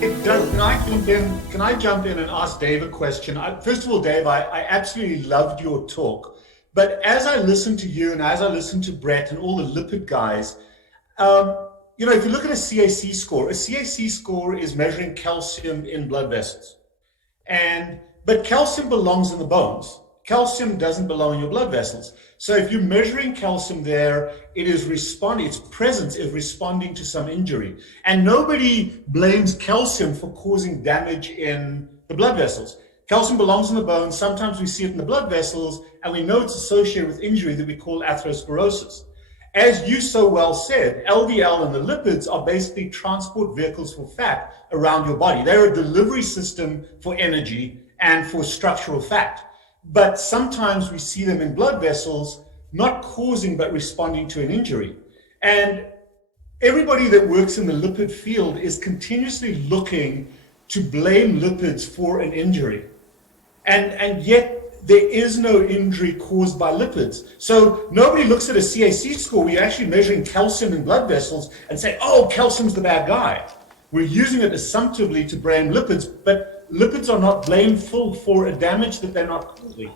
Doug, can I jump in and ask Dave a question? First of all, Dave, I absolutely loved your talk. But as I listen to you and as I listen to Brett and all the lipid guys, if you look at a CAC score is measuring calcium in blood vessels. But calcium belongs in the bones. Calcium doesn't belong in your blood vessels. So if you're measuring calcium there, its presence is responding to some injury. And nobody blames calcium for causing damage in the blood vessels. Calcium belongs in the bones. Sometimes we see it in the blood vessels, and we know it's associated with injury that we call atherosclerosis. As you so well said, LDL and the lipids are basically transport vehicles for fat around your body. They're a delivery system for energy and for structural fat. But sometimes we see them in blood vessels, not causing but responding to an injury. And everybody that works in the lipid field is continuously looking to blame lipids for an injury. And yet there is no injury caused by lipids. So nobody looks at a CAC score where you're actually measuring calcium in blood vessels and say, oh, calcium's the bad guy. We're using it assumptively to blame lipids, but lipids are not blameful for a damage that they're not causing.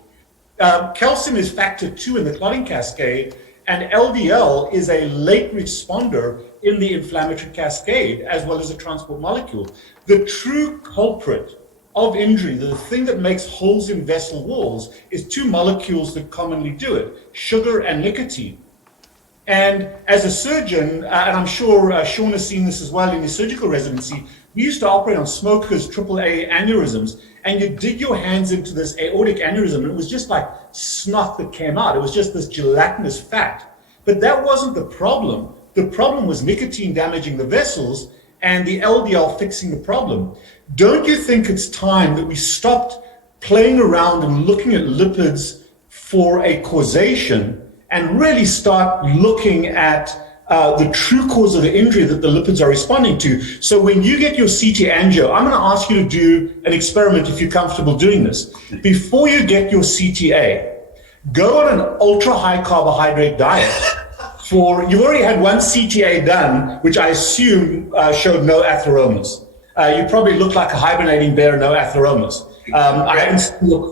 Calcium is factor 2 in the clotting cascade, and LDL is a late responder in the inflammatory cascade, as well as a transport molecule. The true culprit of injury, the thing that makes holes in vessel walls, is two molecules that commonly do it, sugar and nicotine. And as a surgeon, and I'm sure Shawn has seen this as well in his surgical residency, we used to operate on smokers' AAA aneurysms, and you dig your hands into this aortic aneurysm, and it was just like snot that came out. It was just this gelatinous fat. But that wasn't the problem. The problem was nicotine damaging the vessels and the LDL fixing the problem. Don't you think it's time that we stopped playing around and looking at lipids for a causation and really start looking at the true cause of the injury that the lipids are responding to? So when you get your CT angio, I'm going to ask you to do an experiment if you're comfortable doing this. Before you get your CTA, go on an ultra high carbohydrate diet. You've already had one CTA done, which I assume showed no atheromas. You probably look like a hibernating bear, no atheromas. I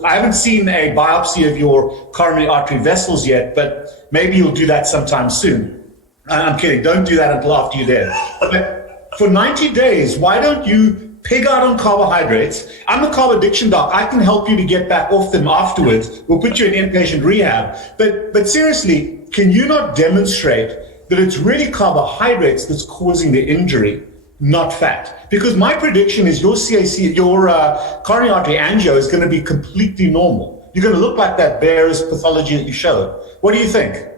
haven't seen a biopsy of your coronary artery vessels yet, but maybe you'll do that sometime soon. I'm kidding. Don't do that until after you're there. But for 90 days, why don't you pig out on carbohydrates? I'm a carb addiction doc. I can help you to get back off them afterwards. We'll put you in inpatient rehab. But seriously, can you not demonstrate that it's really carbohydrates that's causing the injury, not fat? Because my prediction is your CAC, your coronary artery angio is going to be completely normal. You're going to look like that bear's pathology that you showed. What do you think?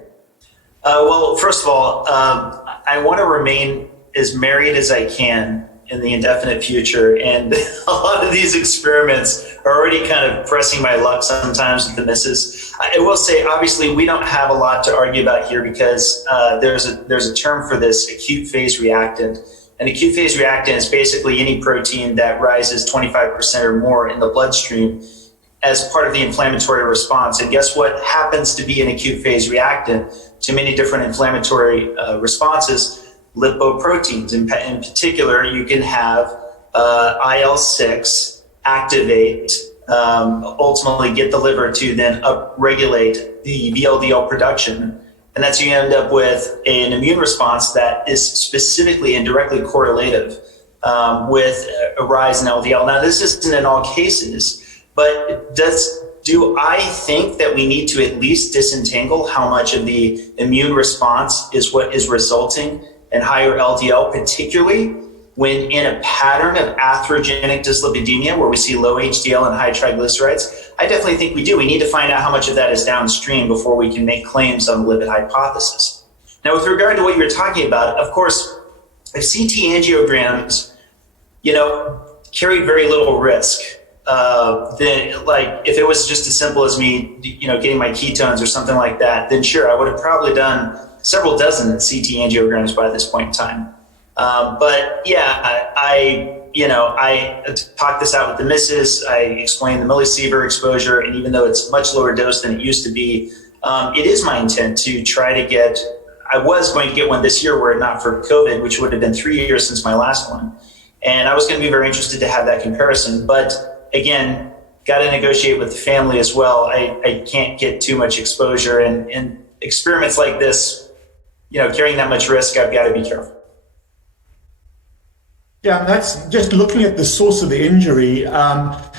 Well, first of all, I want to remain as married as I can in the indefinite future. And a lot of these experiments are already kind of pressing my luck sometimes with the misses. I will say, obviously, we don't have a lot to argue about here because there's a term for this, acute phase reactant. An acute phase reactant is basically any protein that rises 25% or more in the bloodstream as part of the inflammatory response. And guess what happens to be an acute phase reactant to many different inflammatory responses? Lipoproteins. In particular, you can have IL-6 activate, ultimately get the liver to then upregulate the VLDL production. And that's you end up with an immune response that is specifically and directly correlative with a rise in LDL. Now, this isn't in all cases, but do I think that we need to at least disentangle how much of the immune response is what is resulting in higher LDL, particularly when in a pattern of atherogenic dyslipidemia where we see low HDL and high triglycerides? I definitely think we do. We need to find out how much of that is downstream before we can make claims on the lipid hypothesis. Now, with regard to what you were talking about, of course, if CT angiograms, carried very little risk, then like if it was just as simple as me, getting my ketones or something like that, then sure, I would have probably done several dozen CT angiograms by this point in time. But yeah, I talked this out with the missus. I explained the millisievert exposure, and even though it's much lower dose than it used to be, it is my intent to try to get, I was going to get one this year were it not for COVID, which would have been 3 years since my last one. And I was going to be very interested to have that comparison. But again, got to negotiate with the family as well. I can't get too much exposure. And experiments like this, carrying that much risk, I've got to be careful. Yeah, and that's just looking at the source of the injury,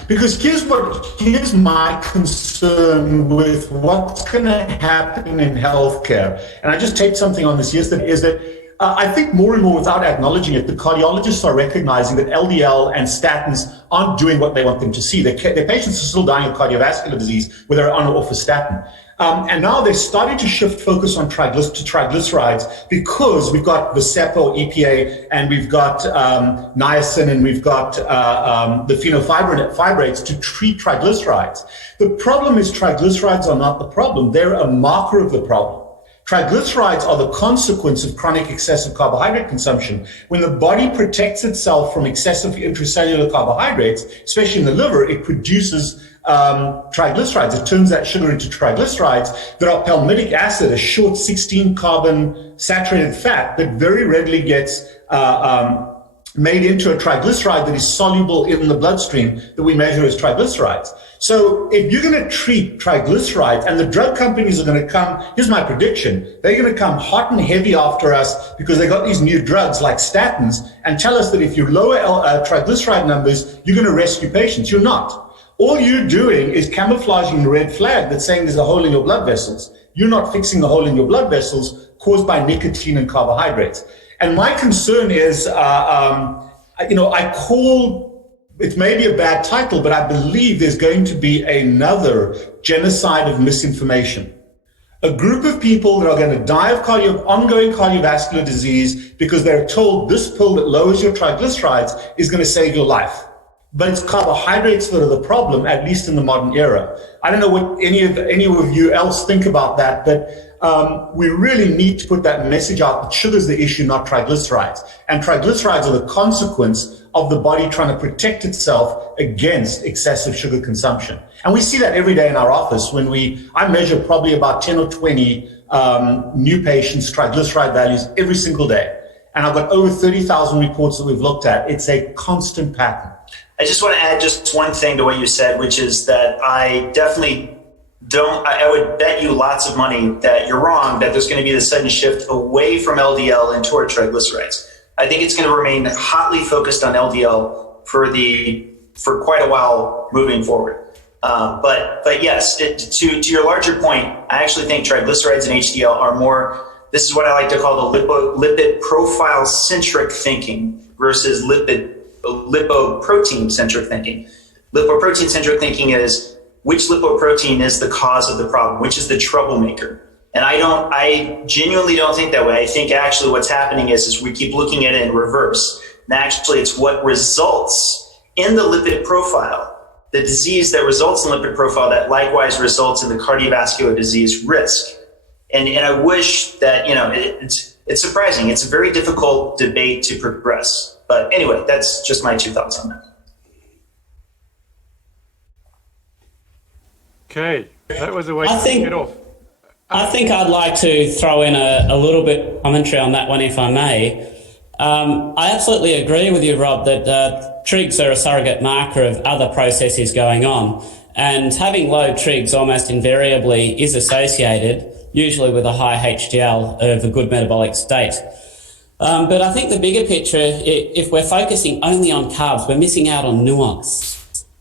because here's my concern with what's going to happen in healthcare. And I just taped something on this yesterday, is that I think more and more, without acknowledging it, the cardiologists are recognizing that LDL and statins aren't doing what they want them to see. Their patients are still dying of cardiovascular disease, whether they're on or off a statin. And now they're starting to shift focus on triglycerides, because we've got the SEPA or EPA, and we've got niacin, and we've got the phenofibrates to treat triglycerides. The problem is triglycerides are not the problem. They're a marker of the problem. Triglycerides are the consequence of chronic excessive carbohydrate consumption. When the body protects itself from excessive intracellular carbohydrates, especially in the liver, it produces triglycerides. It turns that sugar into triglycerides that are palmitic acid, a short 16 carbon saturated fat that very readily gets made into a triglyceride that is soluble in the bloodstream that we measure as triglycerides. So if you're going to treat triglycerides, and the drug companies are going to come, here's my prediction, they're going to come hot and heavy after us because they got these new drugs like statins and tell us that if you lower triglyceride numbers, you're going to rescue patients. You're not. All you're doing is camouflaging the red flag that's saying there's a hole in your blood vessels. You're not fixing the hole in your blood vessels caused by nicotine and carbohydrates. And my concern is, I call, it may be a bad title, but I believe there's going to be another genocide of misinformation. A group of people that are going to die of ongoing cardiovascular disease because they're told this pill that lowers your triglycerides is going to save your life. But it's carbohydrates that are the problem, at least in the modern era. I don't know what any of you else think about that, but we really need to put that message out that sugar is the issue, not triglycerides. And triglycerides are the consequence of the body trying to protect itself against excessive sugar consumption. And we see that every day in our office when I measure probably about 10 or 20 new patients' triglyceride values every single day. And I've got over 30,000 reports that we've looked at. It's a constant pattern. I just want to add just one thing to what you said, which is that I definitely I would bet you lots of money that you're wrong, that there's going to be this sudden shift away from LDL and toward triglycerides. I think it's going to remain hotly focused on LDL for quite a while moving forward. But yes, to your larger point, I actually think triglycerides and HDL are more, this is what I like to call the lipid profile centric thinking versus lipoprotein centric thinking. Lipoprotein centric thinking is which lipoprotein is the cause of the problem, which is the troublemaker. And I genuinely don't think that way. I think actually what's happening is we keep looking at it in reverse. And actually it's what results in the lipid profile, the disease that results in lipid profile that likewise results in the cardiovascular disease risk. And I wish that, it's surprising. It's a very difficult debate to progress. But anyway, that's just my 2 thoughts on that. Okay, that was a way to get off. I think I'd like to throw in a little bit of commentary on that one, if I may. I absolutely agree with you, Rob, that trigs are a surrogate marker of other processes going on. And having low trigs almost invariably is associated, usually with a high HDL of a good metabolic state. But I think the bigger picture, if we're focusing only on carbs, we're missing out on nuance.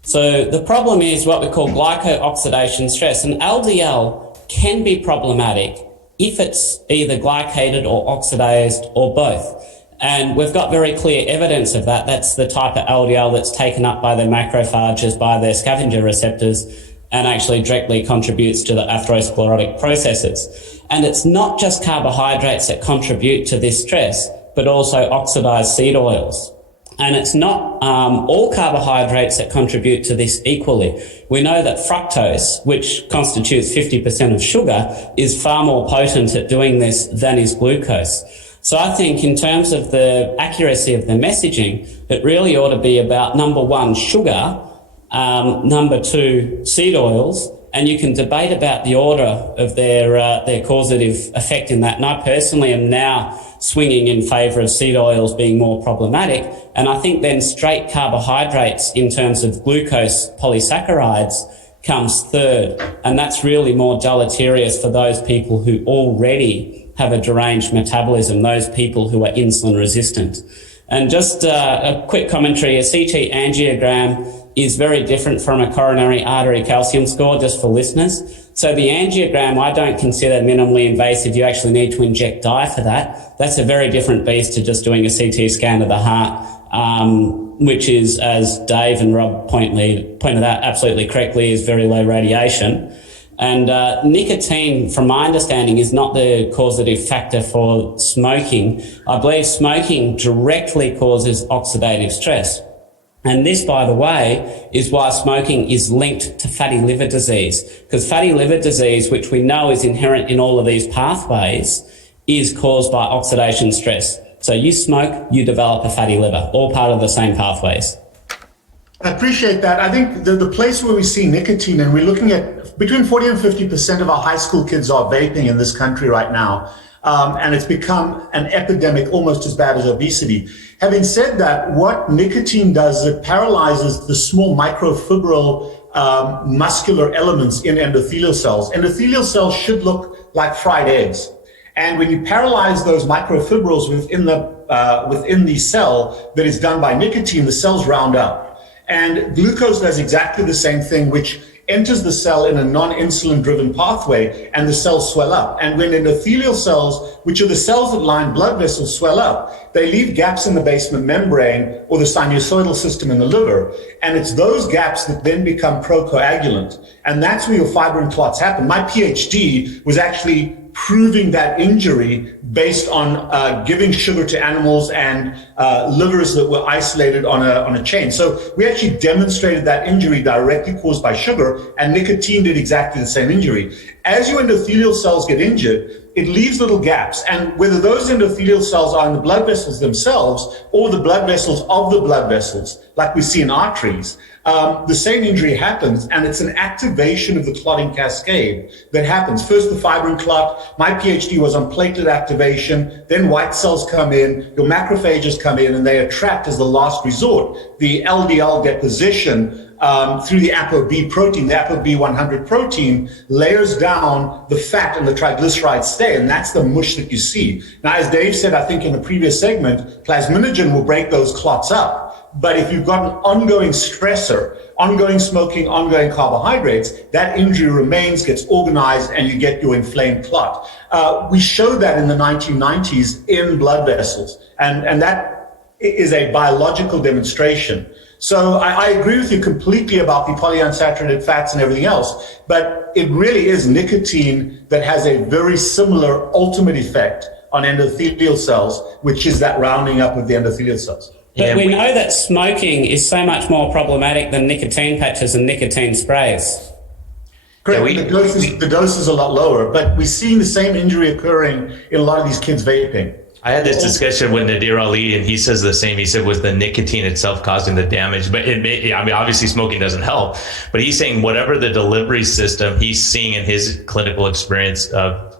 So the problem is what we call glyco-oxidation stress, and LDL can be problematic if it's either glycated or oxidized or both. And we've got very clear evidence of that. That's the type of LDL that's taken up by the macrophages, by their scavenger receptors, and actually directly contributes to the atherosclerotic processes. And it's not just carbohydrates that contribute to this stress, but also oxidized seed oils. And it's not all carbohydrates that contribute to this equally. We know that fructose, which constitutes 50% of sugar, is far more potent at doing this than is glucose. So I think in terms of the accuracy of the messaging, it really ought to be about, number one, sugar, number two, seed oils, and you can debate about the order of their causative effect in that. And I personally am now swinging in favour of seed oils being more problematic. And I think then straight carbohydrates in terms of glucose polysaccharides comes third. And that's really more deleterious for those people who already have a deranged metabolism, those people who are insulin resistant. And just a quick commentary, a CT angiogram is very different from a coronary artery calcium score, just for listeners. So the angiogram I don't consider minimally invasive. You actually need to inject dye for that. That's a very different beast to just doing a CT scan of the heart, which is, as Dave and Rob pointed out absolutely correctly, is very low radiation. And nicotine, from my understanding, is not the causative factor for smoking. I believe smoking directly causes oxidative stress. And this, by the way, is why smoking is linked to fatty liver disease, because fatty liver disease, which we know is inherent in all of these pathways, is caused by oxidation stress. So you smoke, you develop a fatty liver, all part of the same pathways. I appreciate that. I think the place where we see nicotine, and we're looking at between 40 and 50% of our high school kids are vaping in this country right now. And it's become an epidemic almost as bad as obesity. Having said that, what nicotine does is it paralyzes the small microfibril muscular elements in endothelial cells. Endothelial cells should look like fried eggs. And when you paralyze those microfibrils within the cell that is done by nicotine, the cells round up. And glucose does exactly the same thing, which enters the cell in a non-insulin driven pathway, and the cells swell up. And when endothelial cells, which are the cells that line blood vessels, swell up, they leave gaps in the basement membrane or the sinusoidal system in the liver. And it's those gaps that then become procoagulant. And that's where your fibrin clots happen. My PhD was actually proving that injury based on giving sugar to animals and livers that were isolated on a chain. So we actually demonstrated that injury directly caused by sugar, and nicotine did exactly the same injury. As your endothelial cells get injured, it leaves little gaps, and whether those endothelial cells are in the blood vessels themselves or the blood vessels of the blood vessels, like we see in arteries, the same injury happens, and it's an activation of the clotting cascade that happens. First, the fibrin clot. My PhD was on platelet activation. Then white cells come in, your macrophages come in, and they are trapped as the last resort. The LDL deposition through the ApoB protein, the ApoB100 protein, layers down the fat and the triglycerides stay, and that's the mush that you see. Now, as Dave said, I think in the previous segment, plasminogen will break those clots up. But if you've got an ongoing stressor, ongoing smoking, ongoing carbohydrates, that injury remains, gets organized, and you get your inflamed clot. We showed that in the 1990s in blood vessels, and that is a biological demonstration. So I agree with you completely about the polyunsaturated fats and everything else, but it really is nicotine that has a very similar ultimate effect on endothelial cells, which is that rounding up of the endothelial cells. But we know that smoking is so much more problematic than nicotine patches and nicotine sprays. Correct. The dose is a lot lower, but we're seeing the same injury occurring in a lot of these kids vaping. I had this discussion with Nadir Ali, and he says the same. He said was the nicotine itself causing the damage, but obviously smoking doesn't help. But he's saying whatever the delivery system he's seeing in his clinical experience of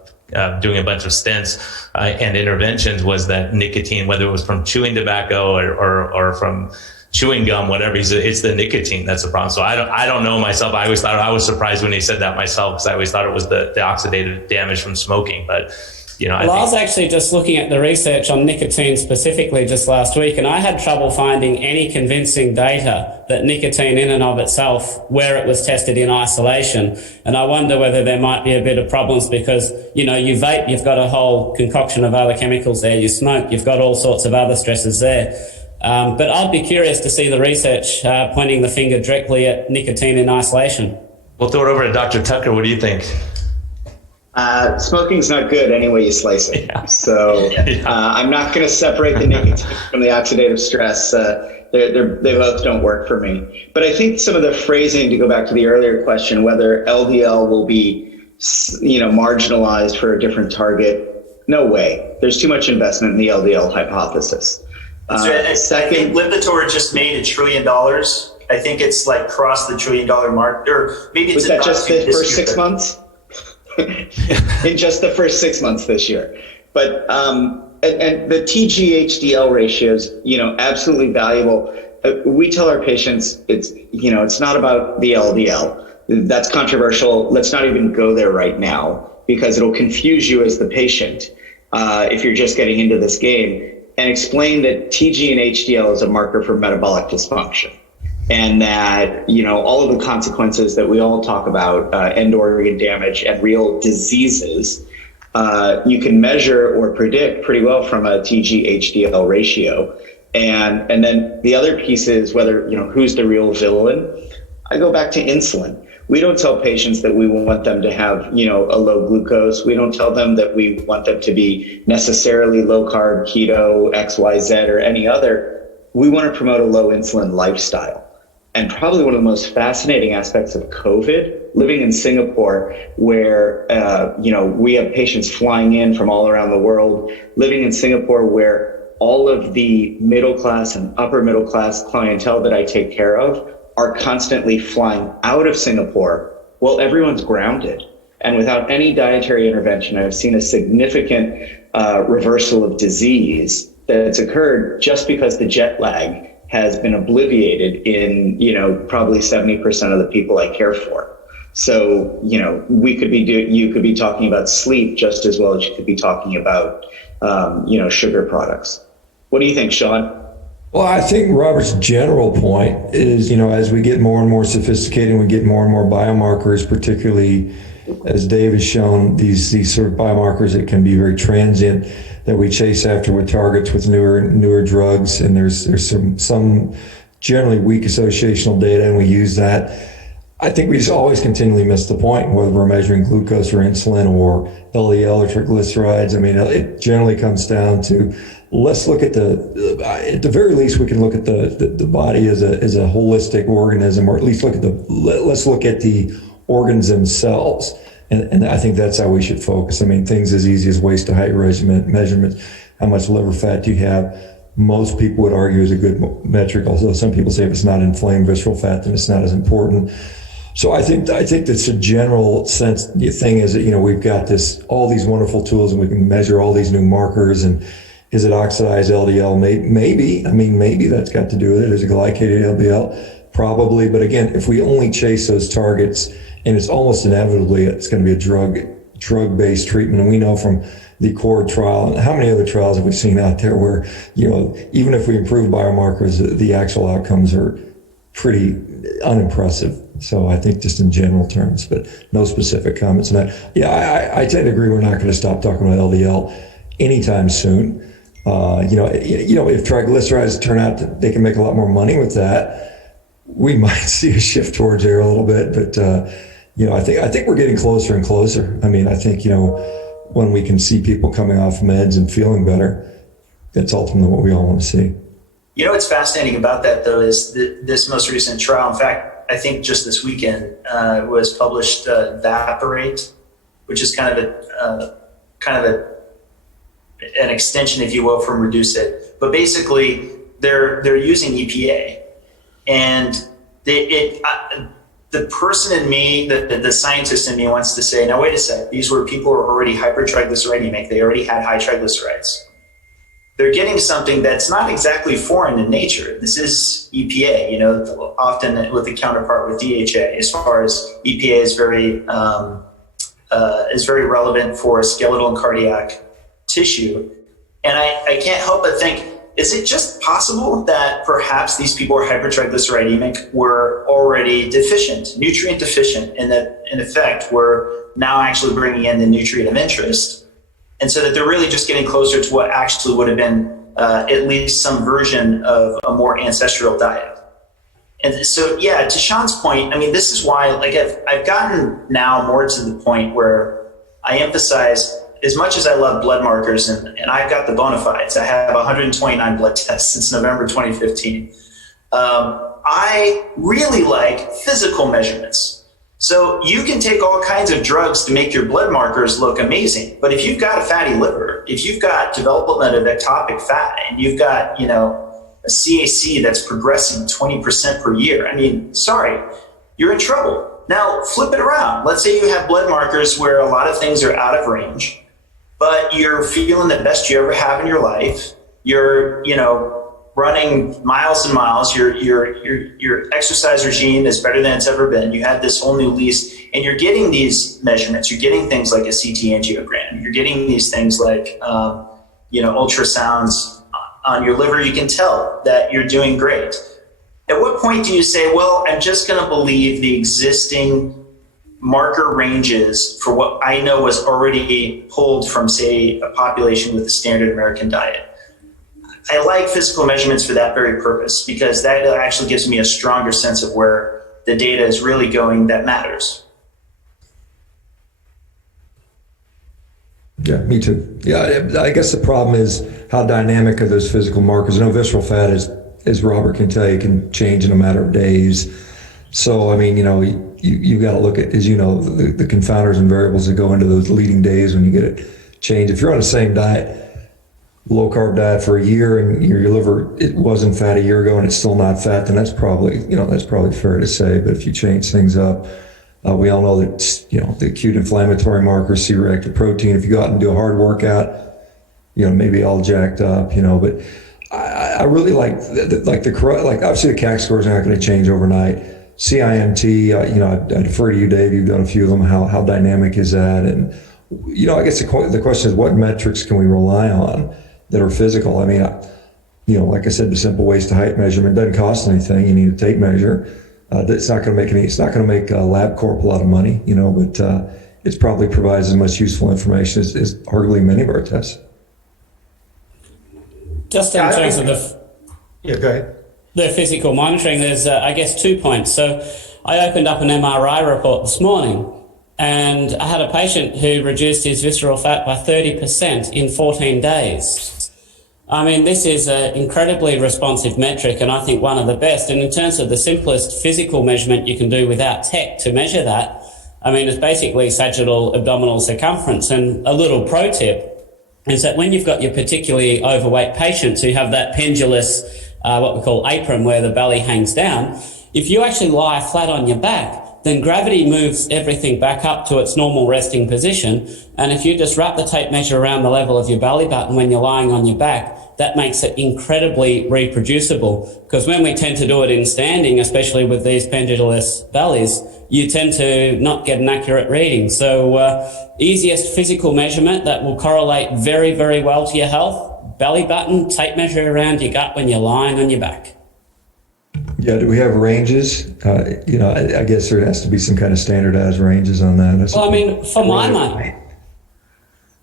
doing a bunch of stents and interventions was that nicotine, whether it was from chewing tobacco or from chewing gum, whatever, it's the nicotine that's the problem. So I don't know myself. I always thought, I was surprised when he said that myself, because I always thought it was the oxidative damage from smoking. But I was actually just looking at the research on nicotine specifically just last week, and I had trouble finding any convincing data that nicotine in and of itself, where it was tested in isolation. And I wonder whether there might be a bit of problems because, you vape, you've got a whole concoction of other chemicals there. You smoke, you've got all sorts of other stresses there. But I'd be curious to see the research pointing the finger directly at nicotine in isolation. We'll throw it over to Dr. Tucker. What do you think? Smoking's not good any way you slice it. Yeah. So I'm not going to separate the nicotine from the oxidative stress. They both don't work for me. But I think some of the phrasing, to go back to the earlier question, whether LDL will be, marginalized for a different target, no way. There's too much investment in the LDL hypothesis. That's right. I think Lipitor just made $1 trillion. I think it's like crossed the $1 trillion mark, or maybe it's was that just the first 6 months? In just the first 6 months this year. But And the TG-HDL ratios, absolutely valuable. We tell our patients it's not about the LDL. That's controversial. Let's not even go there right now because it'll confuse you as the patient if you're just getting into this game, and explain that TG and HDL is a marker for metabolic dysfunction. And that, all of the consequences that we all talk about, end organ damage and real diseases, you can measure or predict pretty well from a TG-HDL ratio. And then the other piece is whether, who's the real villain? I go back to insulin. We don't tell patients that we want them to have, a low glucose. We don't tell them that we want them to be necessarily low carb, keto, XYZ, or any other. We want to promote a low insulin lifestyle. And probably one of the most fascinating aspects of COVID, living in Singapore, where, we have patients flying in from all around the world, living in Singapore where all of the middle class and upper middle class clientele that I take care of are constantly flying out of Singapore. Well, everyone's grounded. And without any dietary intervention, I've seen a significant reversal of disease that's occurred just because the jet lag has been obliviated in, probably 70% of the people I care for. So, you could be talking about sleep just as well as you could be talking about, sugar products. What do you think, Shawn? Well, I think Robert's general point is, as we get more and more sophisticated and we get more and more biomarkers, particularly as Dave has shown, these sort of biomarkers that can be very transient, that we chase after with targets with newer drugs, and there's some generally weak associational data, and we use that. I think we just always continually miss the point, whether we're measuring glucose or insulin or LDL or triglycerides. I mean, it generally comes down to, let's look at at the very least, we can look at the body as a holistic organism, or at least let's look at the organs themselves. And I think that's how we should focus. I mean, things as easy as waist to height measurements, how much liver fat do you have? Most people would argue is a good metric, although some people say if it's not inflamed visceral fat, then it's not as important. So I think that's a general sense. The thing is that, we've got all these wonderful tools and we can measure all these new markers. And is it oxidized LDL? Maybe that's got to do with it. Is it glycated LDL? Probably. But again, if we only chase those targets, and it's almost inevitably, it's going to be a drug-based treatment. And we know from the core trial, and how many other trials have we seen out there where, even if we improve biomarkers, the actual outcomes are pretty unimpressive. So I think just in general terms, but no specific comments on that. Yeah, I tend to agree. We're not going to stop talking about LDL anytime soon. If triglycerides turn out that they can make a lot more money with that, we might see a shift towards there a little bit. But I think we're getting closer and closer. I mean, I think when we can see people coming off meds and feeling better, that's ultimately what we all want to see. What's fascinating about that, though, is this most recent trial. In fact, I think just this weekend was published Evaporate, which is kind of an extension, if you will, from Reduce It. But basically, they're using EPA, and the person in me, the scientist in me, wants to say, now wait a sec. These were people who are already hypertriglyceridemic. They already had high triglycerides. They're getting something that's not exactly foreign in nature. This is EPA, often with the counterpart with DHA, as far as EPA is very relevant for skeletal and cardiac tissue. And I can't help but think, is it just possible that perhaps these people who are hypertriglyceridemic were already deficient, nutrient deficient, and that in effect we're now actually bringing in the nutrient of interest? And so that they're really just getting closer to what actually would have been at least some version of a more ancestral diet. And so, yeah, to Shawn's point, I mean, this is why, I've gotten now more to the point where I emphasize, as much as I love blood markers, and I've got the bona fides, I have 129 blood tests since November 2015. I really like physical measurements. So you can take all kinds of drugs to make your blood markers look amazing. But if you've got a fatty liver, if you've got development of ectopic fat, and you've got, a CAC that's progressing 20% per year, sorry, you're in trouble. Now flip it around. Let's say you have blood markers where a lot of things are out of range. but you're feeling the best you ever have in your life. You're, running miles and miles. Your exercise regime is better than it's ever been. You have this whole new lease, and you're getting these measurements. You're getting things like a CT angiogram. You're getting these things like, ultrasounds on your liver. You can tell that you're doing great. At what point do you say, well, I'm just going to believe the existing marker ranges for what I know was already pulled from, say, a population with a standard American diet? I like physical measurements for that very purpose, because that actually gives me a stronger sense of where the data is really going that matters. Yeah, me too. Yeah, I guess the problem is how dynamic are those physical markers? I know visceral fat, as Robert can tell you, can change in a matter of days. So, I mean, you got to look at, as you know, the confounders and variables that go into those leading days when you get it changed. If you're on the same diet, low carb diet for a year, and your liver, it wasn't fat a year ago and it's still not fat, then that's probably fair to say. But if you change things up, we all know that, the acute inflammatory markers, C-reactive protein, if you go out and do a hard workout, maybe all jacked up, but I really like obviously the CAC score is not going to change overnight. CIMT, I defer to you, Dave. You've done a few of them. How dynamic is that? And, I guess the question is, what metrics can we rely on that are physical? I mean, like I said, the simple waist to height measurement doesn't cost anything. You need a tape measure. It's not going to make LabCorp a lot of money, but it probably provides as much useful information as arguably many of our tests. Just in terms of go ahead. The physical monitoring, there's, I guess, 2 points. So I opened up an MRI report this morning, and I had a patient who reduced his visceral fat by 30% in 14 days. I mean, this is an incredibly responsive metric, and I think one of the best. And in terms of the simplest physical measurement you can do without tech to measure that, I mean, it's basically sagittal abdominal circumference. And a little pro tip is that when you've got your particularly overweight patients who have that pendulous, what we call apron, where the belly hangs down, if you actually lie flat on your back, then gravity moves everything back up to its normal resting position. And if you just wrap the tape measure around the level of your belly button when you're lying on your back, that makes it incredibly reproducible. Because when we tend to do it in standing, especially with these pendulous bellies, you tend to not get an accurate reading. So easiest physical measurement that will correlate very, very well to your health, belly button, tape measure around your gut when you're lying on your back. Yeah, do we have ranges? I guess there has to be some kind of standardized ranges on that. Well, I mean, for my money,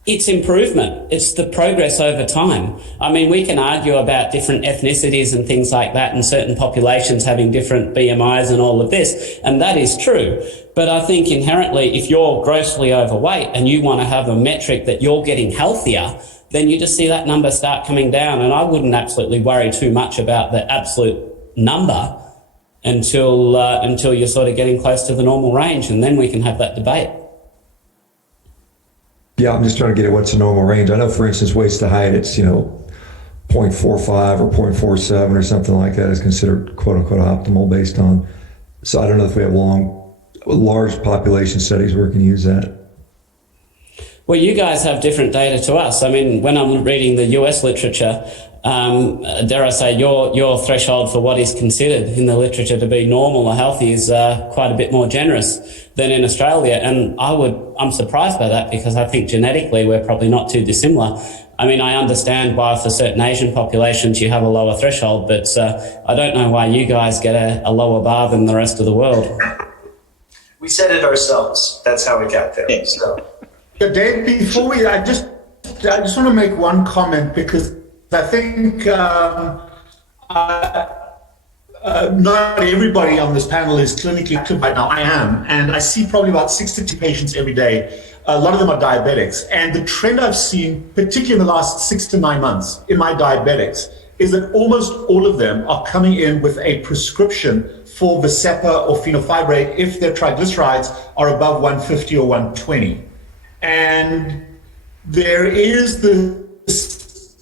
it's improvement. It's the progress over time. I mean, we can argue about different ethnicities and things like that, and certain populations having different BMIs and all of this, and that is true. But I think inherently, if you're grossly overweight and you want to have a metric that you're getting healthier, then you just see that number start coming down. And I wouldn't absolutely worry too much about the absolute number until you're sort of getting close to the normal range, and then we can have that debate. Yeah, I'm just trying to get at what's the normal range. I know, for instance, waist to height, it's 0.45 or 0.47 or something like that is considered quote unquote optimal based on. So I don't know if we have large population studies where we can use that. Well, you guys have different data to us. I mean, when I'm reading the US literature, dare I say, your threshold for what is considered in the literature to be normal or healthy is quite a bit more generous than in Australia. And I'm surprised by that, because I think genetically we're probably not too dissimilar. I mean, I understand why for certain Asian populations you have a lower threshold, but I don't know why you guys get a lower bar than the rest of the world. We said it ourselves. That's how we got there. So. Yeah, Dave, before I just want to make one comment, because I think not everybody on this panel is clinically active right now. I am, and I see probably about 60 patients every day. A lot of them are diabetics, and the trend I've seen, particularly in the last 6 to 9 months in my diabetics, is that almost all of them are coming in with a prescription for Vascepa or fenofibrate if their triglycerides are above 150 or 120. And there is this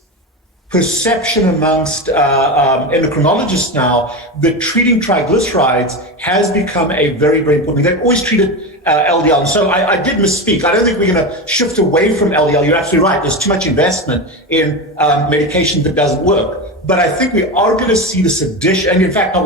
perception amongst endocrinologists now that treating triglycerides has become a very, very important thing. They've always treated LDL. And so I did misspeak. I don't think we're going to shift away from LDL. You're absolutely right. There's too much investment in medication that doesn't work. But I think we are going to see this addition, and in fact,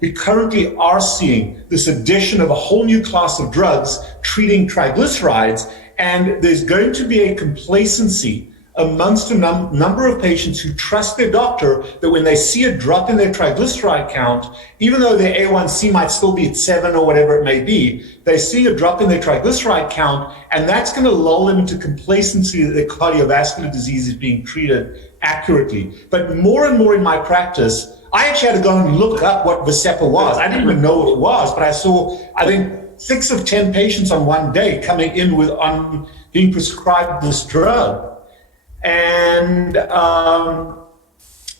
we currently are seeing this addition of a whole new class of drugs treating triglycerides, and there's going to be a complacency amongst a number of patients who trust their doctor that when they see a drop in their triglyceride count, even though their A1C might still be at 7 or whatever it may be, they see a drop in their triglyceride count, and that's going to lull them into complacency that their cardiovascular disease is being treated accurately. But more and more in my practice, I actually had to go and look up what Vascepa was. I didn't even know what it was, but I saw, I think, 6 of 10 patients on one day coming in on being prescribed this drug. And Robert,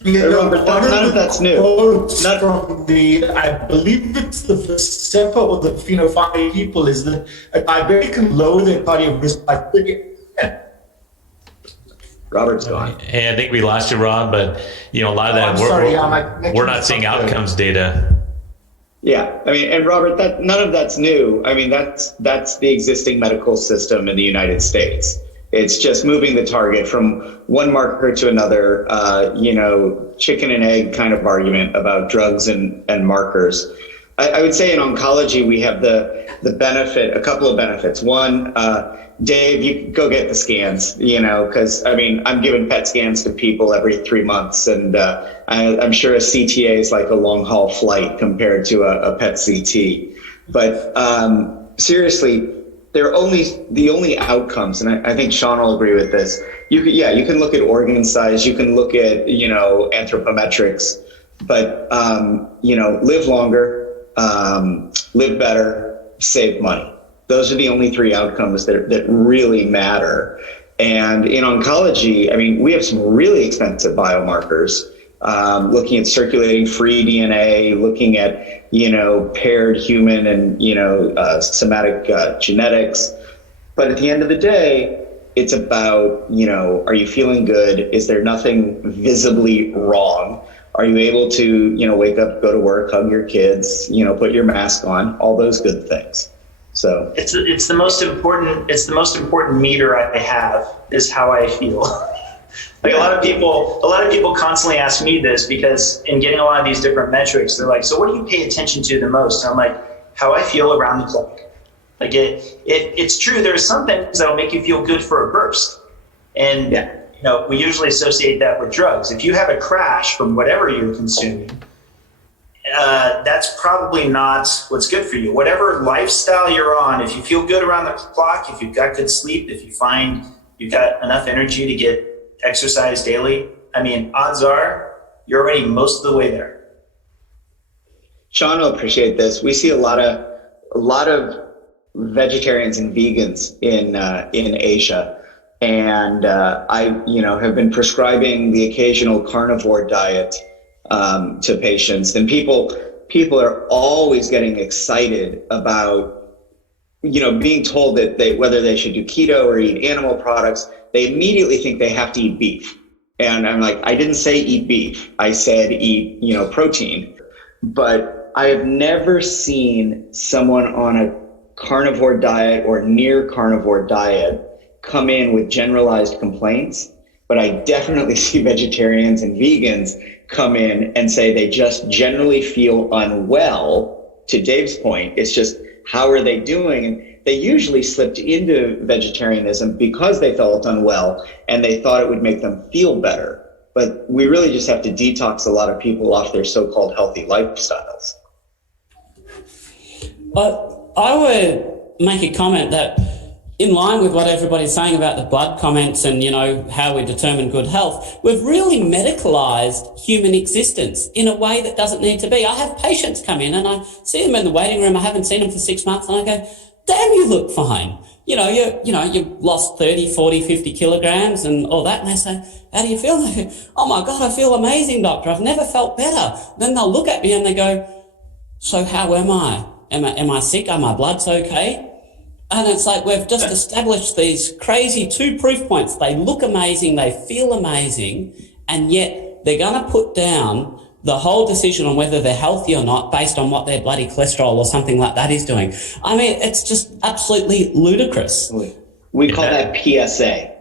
none of that's new. From I believe it's the Vascepa or the phenotype people is that a diabetic can lower their cardiac risk by 30%. Robert's gone. Hey, I think we lost you, Rob, but a lot of that we're not seeing outcomes data. Yeah, I mean, and Robert, none of that's new. I mean, that's the existing medical system in the United States. It's just moving the target from one marker to another, chicken and egg kind of argument about drugs and markers. I would say in oncology, we have the benefit, a couple of benefits. One, Dave, you go get the scans, because I'm giving PET scans to people every 3 months, and I'm sure a CTA is like a long haul flight compared to a PET CT. But seriously, they're the only outcomes, and I think Shawn will agree with this. You can look at organ size, you can look at anthropometrics, but live longer, live better, save money. Those are the only 3 outcomes that really matter. And in oncology, we have some really expensive biomarkers, looking at circulating free DNA, looking at, paired human and, somatic genetics. But at the end of the day, it's about, are you feeling good? Is there nothing visibly wrong? Are you able to, wake up, go to work, hug your kids, put your mask on, all those good things. So it's the most important meter I have is how I feel. Like a lot of people constantly ask me this because in getting a lot of these different metrics, they're like, so what do you pay attention to the most? And I'm like, how I feel around the clock. Like it's true. There are some things that will make you feel good for a burst. And we usually associate that with drugs. If you have a crash from whatever you're consuming, that's probably not what's good for you. Whatever lifestyle you're on, if you feel good around the clock, if you've got good sleep, if you find you've got enough energy to get exercise daily, odds are you're already most of the way there. Shawn will appreciate this. We see a lot of vegetarians and vegans in Asia, and I have been prescribing the occasional carnivore diet to patients, and people are always getting excited about being told that whether they should do keto or eat animal products. They immediately think they have to eat beef, and I'm like, I didn't say eat beef. I said eat protein. But I have never seen someone on a carnivore diet or near carnivore diet come in with generalized complaints. But I definitely see vegetarians and vegans come in and say they just generally feel unwell. To Dave's point, it's just, how are they doing? And they usually slipped into vegetarianism because they felt unwell and they thought it would make them feel better. But we really just have to detox a lot of people off their so-called healthy lifestyles. But I would make a comment that, in line with what everybody's saying about the blood comments and, how we determine good health, we've really medicalized human existence in a way that doesn't need to be. I have patients come in and I see them in the waiting room. I haven't seen them for 6 months, and I go, damn, you look fine. You've lost 30, 40, 50 kilograms and all that. And they say, how do you feel? And I go, oh my God, I feel amazing, doctor. I've never felt better. Then they'll look at me and they go, so how am I? Am I sick? Are my bloods okay? And it's like we've just established these crazy 2 proof points. They look amazing, they feel amazing, and yet they're going to put down the whole decision on whether they're healthy or not based on what their bloody cholesterol or something like that is doing. I mean, it's just absolutely ludicrous. We call that PSA.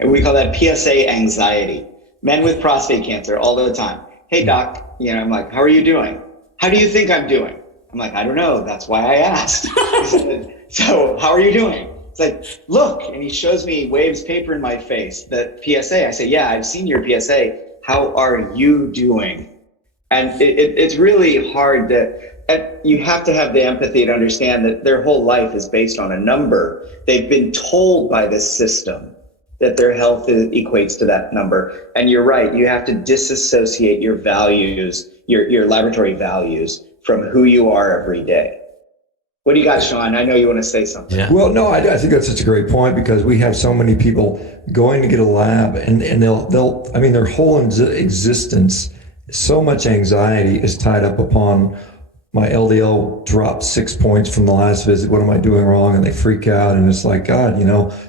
And we call that PSA anxiety. Men with prostate cancer all the time. Hey, doc, I'm like, how are you doing? How do you think I'm doing? I'm like, I don't know. That's why I asked. He said, so how are you doing? It's like, look, and he shows me, waves paper in my face, the PSA. I say, yeah, I've seen your PSA. How are you doing? And it's really hard you have to have the empathy to understand that their whole life is based on a number. They've been told by this system that their health equates to that number. And you're right, you have to disassociate your values, your laboratory values, from who you are every day. What do you got, Shawn? I know you want to say something. Yeah. Well, no, I think that's such a great point, because we have so many people going to get a lab, and they'll I mean, their whole existence, so much anxiety is tied up upon, my LDL dropped 6 points from the last visit. What am I doing wrong? And they freak out. And it's like, God,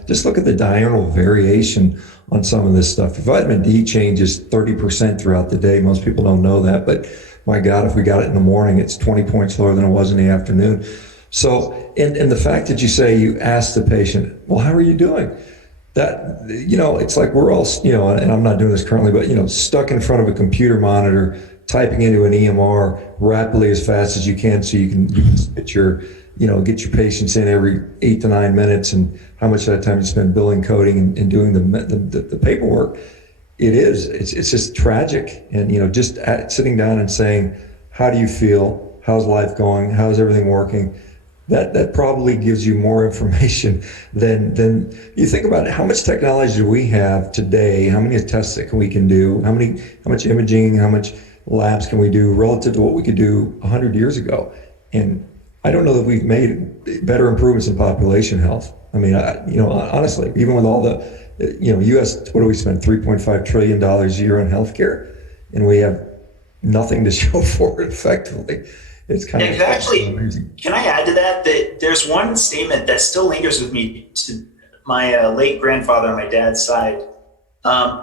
just look at the diurnal variation on some of this stuff. If vitamin D changes 30% throughout the day, most people don't know that. But my God, if we got it in the morning, it's 20 points lower than it was in the afternoon. So, and the fact that you say you ask the patient, well, how are you doing? That, it's like we're all, and I'm not doing this currently, but, stuck in front of a computer monitor, typing into an EMR rapidly as fast as you can, so you can get your patients in every 8 to 9 minutes, and how much of that time you spend billing, coding, and doing the paperwork. It's just tragic. And, just sitting down and saying, how do you feel? How's life going? How's everything working? That probably gives you more information than you think about it. How much technology do we have today? How many tests that we can do? How much imaging? How much labs can we do relative to what we could do 100 years ago? And I don't know that we've made better improvements in population health. I mean, honestly, even with all the, U.S., what do we spend? $3.5 trillion a year on healthcare, and we have nothing to show for it effectively. It's kind of amazing. Can I add to that there's one statement that still lingers with me to my late grandfather on my dad's side.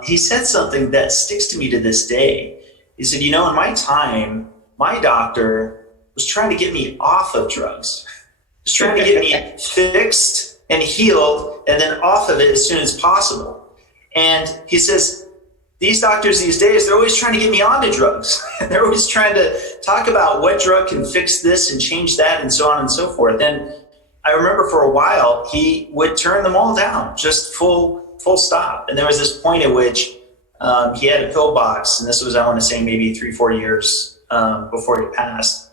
He said something that sticks to me to this day. He said, in my time, my doctor was trying to get me off of drugs. He was trying to get me fixed and healed and then off of it as soon as possible. And he says, these doctors these days, they're always trying to get me onto drugs. They're always trying to talk about what drug can fix this and change that and so on and so forth. And I remember for a while, he would turn them all down, just full stop. And there was this point at which he had a pill box, and this was, I want to say, maybe 3-4 years before he passed,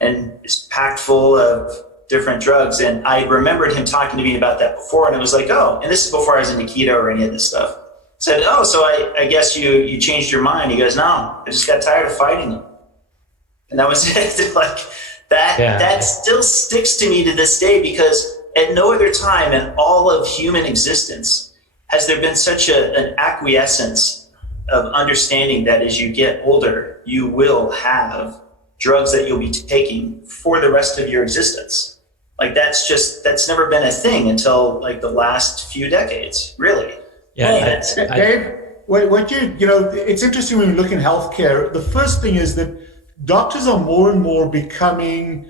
and it's packed full of different drugs. And I remembered him talking to me about that before, and it was like, oh, and this is before I was into keto or any of this stuff. Said, oh, so I guess you changed your mind. He goes, no, I just got tired of fighting them. And that was it. Like that still sticks to me to this day, because at no other time in all of human existence has there been such an acquiescence of understanding that as you get older, you will have drugs that you'll be taking for the rest of your existence. Like that's never been a thing until like the last few decades, really. Yeah, Dave, it's interesting when we look in healthcare. The first thing is that doctors are more and more becoming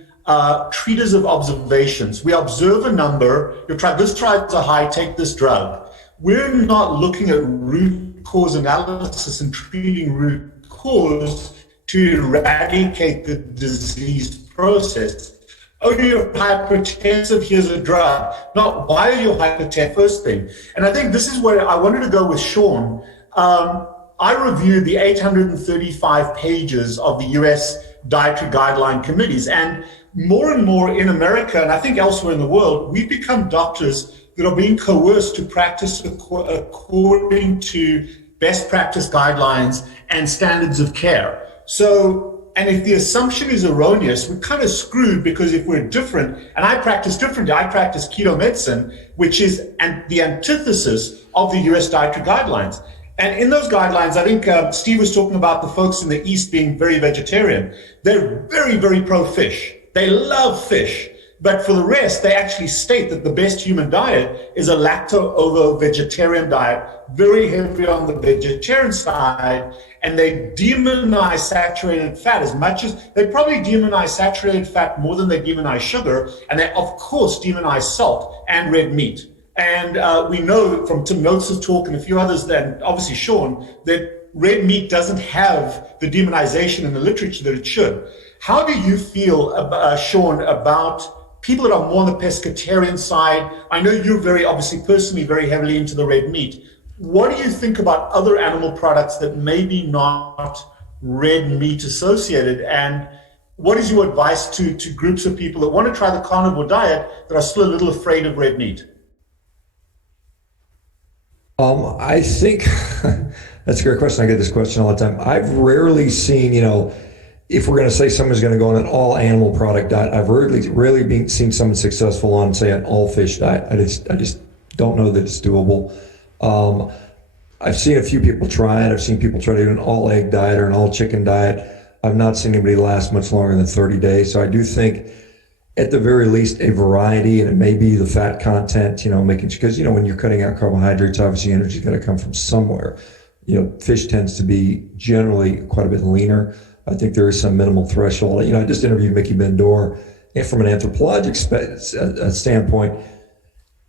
treaters of observations. We observe a number, your triglycerides are high, take this drug. We're not looking at root cause analysis and treating root cause to eradicate the disease process. Oh, you're hypertensive, here's a drug. Not why are you hypertensive, first thing. And I think this is where I wanted to go with Shawn. I reviewed the 835 pages of the US dietary guideline committees, and more in America, and I think elsewhere in the world, we've become doctors that are being coerced to practice according to best practice guidelines and standards of care. So, and if the assumption is erroneous, we're kind of screwed, because if we're different, and I practice differently, I practice keto medicine, which is the antithesis of the US dietary guidelines. And in those guidelines, I think Steve was talking about the folks in the East being very vegetarian. They're very, very pro-fish. They love fish. But for the rest, they actually state that the best human diet is a lacto-ovo-vegetarian diet, very heavy on the vegetarian side, and they demonize saturated fat as much as they probably demonize saturated fat more than they demonize sugar, and they of course demonize salt and red meat. And we know from Tim Notes' talk and a few others, and obviously Shawn, that red meat doesn't have the demonization in the literature that it should. How do you feel, Shawn, about people that are more on the pescatarian side? I know you're very, obviously, personally very heavily into the red meat. What do you think about other animal products that may be not red meat associated? And what is your advice to groups of people that want to try the carnivore diet that are still a little afraid of red meat? I think that's a great question. I get this question all the time. I've rarely seen, if we're going to say someone's going to go on an all animal product diet, I've rarely seen someone successful on, say, an all fish diet. I just don't know that it's doable. I've seen a few people try it. I've seen people try to do an all egg diet or an all chicken diet. I've not seen anybody last much longer than 30 days. So I do think, at the very least, a variety, and it may be the fat content, making, because, when you're cutting out carbohydrates, obviously energy's got to come from somewhere. Fish tends to be generally quite a bit leaner. I think there is some minimal threshold. I just interviewed Mickey Bendor, and from an anthropologic standpoint,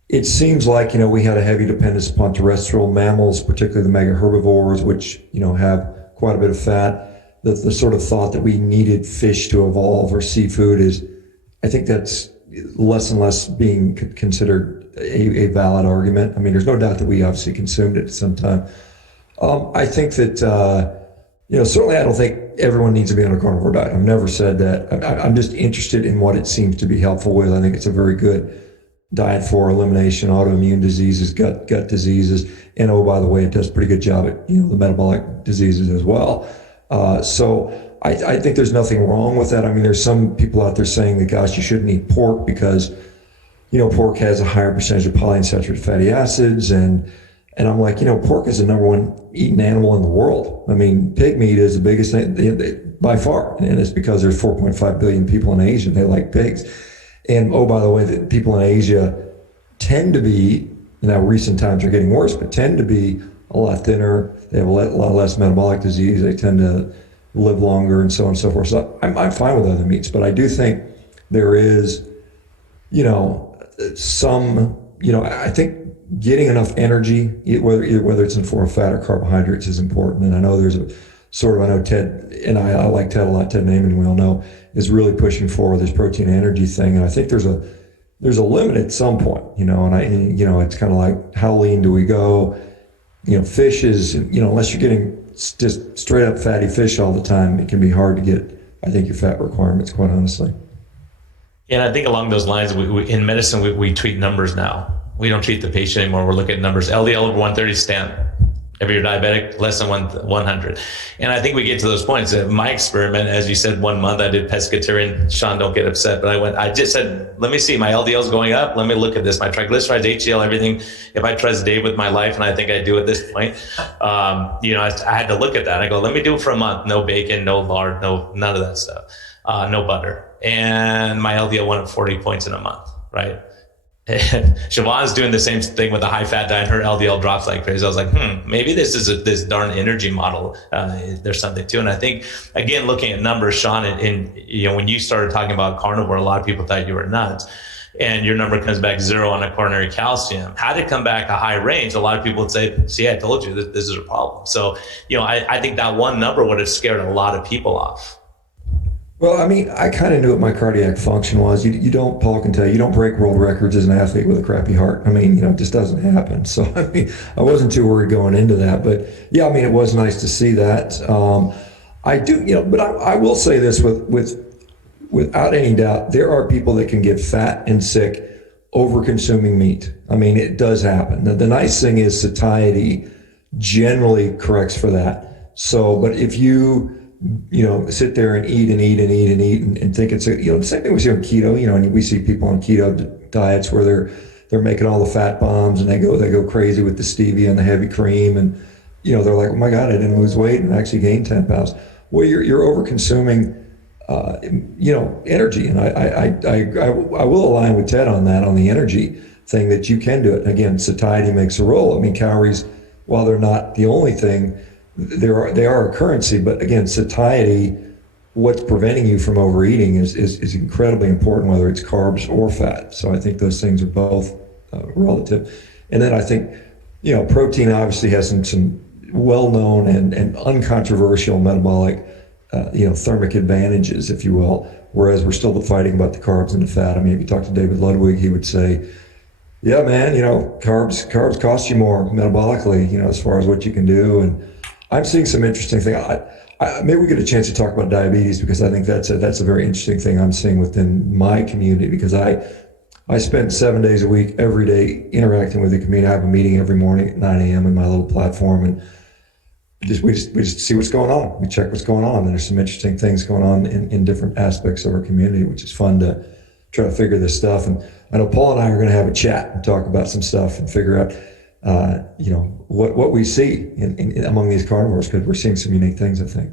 it seems like, we had a heavy dependence upon terrestrial mammals, particularly the mega herbivores, which, have quite a bit of fat. The sort of thought that we needed fish to evolve or seafood is, I think that's less and less being considered a valid argument. I mean, there's no doubt that we obviously consumed it at some time. I think that, certainly I don't think everyone needs to be on a carnivore diet. I've never said that. I'm just interested in what it seems to be helpful with. I think it's a very good diet for elimination, autoimmune diseases, gut diseases, and oh, by the way, it does a pretty good job at, the metabolic diseases as well. So I think there's nothing wrong with that. I mean, there's some people out there saying that, gosh, you shouldn't eat pork because, pork has a higher percentage of polyunsaturated fatty acids. And I'm like, pork is the number one eaten animal in the world. I mean, pig meat is the biggest thing by far. And it's because there's 4.5 billion people in Asia and they like pigs. And oh, by the way, the people in Asia tend to be, now recent times are getting worse, but tend to be a lot thinner. They have a lot less metabolic disease. They tend to live longer and so on and so forth. So I'm fine with other meats, but I do think there is, some, I think getting enough energy, whether it's in form of fat or carbohydrates, is important. And I know there's I know Ted, and I like Ted a lot, Ted Naiman, we all know, is really pushing for this protein energy thing. And I think there's a limit at some point, and it's kind of like, how lean do we go? Fish is, unless you're getting just straight up fatty fish all the time, it can be hard to get, I think, your fat requirements, quite honestly. Yeah, and I think along those lines, we in medicine, we treat numbers now. We don't treat the patient anymore. We're looking at numbers. LDL over 130 stent. If you're diabetic, less than 100. And I think we get to those points. My experiment, as you said, 1 month I did pescatarian. Shawn, don't get upset. But I just said, let me see, my LDL's going up. Let me look at this. My triglycerides, HDL, everything. If I trust Dave with my life, and I think I do at this point, I had to look at that. I go, let me do it for a month. No bacon, no lard, none of that stuff. No butter. And my LDL went up 40 points in a month, right? And Siobhan's doing the same thing with a high fat diet. Her LDL drops like crazy. I was like, maybe this is this darn energy model. There's something to it. And I think, again, looking at numbers, Shawn, and when you started talking about carnivore, a lot of people thought you were nuts. And your number comes back 0 on a coronary calcium. Had it come back a high range, a lot of people would say, see, I told you this is a problem. So, I think that one number would have scared a lot of people off. Well, I mean, I kind of knew what my cardiac function was. Paul can tell you, you don't break world records as an athlete with a crappy heart. I mean, it just doesn't happen. So, I mean, I wasn't too worried going into that. But yeah, I mean, it was nice to see that. I do, but I will say this without any doubt, there are people that can get fat and sick over consuming meat. I mean, it does happen. The nice thing is satiety generally corrects for that. So, but if you sit there and eat and think it's the same thing we see on keto, and we see people on keto diets where they're making all the fat bombs and they go crazy with the stevia and the heavy cream. And, they're like, oh my God, I didn't lose weight and actually gained 10 pounds. Well, you're over consuming energy. And I will align with Ted on that, on the energy thing, that you can do it. Again, satiety makes a role. I mean, calories, while they're not the only thing, they are a currency. But again, satiety, what's preventing you from overeating is incredibly important, whether it's carbs or fat. So I think those things are both relative. And then I think, protein obviously has some well-known and uncontroversial metabolic, thermic advantages, if you will, whereas we're still fighting about the carbs and the fat. I mean, if you talk to David Ludwig, he would say, yeah, man, carbs cost you more metabolically, as far as what you can do. And I'm seeing some interesting things. Maybe we get a chance to talk about diabetes, because I think that's a very interesting thing I'm seeing within my community, because I spend 7 days a week, every day, interacting with the community. I have a meeting every morning at 9 a.m. in my little platform, and we just see what's going on. We check what's going on, and there's some interesting things going on in different aspects of our community, which is fun to try to figure this stuff. And I know Paul and I are going to have a chat and talk about some stuff and figure out, what we see in among these carnivores, because we're seeing some unique things, I think.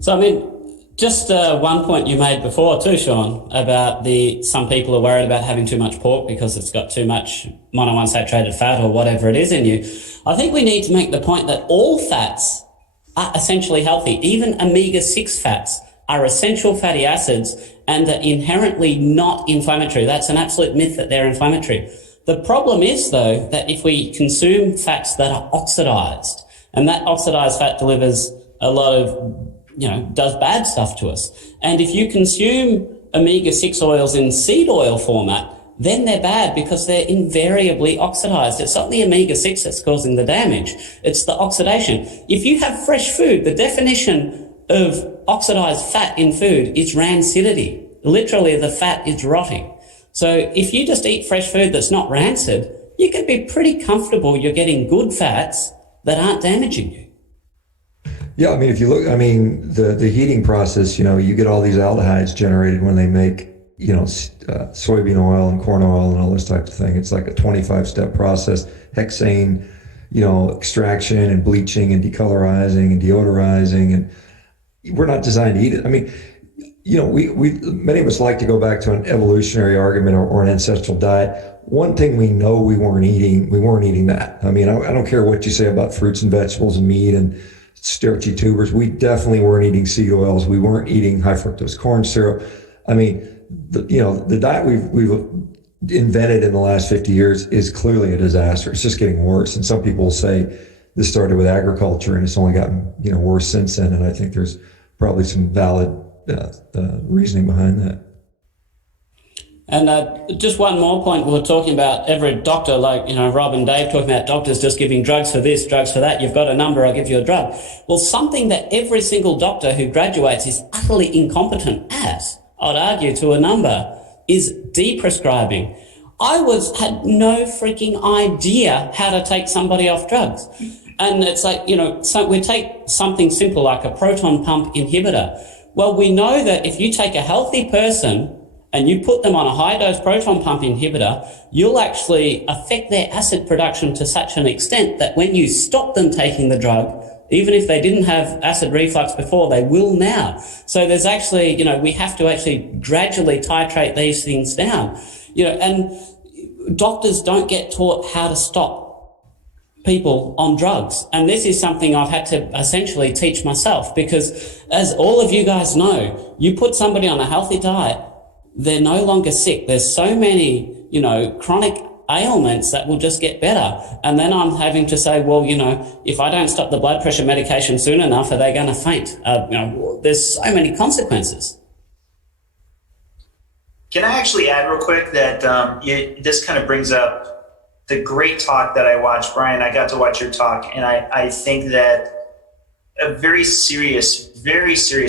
So, I mean, just one point you made before too, Shawn, about some people are worried about having too much pork because it's got too much monounsaturated fat or whatever it is in you. I think we need to make the point that all fats are essentially healthy. Even omega-6 fats are essential fatty acids and are inherently not inflammatory. That's an absolute myth that they're inflammatory. The problem is, though, that if we consume fats that are oxidized, and that oxidized fat delivers a lot of, does bad stuff to us. And if you consume omega-6 oils in seed oil format, then they're bad because they're invariably oxidized. It's not the omega-6 that's causing the damage, it's the oxidation. If you have fresh food, the definition of oxidized fat in food is rancidity. Literally, the fat is rotting. So if you just eat fresh food that's not rancid, you can be pretty comfortable you're getting good fats that aren't damaging you. Yeah, I mean, if you look, the heating process, you get all these aldehydes generated when they make, soybean oil and corn oil and all this type of thing. It's like a 25-step process. Hexane, extraction and bleaching and decolorizing and deodorizing, and we're not designed to eat it. I mean, we many of us like to go back to an evolutionary argument or an ancestral diet. One thing we know we weren't eating that. I mean, I don't care what you say about fruits and vegetables and meat and starchy tubers. We definitely weren't eating seed oils. We weren't eating high fructose corn syrup. I mean, the diet we've invented in the last 50 years is clearly a disaster. It's just getting worse. And some people say this started with agriculture and it's only gotten worse since then. And I think there's probably some valid reasoning behind that. And just one more point, we were talking about every doctor, like, Rob and Dave talking about doctors just giving drugs for this, drugs for that. You've got a number, I'll give you a drug. Well, something that every single doctor who graduates is utterly incompetent at, I'd argue to a number, is deprescribing. I had no freaking idea how to take somebody off drugs. And it's like, so we take something simple like a proton pump inhibitor. Well, we know that if you take a healthy person and you put them on a high-dose proton pump inhibitor, you'll actually affect their acid production to such an extent that when you stop them taking the drug, even if they didn't have acid reflux before, they will now. So there's actually, we have to actually gradually titrate these things down. And doctors don't get taught how to stop people on drugs. And this is something I've had to essentially teach myself, because as all of you guys know, you put somebody on a healthy diet, they're no longer sick. There's so many, chronic ailments that will just get better. And then I'm having to say, well, if I don't stop the blood pressure medication soon enough, are they going to faint? There's so many consequences. Can I actually add real quick that this kind of brings up the great talk that I watched, Brian. I got to watch your talk, and I think that a very serious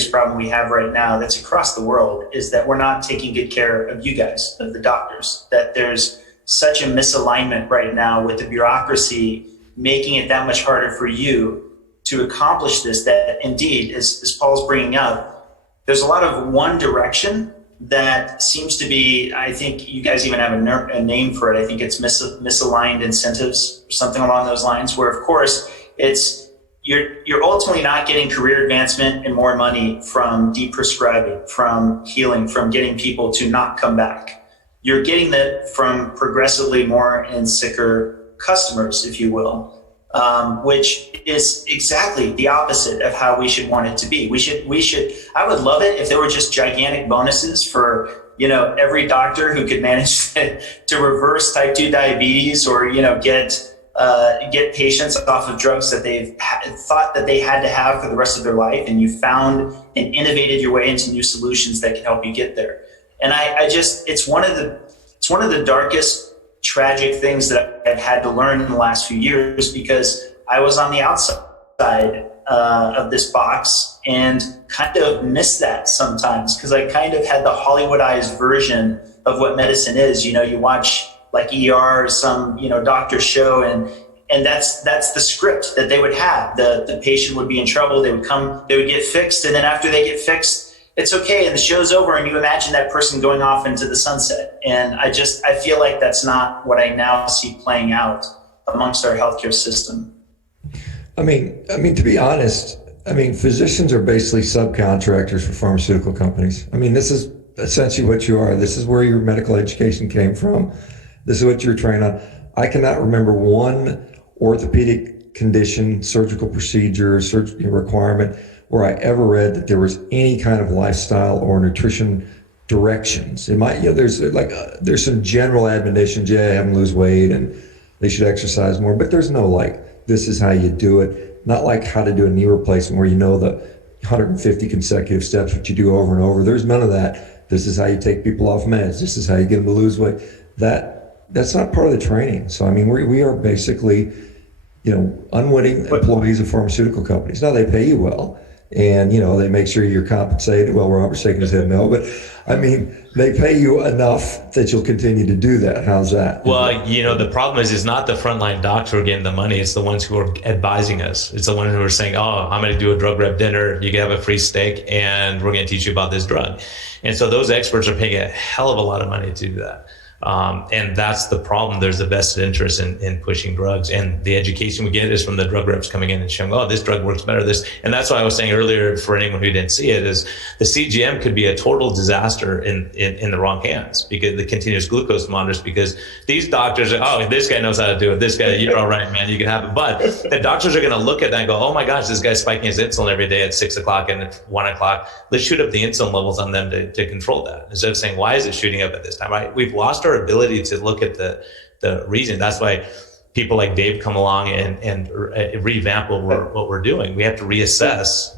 problem we have right now that's across the world is that we're not taking good care of you guys, of the doctors, that there's such a misalignment right now with the bureaucracy, making it that much harder for you to accomplish this, that indeed, as Paul's bringing up, there's a lot of one direction that seems to be, I think you guys even have a name for it. I think it's misaligned incentives or something along those lines, where of course it's, you're ultimately not getting career advancement and more money from deprescribing, from healing, from getting people to not come back. You're getting that from progressively more and sicker customers, if you will, which is exactly the opposite of how we should want it to be. I would love it if there were just gigantic bonuses for, every doctor who could manage to reverse type 2 diabetes, or, get patients off of drugs that they've thought that they had to have for the rest of their life, and you found and innovated your way into new solutions that can help you get there. And it's one of the darkest, tragic things that I've had to learn in the last few years, because I was on the outside of this box and kind of missed that sometimes, because I kind of had the Hollywoodized version of what medicine is. You watch like ER or some, doctor show, and that's the script that they would have. The patient would be in trouble, they would get fixed, and then after they get fixed, it's okay, and the show's over, and you imagine that person going off into the sunset. And I feel like that's not what I now see playing out amongst our healthcare system. I mean, to be honest, physicians are basically subcontractors for pharmaceutical companies. This is essentially what you are. This is where your medical education came from. This is what you're trained on. I cannot remember one orthopedic condition, surgical procedure, surgical requirement where I ever read that there was any kind of lifestyle or nutrition directions. There's some general admonitions, have them lose weight and they should exercise more, but there's no this is how you do it. Not like how to do a knee replacement where the 150 consecutive steps, which you do over and over. There's none of that. This is how you take people off meds. This is how you get them to lose weight. That's not part of the training. So, we are basically, unwitting employees of pharmaceutical companies. Now, they pay you well, and, they make sure you're compensated. Well, Robert's shaking his head no, but, they pay you enough that you'll continue to do that. How's that? Well, the problem is it's not the frontline doctor who are getting the money. It's the ones who are advising us. It's the ones who are saying, oh, I'm going to do a drug rep dinner. You can have a free steak, and we're going to teach you about this drug. And so those experts are paying a hell of a lot of money to do that. And that's the problem. There's a vested interest in pushing drugs, and the education we get is from the drug reps coming in and showing, oh, this drug works better. And that's why I was saying earlier, for anyone who didn't see it, is the CGM could be a total disaster in the wrong hands, because the continuous glucose monitors, because these doctors are, oh, this guy knows how to do it. This guy, you're all right, man, you can have it. But the doctors are going to look at that and go, oh my gosh, this guy's spiking his insulin every day at 6 o'clock and at 1 o'clock. Let's shoot up the insulin levels on them to control that. Instead of saying, why is it shooting up at this time? Right? We've lost our ability to look at the reason. That's why people like Dave come along and revamp what we're doing. We have to reassess.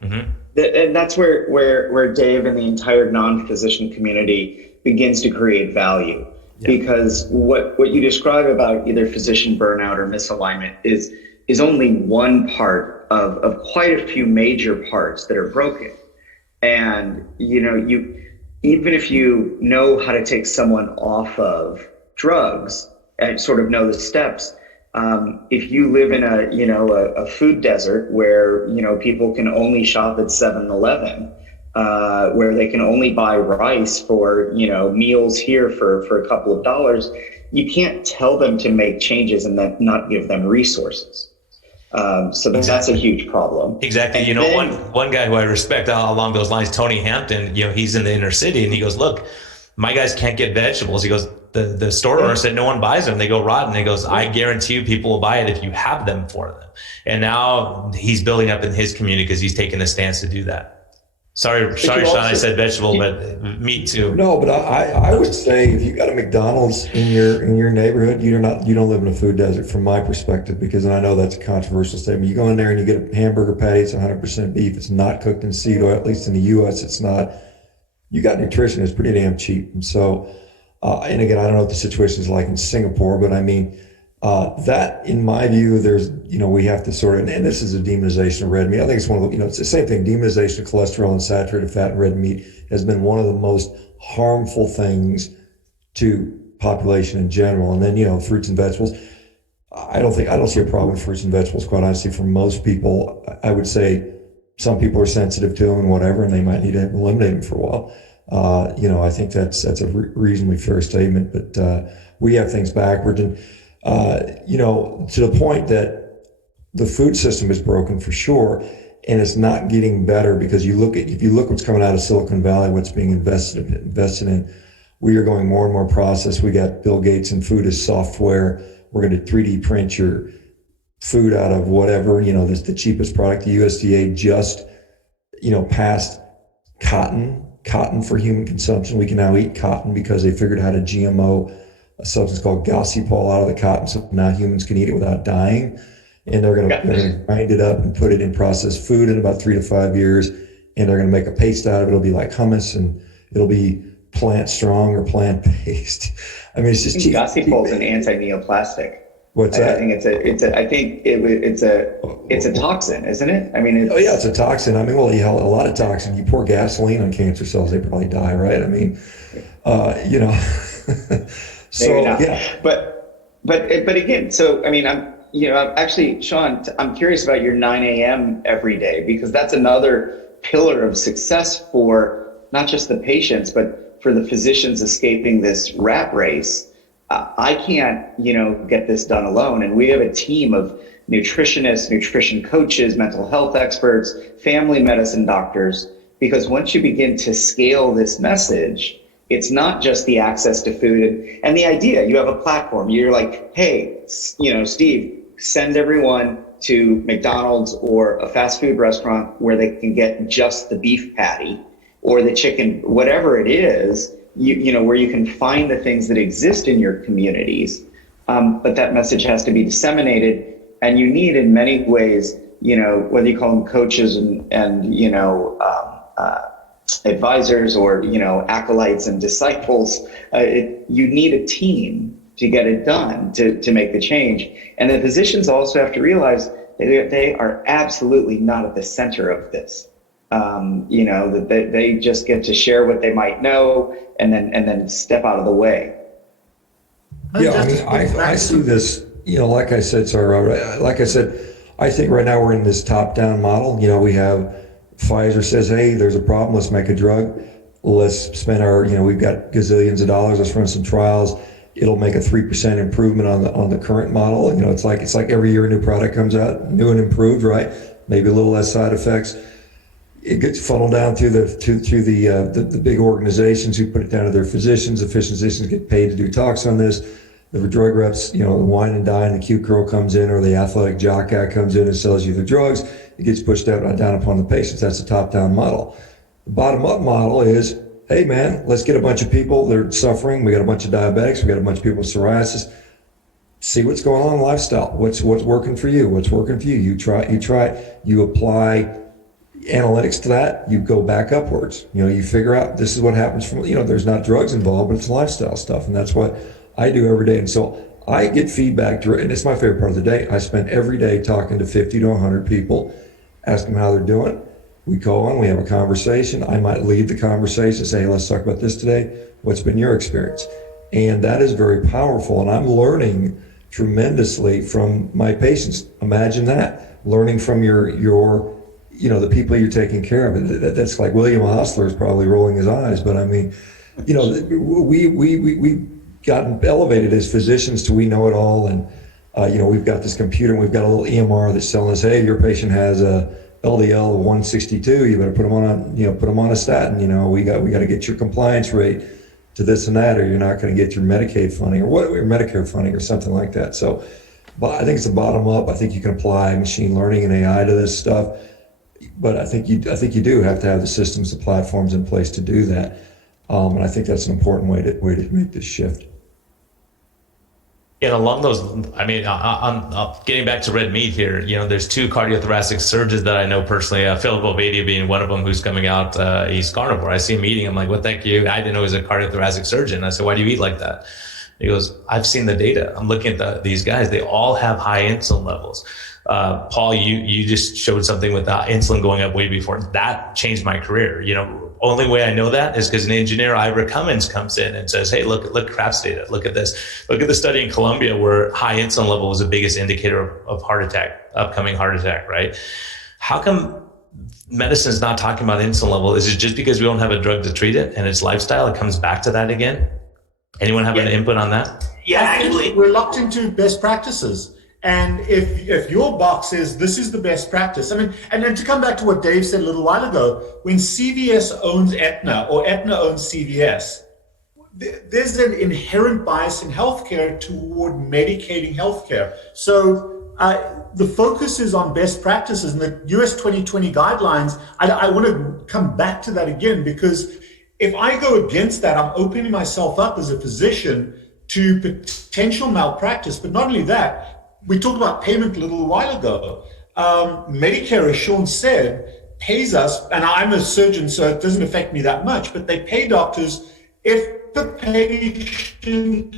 Mm-hmm. And that's where Dave and the entire non-physician community begins to create value. Yeah. Because what you describe about either physician burnout or misalignment is only one part of quite a few major parts that are broken. And even if you know how to take someone off of drugs and sort of know the steps, if you live in a food desert where people can only shop at 7-Eleven, where they can only buy rice for meals here for a couple of dollars, you can't tell them to make changes and then not give them resources. So that's a huge problem. Exactly. One guy who I respect along those lines, Tony Hampton, he's in the inner city, and he goes, look, my guys can't get vegetables. He goes, the store owner said no one buys them. They go rotten. He goes, I guarantee you people will buy it if you have them for them. And now he's building up in his community because he's taken a stance to do that. Sorry, Shawn, I said vegetable, but meat too. No, but I would say if you got a McDonald's in your neighborhood, you don't live in a food desert from my perspective, because I know that's a controversial statement. You go in there and you get a hamburger patty, it's 100% beef, it's not cooked in seed oil, at least in the US it's not. You got nutrition, it's pretty damn cheap. And so, and again, I don't know what the situation is like in Singapore, but that, in my view, there's, we have to sort of, and this is a demonization of red meat. I think it's one of the, it's the same thing. Demonization of cholesterol and saturated fat in red meat has been one of the most harmful things to population in general. And then, fruits and vegetables. I don't see a problem with fruits and vegetables, quite honestly. For most people, I would say some people are sensitive to them and whatever, and they might need to eliminate them for a while. I think that's a reasonably fair statement, but we have things backward. And to the point that the food system is broken for sure, and it's not getting better because if you look what's coming out of Silicon Valley, what's being invested in, we are going more and more processed. We got Bill Gates and food as software. We're going to 3D print your food out of whatever, that's the cheapest product. The USDA just, passed cotton for human consumption. We can now eat cotton because they figured out how to GMO a substance called gossypol out of the cotton, so now humans can eat it without dying. And they're going to grind it up and put it in processed food in about 3 to 5 years, and they're going to make a paste out of it. It'll be like hummus, and it'll be plant strong or plant based. I mean, it's just cheap. Gossypol is an anti-neoplastic. What's that? I think it's a toxin, isn't it? I mean, it's a toxin. I mean, well, you have a lot of toxin. You pour gasoline on cancer cells, they probably die, right? I mean, so yeah. But again, so I mean, I'm actually, Shawn, I'm curious about your 9 a.m. every day, because that's another pillar of success for not just the patients, but for the physicians escaping this rat race. I can't, get this done alone. And we have a team of nutritionists, nutrition coaches, mental health experts, family medicine doctors, because once you begin to scale this message, it's not just the access to food and the idea. You have a platform. You're like, hey, Steve, send everyone to McDonald's or a fast food restaurant where they can get just the beef patty or the chicken, whatever it is, where you can find the things that exist in your communities. But that message has to be disseminated, and you need, in many ways, whether you call them coaches and advisors or, acolytes and disciples, you need a team to get it done, to make the change. And the physicians also have to realize that they are absolutely not at the center of this. That they just get to share what they might know and then step out of the way. Yeah, I mean, I see this, like I said, I think right now we're in this top-down model. We have Pfizer says, hey, there's a problem, let's make a drug. Let's spend we've got gazillions of dollars, let's run some trials. It'll make a 3% improvement on the current model. It's like every year a new product comes out, new and improved, right? Maybe a little less side effects. It gets funneled down through the big organizations who put it down to their physicians. The physicians get paid to do talks on this. The drug reps, the wine and dine, the cute girl comes in, or the athletic jock guy comes in and sells you the drugs. It gets pushed down upon the patients. That's a top-down model. The bottom-up model is, hey man, let's get a bunch of people that are suffering. We got a bunch of diabetics. We got a bunch of people with psoriasis. See what's going on in lifestyle. What's working for you? What's working for you? You try. You apply analytics to that. You go back upwards. You figure out this is what happens from. There's not drugs involved, but it's lifestyle stuff, and that's what I do every day. And so I get feedback, and it's my favorite part of the day. I spend every day talking to 50 to 100 people, ask them how they're doing. We go on, we have a conversation. I might lead the conversation, say, hey, let's talk about this today. What's been your experience? And that is very powerful. And I'm learning tremendously from my patients. Imagine that, learning from your the people you're taking care of. That's like William Hostler is probably rolling his eyes. But I mean, we gotten elevated as physicians to we know it all. And, we've got this computer and we've got a little EMR that's telling us, hey, your patient has a LDL of 162. You better put them on a statin. We got to get your compliance rate to this and that, or you're not going to get your Medicaid funding or Medicare funding or something like that. So, but I think it's the bottom up. I think you can apply machine learning and AI to this stuff. But I think you do have to have the systems, the platforms in place to do that. And I think that's an important way to make this shift. And along those, I mean, on getting back to red meat here, there's two cardiothoracic surgeons that I know personally, Philip Ovadia being one of them, who's coming out, he's carnivore. I see him eating. I'm like, what the heck you? I didn't know he was a cardiothoracic surgeon. I said, why do you eat like that? He goes, I've seen the data. I'm looking at these guys. They all have high insulin levels. Paul, you just showed something with the insulin going up way before. That changed my career. Only way I know that is because an engineer, Ira Cummins, comes in and says, hey, look Kraft's data. Look at this. Look at the study in Colombia where high insulin level was the biggest indicator of heart attack, upcoming heart attack, right? How come medicine's not talking about insulin level? Is it just because we don't have a drug to treat it and it's lifestyle? It comes back to that again? Anyone have an input on that? Yeah, actually, we're locked into best practices. And if your box says this is the best practice, I mean, and then to come back to what Dave said a little while ago, when CVS owns Aetna or Aetna owns CVS, there's an inherent bias in healthcare toward medicating healthcare. So the focus is on best practices, and the US 2020 guidelines, I want to come back to that again, because if I go against that, I'm opening myself up as a physician to potential malpractice. But not only that, we talked about payment a little while ago. Medicare, as Shawn said, pays us, and I'm a surgeon, so it doesn't affect me that much, but they pay doctors if the patient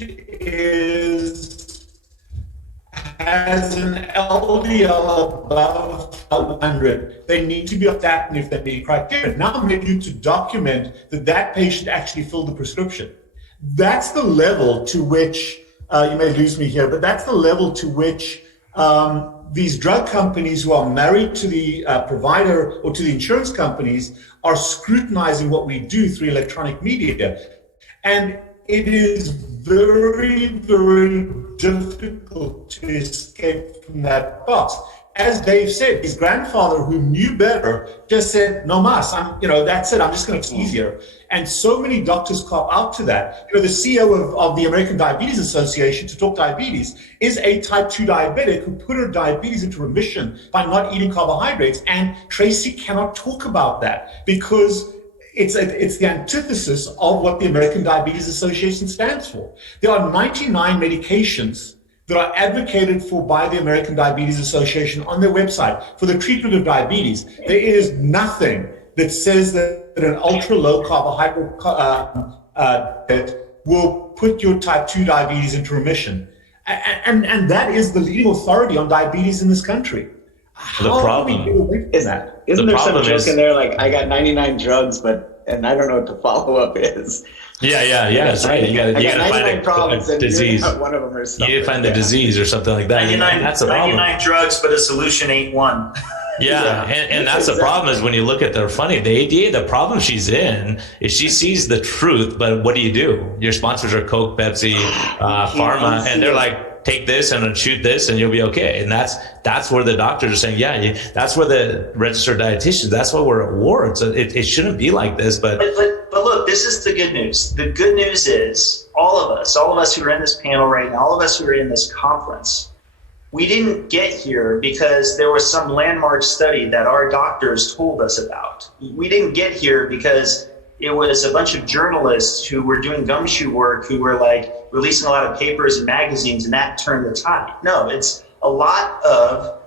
has an LDL above 100, they need to be off that, and if they meet criteria. Now I'm going to document that that patient actually filled the prescription. That's the level to which, you may lose me here, but that's the level to which these drug companies who are married to the provider or to the insurance companies are scrutinizing what we do through electronic media. And it is very, very difficult to escape from that box. As Dave said, his grandfather, who knew better, just said, no mas, that's it, I'm just going to, it's easier. And so many doctors cop out to that. The CEO of the American Diabetes Association, to talk diabetes, is a type 2 diabetic who put her diabetes into remission by not eating carbohydrates. And Tracy cannot talk about that because it's the antithesis of what the American Diabetes Association stands for. There are 99 medications that are advocated for by the American Diabetes Association on their website for the treatment of diabetes. There is nothing that says that an ultra low carbohydrate diet will put your type 2 diabetes into remission. And that is the leading authority on diabetes in this country. The problem is that. Isn't there some joke in there like, I got 99 drugs, and I don't know what the follow-up is? Yeah, that's right. You got to find a disease. One of them or something. You got to find the disease or something like that. 99, that's the problem. 99 drugs, but a solution ain't one. Yeah, and that's the problem is when you look at the funny, the ADA, the problem she's in is she sees the truth, but what do? Your sponsors are Coke, Pepsi, Pharma, and they're like, take this and shoot this and you'll be okay. And that's where the doctors are saying, that's where the registered dietitians, that's why we're at war. It shouldn't be like this, but look, this is the good news. The good news is all of us who are in this panel right now, all of us who are in this conference, we didn't get here because there was some landmark study that our doctors told us about. We didn't get here because it was a bunch of journalists who were doing gumshoe work, who were like releasing a lot of papers and magazines, and that turned the tide. No, it's a lot of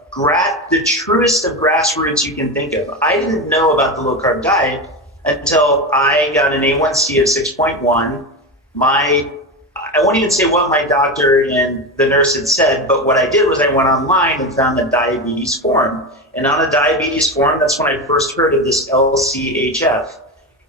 the truest of grassroots you can think of. I didn't know about the low carb diet until I got an A1C of 6.1. I won't even say what my doctor and the nurse had said, but what I did was I went online and found the diabetes form. And on the diabetes form, that's when I first heard of this LCHF.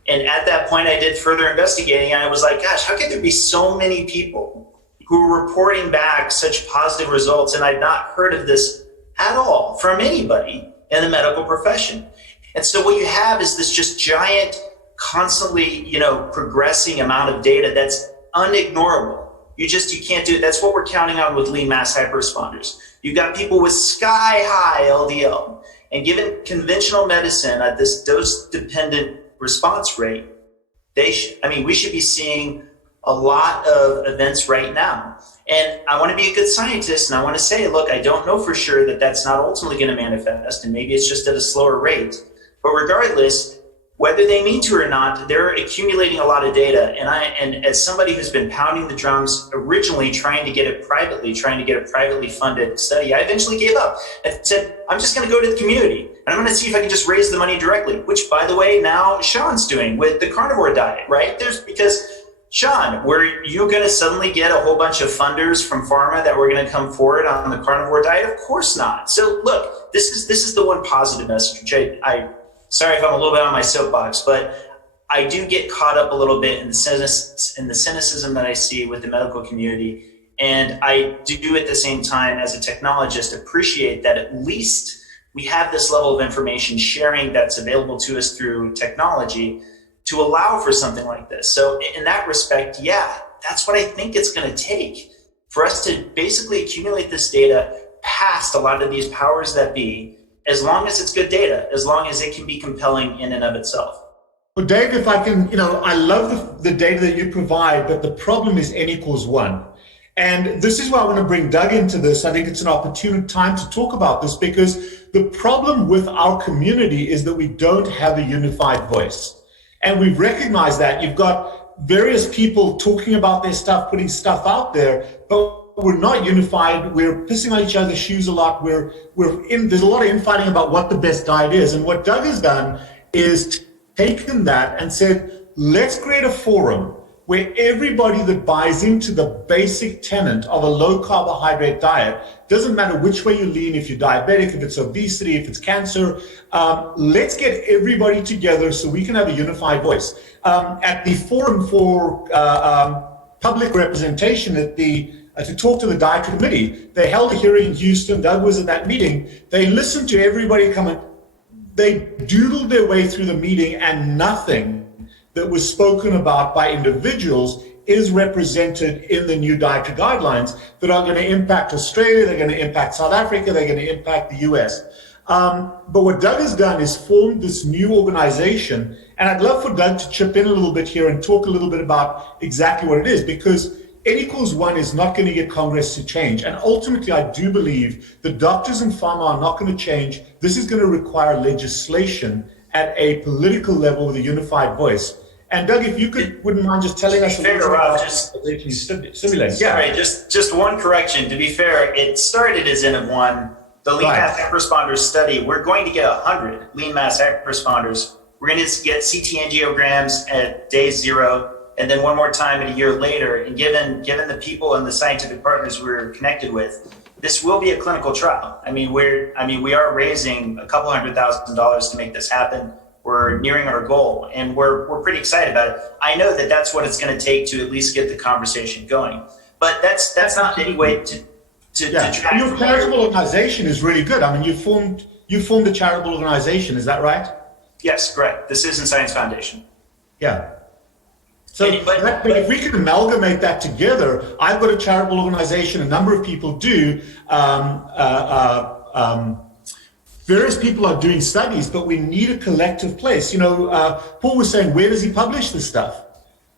And at that point, I did further investigating, and I was like, gosh, how can there be so many people who are reporting back such positive results? And I've not heard of this at all from anybody in the medical profession. And so what you have is this just giant, constantly, progressing amount of data that's unignorable. You can't do it. That's what we're counting on with lean mass hyperresponders. You've got people with sky high LDL, and given conventional medicine at this dose-dependent response rate, we should be seeing a lot of events right now. And I want to be a good scientist, and I want to say, look, I don't know for sure that that's not ultimately going to manifest, and maybe it's just at a slower rate. But regardless, whether they mean to or not, they're accumulating a lot of data. And as somebody who's been pounding the drums, originally trying to get a privately funded study, I eventually gave up. I said, I'm just going to go to the community, and I'm going to see if I can just raise the money directly, which, by the way, now Shawn's doing with the carnivore diet, right? Because, Shawn, were you going to suddenly get a whole bunch of funders from pharma that were going to come forward on the carnivore diet? Of course not. So look, this is the one positive message, which sorry if I'm a little bit on my soapbox, but I do get caught up a little bit in the cynicism that I see with the medical community. And I do at the same time, as a technologist, appreciate that at least we have this level of information sharing that's available to us through technology to allow for something like this. So in that respect, that's what I think it's going to take for us to basically accumulate this data, past a lot of these powers that be, as long as it's good data, as long as it can be compelling in and of itself. Well, Dave, if I can, I love the data that you provide, but the problem is N equals 1. And this is why I want to bring Doug into this. I think it's an opportune time to talk about this, because the problem with our community is that we don't have a unified voice. And we've recognized that. You've got various people talking about their stuff, putting stuff out there, but we're not unified. We're pissing on each other's shoes a lot. There's a lot of infighting about what the best diet is. And what Doug has done is taken that and said, let's create a forum where everybody that buys into the basic tenet of a low carbohydrate diet, doesn't matter which way you lean, if you're diabetic, if it's obesity, if it's cancer, let's get everybody together so we can have a unified voice. At the Forum for Public Representation to talk to the dietary committee, they held a hearing in Houston. Doug was at that meeting. They listened to everybody come in. They doodled their way through the meeting, and nothing that was spoken about by individuals is represented in the new dietary guidelines that are going to impact Australia, they're going to impact South Africa, they're going to impact the US. But what Doug has done is formed this new organization, and I'd love for Doug to chip in a little bit here and talk a little bit about exactly what it is, because N equals 1 is not going to get Congress to change. And ultimately, I do believe the doctors and pharma are not going to change. This is going to require legislation at a political level with a unified voice. And Doug, if you wouldn't mind just telling us a little bit about simulating. Yeah, right. Just one correction. To be fair, it started as N of 1. The lean mass responders study, we're going to get 100 lean mass responders. We're going to get CT angiograms at day 0, and then one more time at a year later. And given the people and the scientific partners we're connected with, this will be a clinical trial. We are raising a couple $100,000 to make this happen. We're nearing our goal, and we're pretty excited about it. I know that that's what it's going to take to at least get the conversation going. But that's not any way to track. Your charitable organization is really good. You formed a charitable organization, is that right? Yes, correct. The Citizen Science Foundation. Yeah. So, but if we can amalgamate that together, I've got a charitable organization, a number of people do. Various people are doing studies, but we need a collective place. Paul was saying, where does he publish this stuff?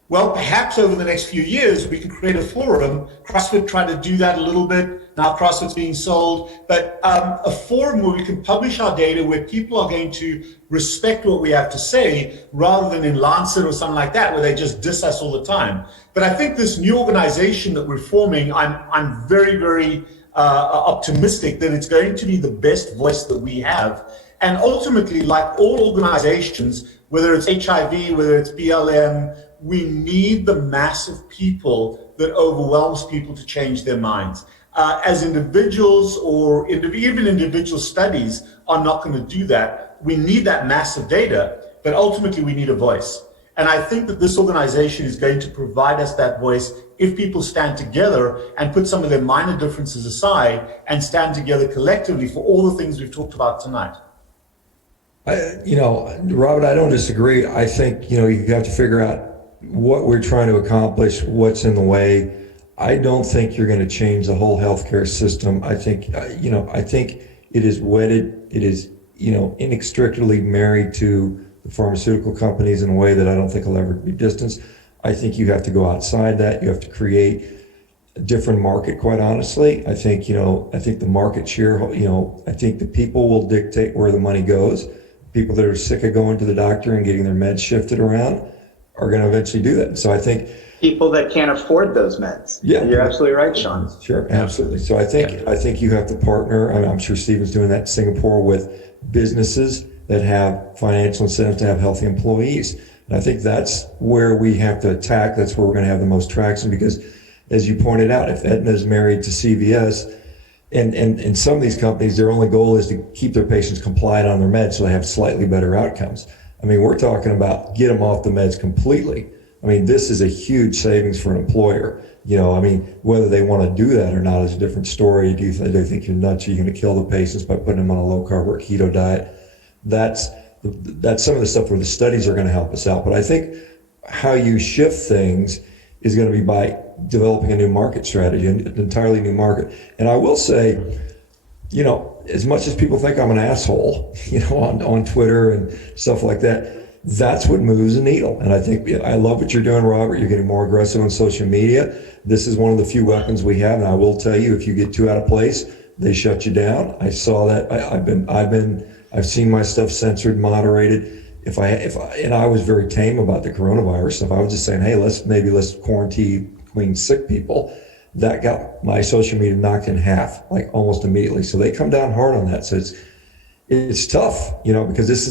Well, perhaps over the next few years, we can create a forum. CrossFit tried to do that a little bit. Now CrossFit's being sold. But a forum where we can publish our data, where people are going to respect what we have to say, rather than in Lancet or something like that, where they just diss us all the time. But I think this new organization that we're forming, I'm very, very optimistic that it's going to be the best voice that we have. And ultimately, like all organizations, whether it's HIV, whether it's BLM, we need the mass of people that overwhelms people to change their minds. As individuals or even individual studies are not going to do that. We need that massive data, but ultimately we need a voice. And I think that this organization is going to provide us that voice if people stand together and put some of their minor differences aside and stand together collectively for all the things we've talked about tonight. Robert, I don't disagree. I think, you have to figure out what we're trying to accomplish, what's in the way. I don't think you're going to change the whole healthcare system. I think, I think it is wedded. It is, inextricably married to the pharmaceutical companies in a way that I don't think will ever be distanced. I think you have to go outside that. You have to create a different market, quite honestly. I think, the market share, I think the people will dictate where the money goes. People that are sick of going to the doctor and getting their meds shifted around are going to eventually do that. So I think people that can't afford those meds. Yeah, you're absolutely right, Shawn. Sure, absolutely. So I think you have to partner. I'm sure Stephen's doing that in Singapore with businesses that have financial incentives to have healthy employees. And I think that's where we have to attack. That's where we're going to have the most traction, because, as you pointed out, if Aetna is married to CVS, and some of these companies, their only goal is to keep their patients compliant on their meds so they have slightly better outcomes. We're talking about get them off the meds completely. This is a huge savings for an employer. Whether they want to do that or not is a different story. Do they think you're nuts? Are you going to kill the patients by putting them on a low carb or keto diet? That's some of the stuff where the studies are going to help us out. But I think how you shift things is going to be by developing a new market strategy, an entirely new market. And I will say, you know, as much as people think I'm an asshole, you know, on Twitter and stuff like that, that's what moves the needle. And I think I love what you're doing, Robert. You're getting more aggressive on social media. This is one of the few weapons we have. And I will tell you, if you get too out of place, they shut you down. I saw that. I've seen my stuff censored, moderated. And I was very tame about the coronavirus stuff. I was just saying, hey, let's quarantine sick people. That got my social media knocked in half, like almost immediately. So they come down hard on that. So it's tough, you know, because this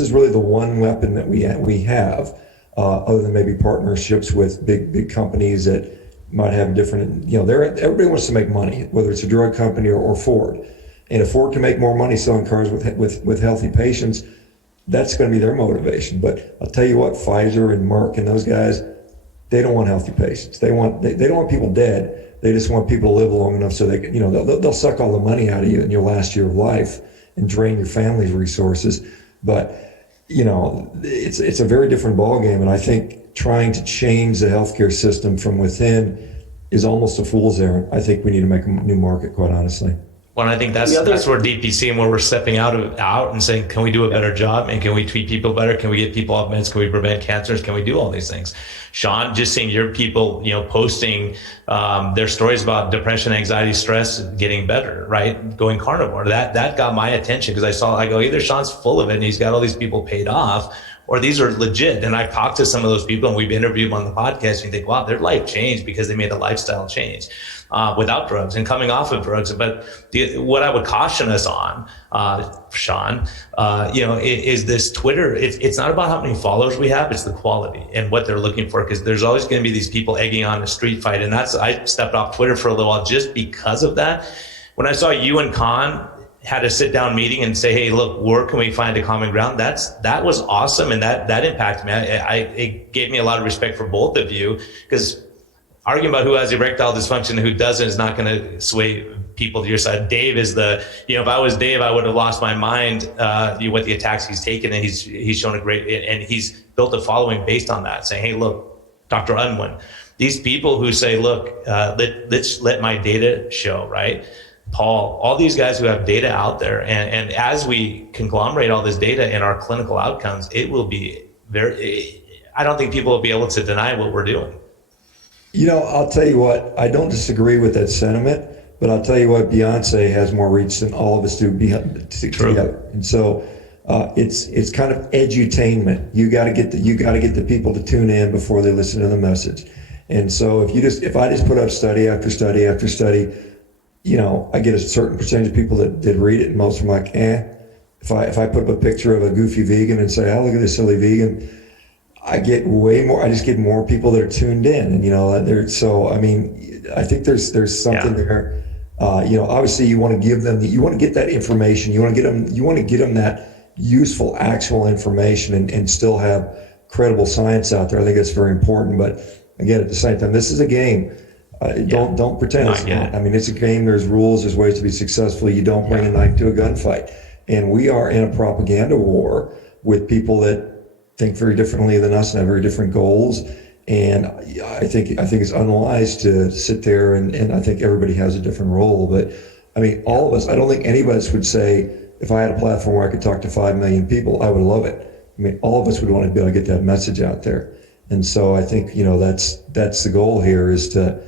is really the one weapon that we have, other than maybe partnerships with big companies that might have different, you know, everybody wants to make money, whether it's a drug company or Ford. And if Ford can make more money selling cars with healthy patients, that's going to be their motivation. But I'll tell you what, Pfizer and Merck and those guys, they don't want healthy patients. They don't want people dead. They just want people to live long enough so they can, you know, they'll suck all the money out of you in your last year of life and drain your family's resources. But, you know, it's a very different ballgame. And I think trying to change the healthcare system from within is almost a fool's errand. I think we need to make a new market, quite honestly. Well, I think that's where DPC and where we're stepping out and saying, can we do a better job? And can we treat people better? Can we get people off meds? Can we prevent cancers? Can we do all these things? Shawn, just seeing your people, you know, posting their stories about depression, anxiety, stress, getting better, right? Going carnivore. That got my attention because I go, either Shawn's full of it and he's got all these people paid off, or these are legit. And I've talked to some of those people and we've interviewed them on the podcast and you think, wow, their life changed because they made a lifestyle change without drugs and coming off of drugs. But what I would caution us on, Shawn, you know, is this Twitter. It's not about how many followers we have, it's the quality and what they're looking for. Because there's always going to be these people egging on a street fight. And I stepped off Twitter for a little while just because of that. When I saw you and Khan had a sit down meeting and say, hey, look, where can we find a common ground? That was awesome. And that impacted me. It gave me a lot of respect for both of you, because arguing about who has erectile dysfunction and who doesn't is not going to sway people to your side. Dave is if I was Dave, I would have lost my mind with the attacks he's taken, and he's shown and he's built a following based on that, saying, hey, look, Dr. Unwin, these people who say, look, let's let my data show, right? Paul, all these guys who have data out there, and as we conglomerate all this data in our clinical outcomes, it will be I don't think people will be able to deny what we're doing. You know, I'll tell you what, I don't disagree with that sentiment, but I'll tell you what, Beyonce has more reach than all of us do together. And so it's kind of edutainment. You got to get the people to tune in before they listen to the message. And so if I just put up study after study after study, you know, I get a certain percentage of people that did read it, and most of them are like, eh. If I put up a picture of a goofy vegan and say, oh, look at this silly vegan, I get I just get more people that are tuned in, and, you know, so, I mean, I think there's something there. You know, obviously you want to give them, you want to get that information, you want to get them that useful, actual information and still have credible science out there. I think that's very important. But again, at the same time, this is a game. Don't pretend it's not. I mean, it's a game. There's rules. There's ways to be successful. You don't bring a knife to a gunfight. And we are in a propaganda war with people that think very differently than us and have very different goals. And I think it's unwise to sit there and I think everybody has a different role. But I mean, all of us, I don't think any of us would say, if I had a platform where I could talk to 5 million people, I would love it. I mean, all of us would want to be able to get that message out there. And so I think, you know, that's the goal here, is to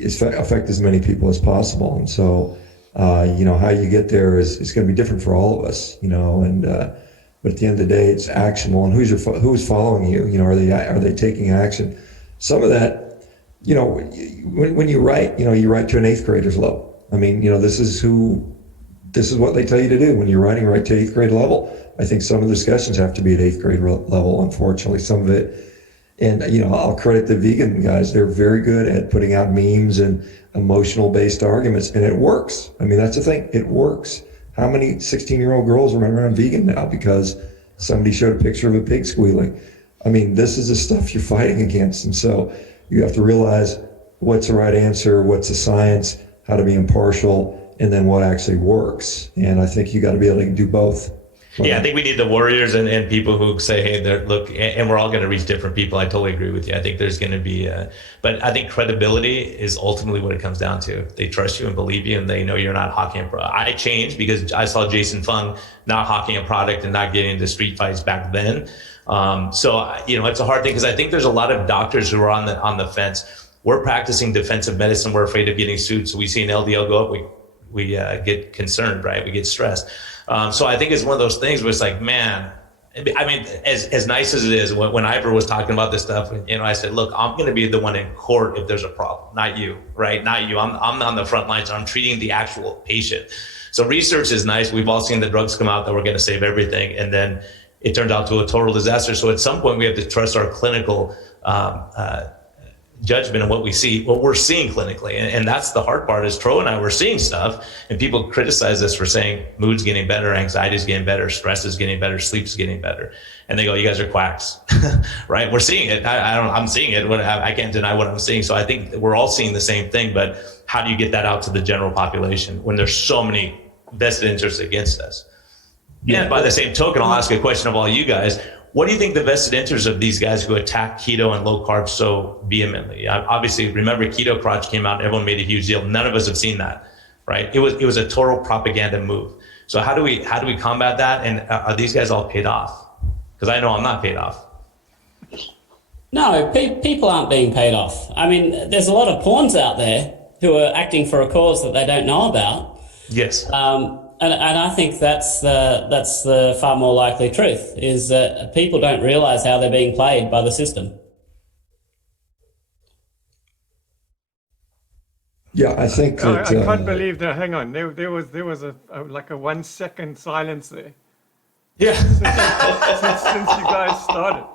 affect as many people as possible. And so, you know, how you get there is going to be different for all of us, you know, and, but at the end of the day, it's actionable. And who's following you? You know, are they taking action? Some of that, you know, when you write, you know, you write to an 8th grader's level. I mean, you know, this is what they tell you to do when you're writing, write to 8th grade level. I think some of the discussions have to be at 8th grade level, unfortunately. Some of it, and, you know, I'll credit the vegan guys. They're very good at putting out memes and emotional-based arguments, and it works. I mean, that's the thing. It works. How many 16-year-old girls are running around vegan now because somebody showed a picture of a pig squealing? I mean, this is the stuff you're fighting against. And so you have to realize what's the right answer, what's the science, how to be impartial, and then what actually works. And I think you got to be able to do both. Yeah, I think we need the warriors and people who say, hey, look, and we're all going to reach different people. I totally agree with you. I think there's going to be, but I think credibility is ultimately what it comes down to. They trust you and believe you, and they know you're not hawking a product. I changed because I saw Jason Fung not hawking a product and not getting into street fights back then. So, it's a hard thing because I think there's a lot of doctors who are on the fence. We're practicing defensive medicine. We're afraid of getting sued. So we see an LDL go up, we get concerned, right? We get stressed. So I think it's one of those things where it's like, man, I mean, as nice as it is, when Ivor was talking about this stuff, I said, look, I'm going to be the one in court if there's a problem, not you, right? Not you. I'm on the front lines. I'm treating the actual patient. So research is nice. We've all seen the drugs come out that we're going to save everything. And then it turns out to a total disaster. So at some point we have to trust our clinical judgment of what we're seeing clinically. And that's the hard part is Tro and I were seeing stuff and people criticize us for saying mood's getting better, anxiety's getting better, stress is getting better, sleep's getting better. And they go, you guys are quacks, right? We're seeing it. I'm seeing it. I can't deny what I'm seeing. So I think we're all seeing the same thing, but how do you get that out to the general population when there's so many vested interests against us? Yeah. And by the same token, I'll ask a question of all you guys. What do you think the vested interests of these guys who attack keto and low carb so vehemently? Obviously, remember keto crotch came out, everyone made a huge deal. None of us have seen that, right? It was a total propaganda move. So how do we combat that? And are these guys all paid off? Because I know I'm not paid off. No, people aren't being paid off. I mean, there's a lot of pawns out there who are acting for a cause that they don't know about. Yes. And I think that's the far more likely truth, is that people don't realize how they're being played by the system. Yeah, I think that... I can't believe that. Hang on. There was a 1 second silence there. Yeah. Since you guys started.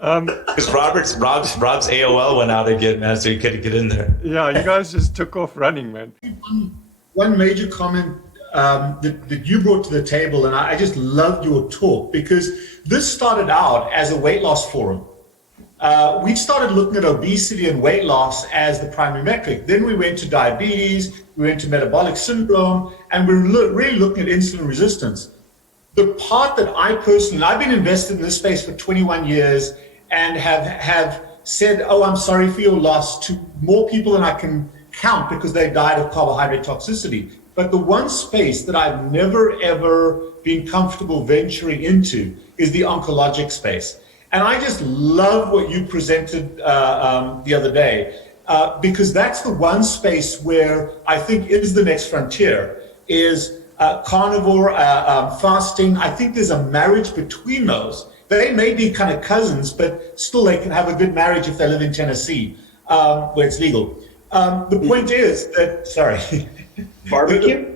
Because Rob's AOL went out again, man, so he couldn't get in there. Yeah, you guys just took off running, man. One major comment that you brought to the table, and I just loved your talk, because this started out as a weight loss forum. We started looking at obesity and weight loss as the primary metric. Then we went to diabetes, we went to metabolic syndrome, and we're really looking at insulin resistance. The part that I've been invested in this space for 21 years and have said, oh, I'm sorry for your loss, to more people than I can count because they died of carbohydrate toxicity. But the one space that I've never, ever been comfortable venturing into is the oncologic space. And I just love what you presented the other day, because that's the one space where I think is the next frontier, is carnivore, fasting. I think there's a marriage between those. They may be kind of cousins, but still they can have a good marriage if they live in Tennessee, where it's legal. The point is that, sorry. Barbecue?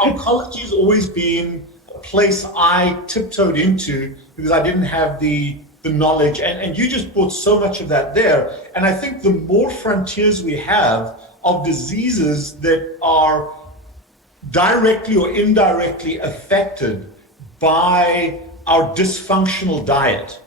Oncology has always been a place I tiptoed into because I didn't have the knowledge, and you just brought so much of that there. And I think the more frontiers we have of diseases that are directly or indirectly affected by our dysfunctional diet.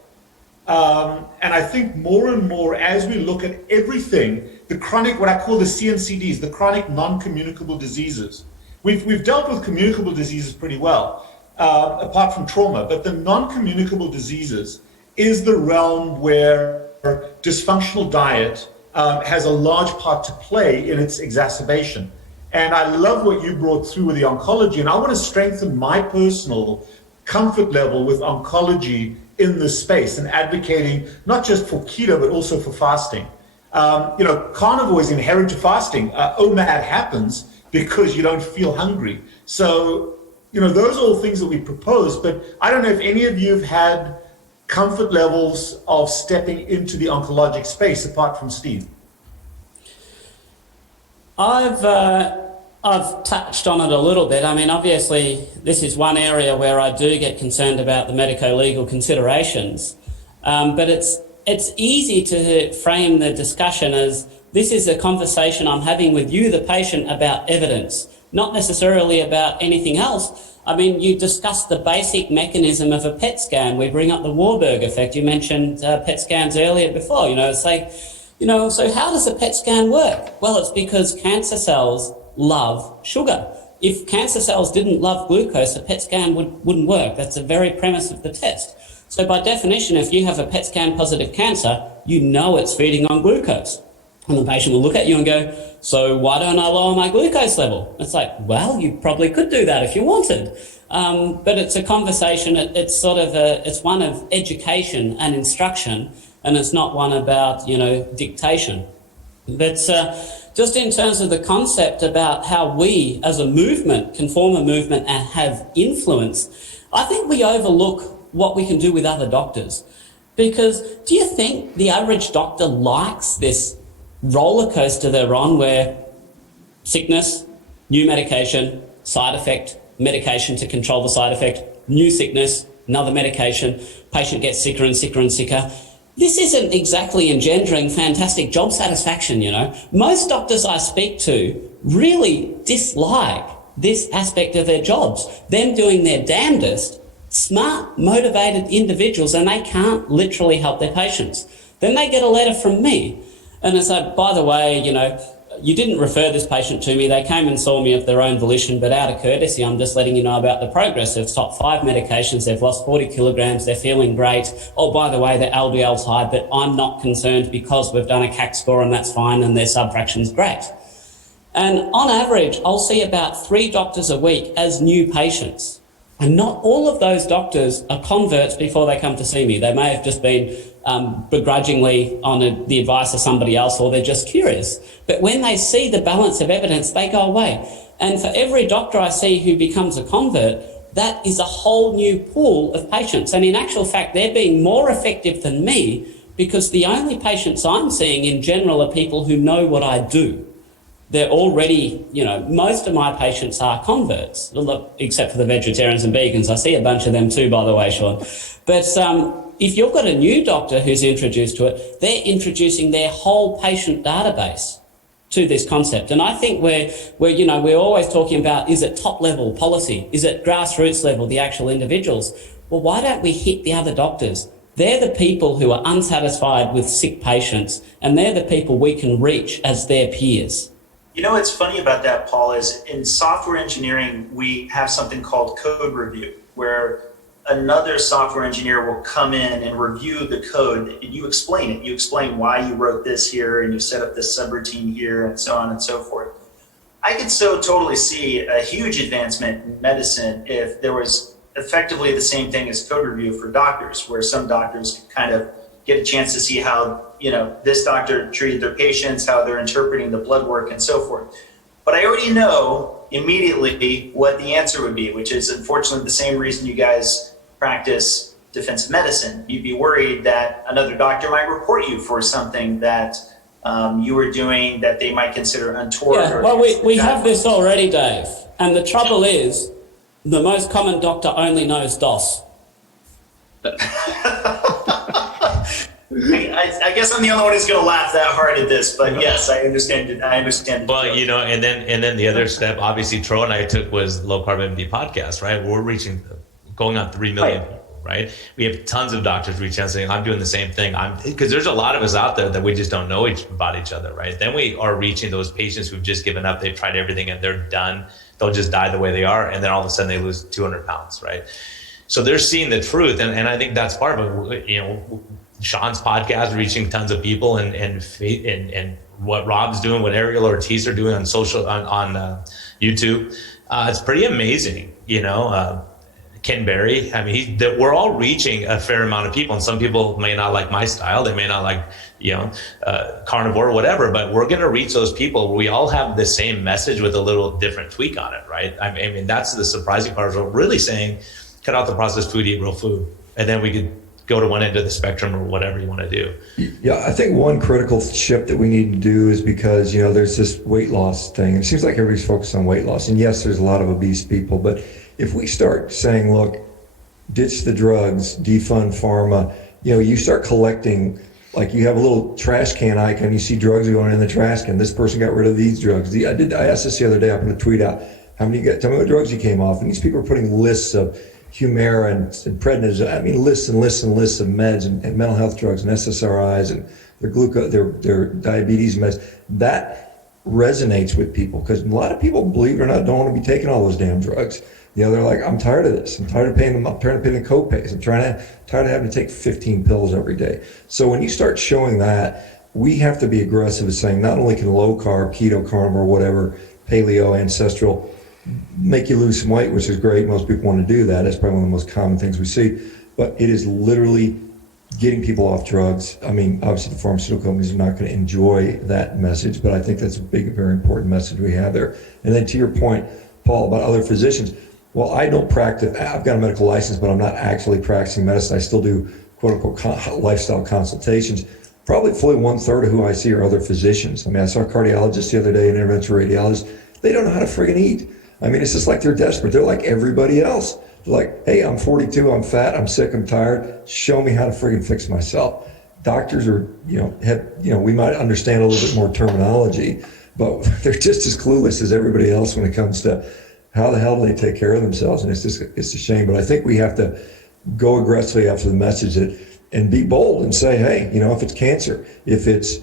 And I think more and more as we look at everything, the chronic, what I call the CNCDs, the chronic non-communicable diseases. We've dealt with communicable diseases pretty well, apart from trauma, but the non-communicable diseases is the realm where dysfunctional diet has a large part to play in its exacerbation. And I love what you brought through with the oncology, and I want to strengthen my personal comfort level with oncology in this space and advocating not just for keto, but also for fasting. Carnivore is inherent to fasting. OMAD happens because you don't feel hungry. So, those are all things that we propose, but I don't know if any of you have had comfort levels of stepping into the oncologic space apart from Steve. I've touched on it a little bit. I mean, obviously, this is one area where I do get concerned about the medico-legal considerations, but it's easy to frame the discussion as this is a conversation I'm having with you, the patient, about evidence, not necessarily about anything else. I mean, you discussed the basic mechanism of a PET scan. We bring up the Warburg effect. You mentioned PET scans earlier before, so how does a PET scan work? Well, it's because cancer cells love sugar. if cancer cells didn't love glucose, a PET scan wouldn't work. That's the very premise of the test. So by definition, if you have a PET scan positive cancer, you know it's feeding on glucose. And the patient will look at you and go, so why don't I lower my glucose level? It's like, well, you probably could do that if you wanted. But it's a conversation. It's it's one of education and instruction, and it's not one about, dictation. But just in terms of the concept about how we as a movement can form a movement and have influence, I think we overlook what we can do with other doctors. Because do you think the average doctor likes this roller coaster they're on where sickness, new medication, side effect, medication to control the side effect, new sickness, another medication, patient gets sicker and sicker and sicker? This isn't exactly engendering fantastic job satisfaction, Most doctors I speak to really dislike this aspect of their jobs, them doing their damnedest, smart, motivated individuals, and they can't literally help their patients. Then they get a letter from me, and it's like, by the way, you didn't refer this patient to me. They came and saw me of their own volition, but out of courtesy, I'm just letting you know about the progress. They've stopped 5 medications. They've lost 40 kilograms. They're feeling great. Oh, by the way, their LDL's high, but I'm not concerned because we've done a CAC score and that's fine and their subfraction's great. And on average, I'll see about 3 doctors a week as new patients. And not all of those doctors are converts before they come to see me. They may have just been begrudgingly on the advice of somebody else, or they're just curious. But when they see the balance of evidence, they go away. And for every doctor I see who becomes a convert, that is a whole new pool of patients. And in actual fact, they're being more effective than me because the only patients I'm seeing in general are people who know what I do. They're already, most of my patients are converts, except for the vegetarians and vegans. I see a bunch of them too, by the way, Shawn. But if you've got a new doctor who's introduced to it, they're introducing their whole patient database to this concept. And I think we're always talking about, is it top level policy? Is it grassroots level, the actual individuals? Well, why don't we hit the other doctors? They're the people who are unsatisfied with sick patients, and they're the people we can reach as their peers. What's funny about that, Paul, is in software engineering, we have something called code review, where another software engineer will come in and review the code. And you explain it. You explain why you wrote this here and you set up this subroutine here and so on and so forth. I could so totally see a huge advancement in medicine if there was effectively the same thing as code review for doctors, where some doctors could kind of get a chance to see how, this doctor treated their patients, how they're interpreting the blood work and so forth. But I already know immediately what the answer would be, which is unfortunately the same reason you guys practice defensive medicine. You'd be worried that another doctor might report you for something that you were doing that they might consider untoward. Yeah, well, we have this already, Dave. And the trouble is, the most common doctor only knows DOS. I guess I'm the only one who's going to laugh that hard at this, but yes, I understand it. Well, and then the other step, obviously, Tro and I took was Low Carb MD podcast, right? We're going on 3 million people, right? We have tons of doctors reaching out saying, I'm doing the same thing. Because there's a lot of us out there that we just don't know about each other, right? Then we are reaching those patients who've just given up. They've tried everything and they're done. They'll just die the way they are. And then all of a sudden they lose 200 pounds, right? So they're seeing the truth. And I think that's part of it, Shawn's podcast, reaching tons of people, and what Rob's doing, what Ariel Ortiz are doing on YouTube, it's pretty amazing. Ken Berry, we're all reaching a fair amount of people, and some people may not like my style, they may not like carnivore or whatever, but we're going to reach those people. We all have the same message with a little different tweak on it, right? That's the surprising part. We're really saying, cut out the processed food, eat real food, and then we could go to one end of the spectrum or whatever you want to do. Yeah, I think one critical shift that we need to do is because, there's this weight loss thing. It seems like everybody's focused on weight loss. And yes, there's a lot of obese people, but if we start saying, look, ditch the drugs, defund pharma, you start collecting, like you have a little trash can icon, you see drugs going in the trash can. This person got rid of these drugs. I asked this the other day, I'm going to tweet out, tell me what drugs you came off. And these people are putting lists of Humira and prednisone, lists and lists and lists of meds and mental health drugs and SSRIs and their diabetes meds. That resonates with people, because a lot of people, believe it or not, don't want to be taking all those damn drugs. You know, they're like, I'm tired of this. I'm tired of paying them. I'm tired of paying the co-pays. I'm tired of having to take 15 pills every day. So when you start showing that, we have to be aggressive in saying not only can low carb, keto, carnivore, whatever, paleo, ancestral, make you lose some weight, which is great. Most people want to do that. That's probably one of the most common things we see. But it is literally getting people off drugs. I mean, obviously the pharmaceutical companies are not going to enjoy that message, but I think that's a big, very important message we have there. And then to your point, Paul, about other physicians, well, I don't practice, I've got a medical license, but I'm not actually practicing medicine. I still do quote unquote lifestyle consultations. Probably fully 1/3 of who I see are other physicians. I mean, I saw a cardiologist the other day, an interventional radiologist. They don't know how to friggin' eat. I mean, it's just like they're desperate. They're like everybody else. They're like, hey, I'm 42, I'm fat, I'm sick, I'm tired. Show me how to friggin' fix myself. Doctors are, we might understand a little bit more terminology, but they're just as clueless as everybody else when it comes to how the hell do they take care of themselves. And it's a shame. But I think we have to go aggressively after the message and be bold and say, hey, if it's cancer, if it's,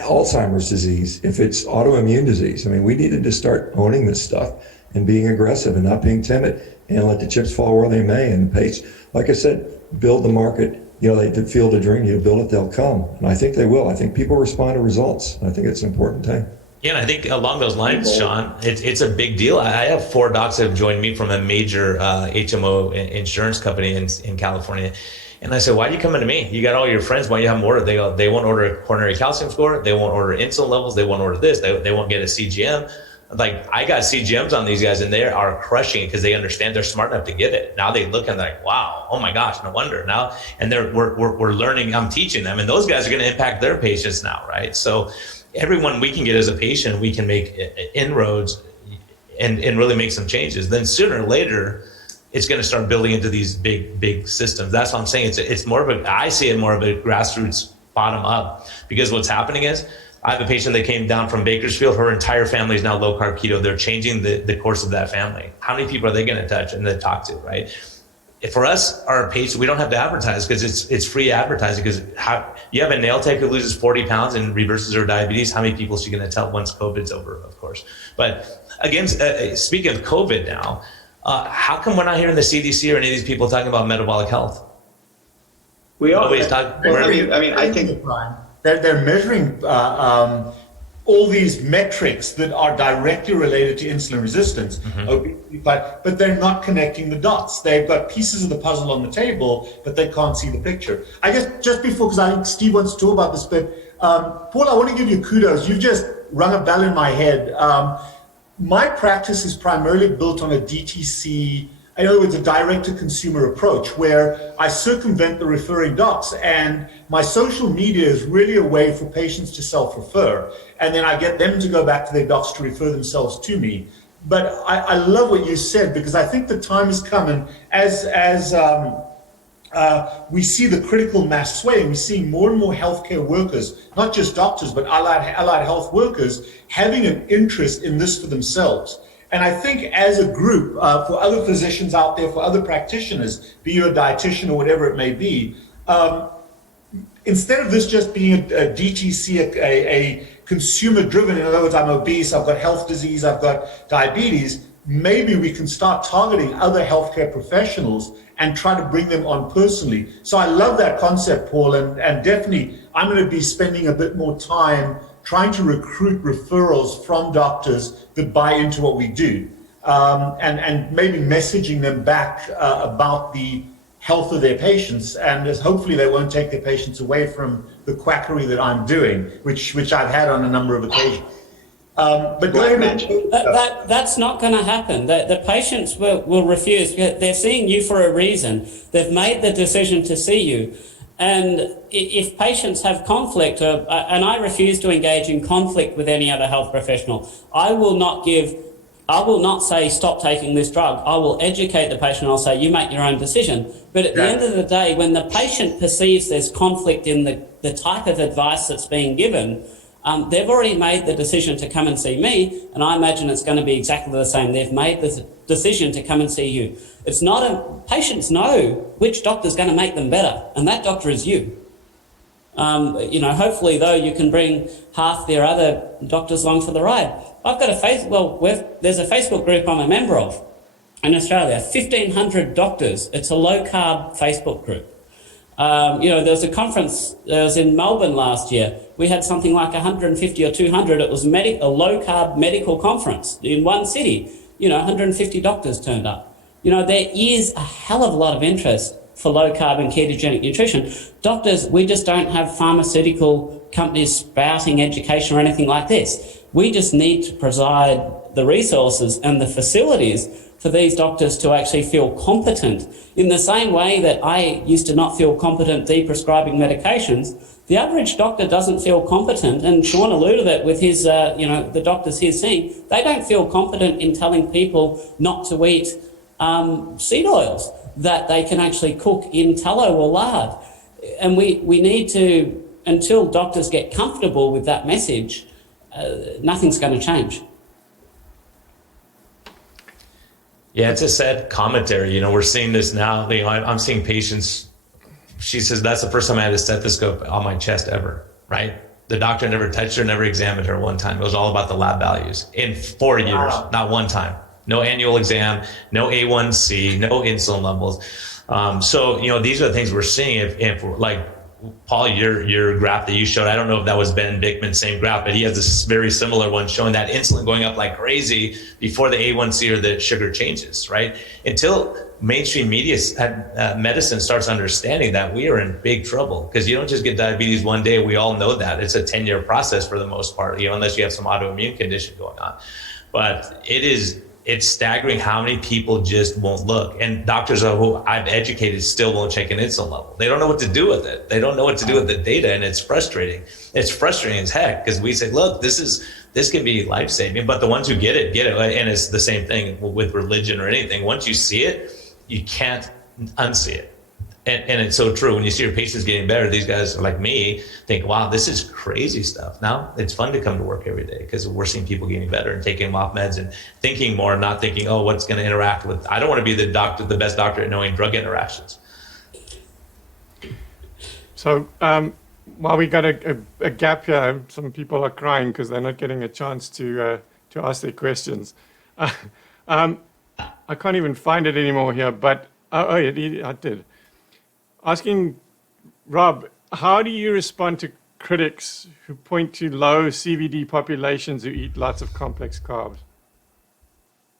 Alzheimer's disease, if it's autoimmune disease, I mean, we needed to start owning this stuff and being aggressive and not being timid and let the chips fall where they may. And the pace, like I said, build the market. They feel the dream, build it, they'll come. And I think they will. I think people respond to results. I think it's an important thing. Yeah, and I think along those lines, Shawn, it's a big deal. I have 4 docs that have joined me from a major HMO insurance company in California. And I said, why are you coming to me? You got all your friends. Why do you have them order? They go, they won't order a coronary calcium score. They won't order insulin levels. They won't order this. They won't get a CGM. Like, I got CGMs on these guys, and they are crushing it because they understand they're smart enough to get it. Now they look and they're like, wow, oh my gosh, no wonder. Now, and we're learning, I'm teaching them, and those guys are going to impact their patients now, right? So everyone we can get as a patient, we can make inroads and really make some changes. Then sooner or later, it's going to start building into these big systems. That's what I'm saying. It's more of I see it more of a grassroots bottom up, because what's happening is, I have a patient that came down from Bakersfield. Her entire family is now low carb keto. They're changing the course of that family. How many people are they going to touch and then talk to, right? For us, our patients, we don't have to advertise because it's free advertising. Because you have a nail tech who loses 40 pounds and reverses her diabetes. How many people is she going to tell once COVID's over, of course? But again, speaking of COVID now, how come we're not hearing the CDC or any of these people talking about metabolic health? We are. I think they're measuring all these metrics that are directly related to insulin resistance, obesity, but they're not connecting the dots. They've got pieces of the puzzle on the table, but they can't see the picture. I guess just before, because I think Steve wants to talk about this, but Paul, I want to give you kudos. You've just rung a bell in my head. My practice is primarily built on a DTC, in other words, a direct-to-consumer approach, where I circumvent the referring docs, and my social media is really a way for patients to self-refer, and then I get them to go back to their docs to refer themselves to me. But I love what you said, because I think the time is coming as we see the critical mass swaying. We're seeing more and more healthcare workers, not just doctors, but allied health workers, having an interest in this for themselves. And I think as a group, for other physicians out there, for other practitioners, be you a dietitian or whatever it may be, instead of this just being a DTC, a consumer-driven, in other words, I'm obese, I've got health disease, I've got diabetes, maybe we can start targeting other healthcare professionals and try to bring them on personally. So I love that concept, Paul, and definitely I'm going to be spending a bit more time trying to recruit referrals from doctors that buy into what we do, and maybe messaging them back about the health of their patients, and hopefully they won't take their patients away from the quackery that I'm doing, which I've had on a number of occasions. But that's not going to happen. The patients will refuse. They're seeing you for a reason. They've made the decision to see you. And if patients have conflict, and I refuse to engage in conflict with any other health professional, I will not say stop taking this drug. I will educate the patient. I'll say you make your own decision. But at the end of the day, when the patient perceives there's conflict in the type of advice that's being given, they've already made the decision to come and see me, and I imagine it's going to be exactly the same. They've made the decision to come and see you. It's not patients know which doctor's going to make them better, and that doctor is you. Hopefully, though, you can bring half their other doctors along for the ride. I've got there's a Facebook group I'm a member of in Australia, 1,500 doctors. It's a low-carb Facebook group. There was a conference that was in Melbourne last year. We had something like 150 or 200. It was a low-carb medical conference in one city. 150 doctors turned up. There is a hell of a lot of interest for low-carb and ketogenic nutrition. Doctors, we just don't have pharmaceutical companies spouting education or anything like this. We just need to provide the resources and the facilities for these doctors to actually feel competent. In the same way that I used to not feel competent prescribing medications, the average doctor doesn't feel competent, and Shawn alluded that with his, the doctors he's seeing, they don't feel competent in telling people not to eat seed oils that they can actually cook in tallow or lard. And we need to, until doctors get comfortable with that message, nothing's going to change. Yeah, it's a sad commentary. We're seeing this now. I'm seeing patients. She says, that's the first time I had a stethoscope on my chest ever, right? The doctor never touched her, never examined her one time. It was all about the lab values in 4 years, not one time. No annual exam, no A1C, no insulin levels. These are the things we're seeing. If like, Paul, your graph that you showed, I don't know if that was Ben Bickman's same graph, but he has this very similar one showing that insulin going up like crazy before the A1C or the sugar changes, right? Until mainstream media, medicine starts understanding that, we are in big trouble, because you don't just get diabetes one day. We all know that. It's a 10-year process for the most part, unless you have some autoimmune condition going on. But it's staggering how many people just won't look. And doctors who I've educated still won't check an insulin level. They don't know what to do with it. They don't know what to do with the data, and it's frustrating. It's frustrating as heck, because we say, look, this can be life-saving, but the ones who get it. And it's the same thing with religion or anything. Once you see it, you can't unsee it. And it's so true. When you see your patients getting better, these guys like me think, wow, this is crazy stuff. Now it's fun to come to work every day, because we're seeing people getting better and taking them off meds and thinking more, not thinking, oh, what's going to interact with. I don't want to be the best doctor at knowing drug interactions. So while we got a gap here, some people are crying because they're not getting a chance to ask their questions. I can't even find it anymore here, but I did. Asking Rob, how do you respond to critics who point to low CVD populations who eat lots of complex carbs?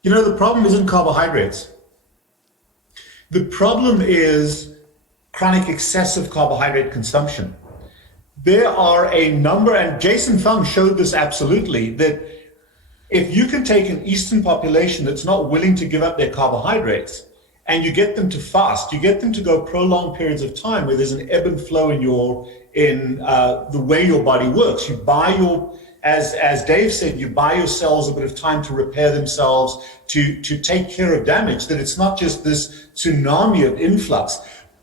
The problem isn't carbohydrates. The problem is chronic excessive carbohydrate consumption. There are a number, and Jason Fung showed this absolutely, that if you can take an Eastern population that's not willing to give up their carbohydrates, and you get them to fast, you get them to go prolonged periods of time where there's an ebb and flow in the way your body works. You buy as Dave said, you buy your cells a bit of time to repair themselves, to take care of damage, that it's not just this tsunami of influx.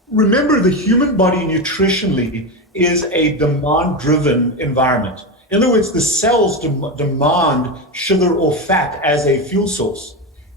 Remember, the human body nutritionally is a demand-driven environment. In other words, the cells demand sugar or fat as a fuel source.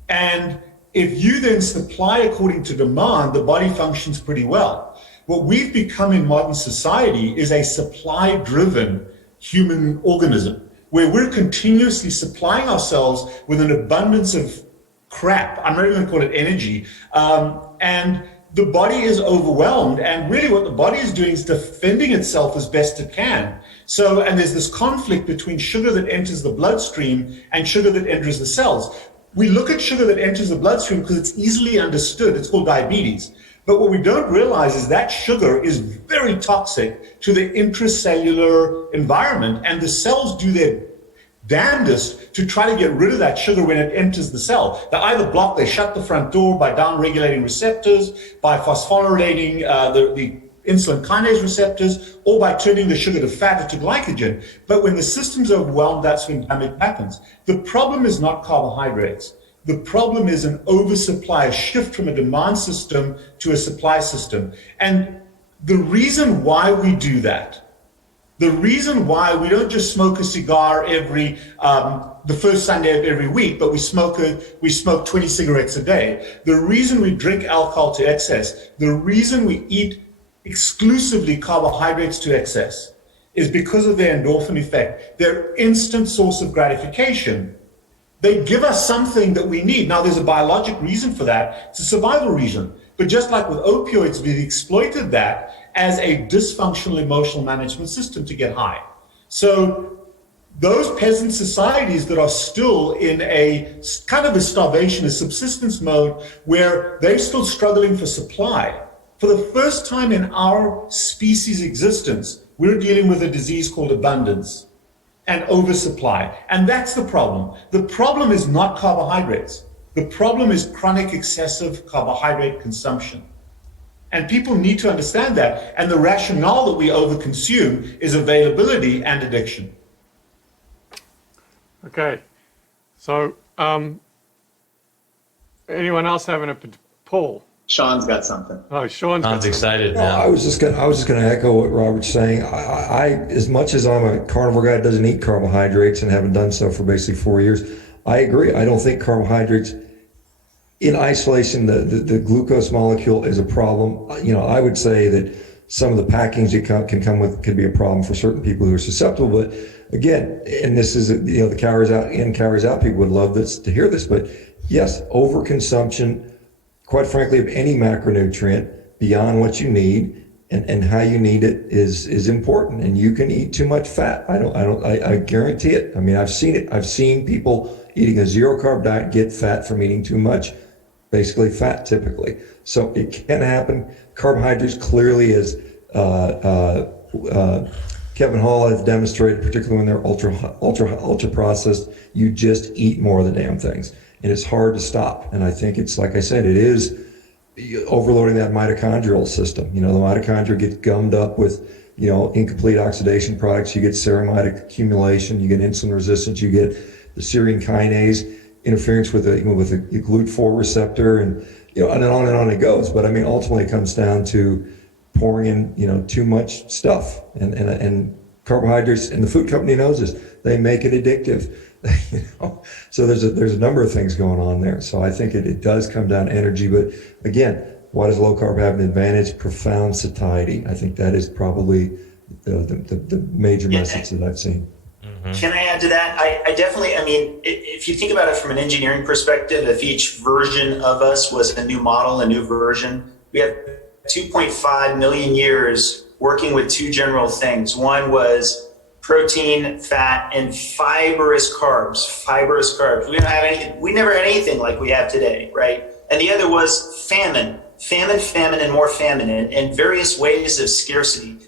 And if you then supply according to demand, the body functions pretty well. What we've become in modern society is a supply-driven human organism, where we're continuously supplying ourselves with an abundance of crap. I'm not even going to call it energy. And the body is overwhelmed. And really what the body is doing is defending itself as best it can. So, and there's this conflict between sugar that enters the bloodstream and sugar that enters the cells. We look at sugar that enters the bloodstream because it's easily understood. It's called diabetes. But what we don't realize is that sugar is very toxic to the intracellular environment, and the cells do their damnedest to try to get rid of that sugar when it enters the cell. They shut the front door by downregulating receptors, by phosphorylating the insulin kinase receptors, or by turning the sugar to fat or to glycogen. But when the system's overwhelmed, that's when damage happens. The problem is not carbohydrates. The problem is an oversupply, a shift from a demand system to a supply system. And the reason why we do that, the reason why we don't just smoke a cigar every the first Sunday of every week, but we smoke 20 cigarettes a day. The reason we drink alcohol to excess, the reason we eat exclusively carbohydrates to excess is because of their endorphin effect, their instant source of gratification. They give us something that we need. Now, there's a biologic reason for that. It's a survival reason. But just like with opioids, we've exploited that as a dysfunctional emotional management system to get high. So those peasant societies that are still in a kind of a starvation, a subsistence mode, where they're still struggling for supply, for the first time in our species' existence, we're dealing with a disease called abundance and oversupply. And that's the problem. The problem is not carbohydrates. The problem is chronic excessive carbohydrate consumption. And people need to understand that. And the rationale that we overconsume is availability and addiction. Okay. So, anyone else having a poll? Shawn's got something. Oh, Sean's excited No, now. I was just gonna echo what Robert's saying. I as much as I'm a carnivore guy that doesn't eat carbohydrates and haven't done so for basically 4 years, I agree. I don't think carbohydrates in isolation, the glucose molecule is a problem. You know, I would say that some of the packaging it can come with could be a problem for certain people who are susceptible. But again, and this is, you know, the calories out in, calories out, people would love this to hear this, but yes, overconsumption, quite frankly, of any macronutrient beyond what you need and how you need it is important. And you can eat too much fat. I guarantee it. I mean, I've seen it. I've seen people eating a zero carb diet get fat from eating too much, basically fat typically. So it can happen. Carbohydrates clearly, as Kevin Hall has demonstrated, particularly when they're ultra processed, you just eat more of the damn things. And it's hard to stop. And I think it's, like I said, it is overloading that mitochondrial system. You know, the mitochondria get gummed up with, you know, incomplete oxidation products. You get ceramide accumulation, you get insulin resistance, you get the serine kinase interference with the GLUT4 receptor, and, you know, and on it goes. But I mean, ultimately it comes down to pouring in, you know, too much stuff. And carbohydrates, and the food company knows this, they make it addictive. You know, so there's a number of things going on there. So I think it does come down to energy. But again, why does low carb have an advantage? Profound satiety. I think that is probably the major message that I've seen. Can I add to that? I definitely, I mean, if you think about it from an engineering perspective, if each version of us was a new model, a new version, we have 2.5 million years working with two general things. One was protein, fat, and fibrous carbs. We never had anything like we have today, right? And the other was famine, and more famine, and various ways of scarcity.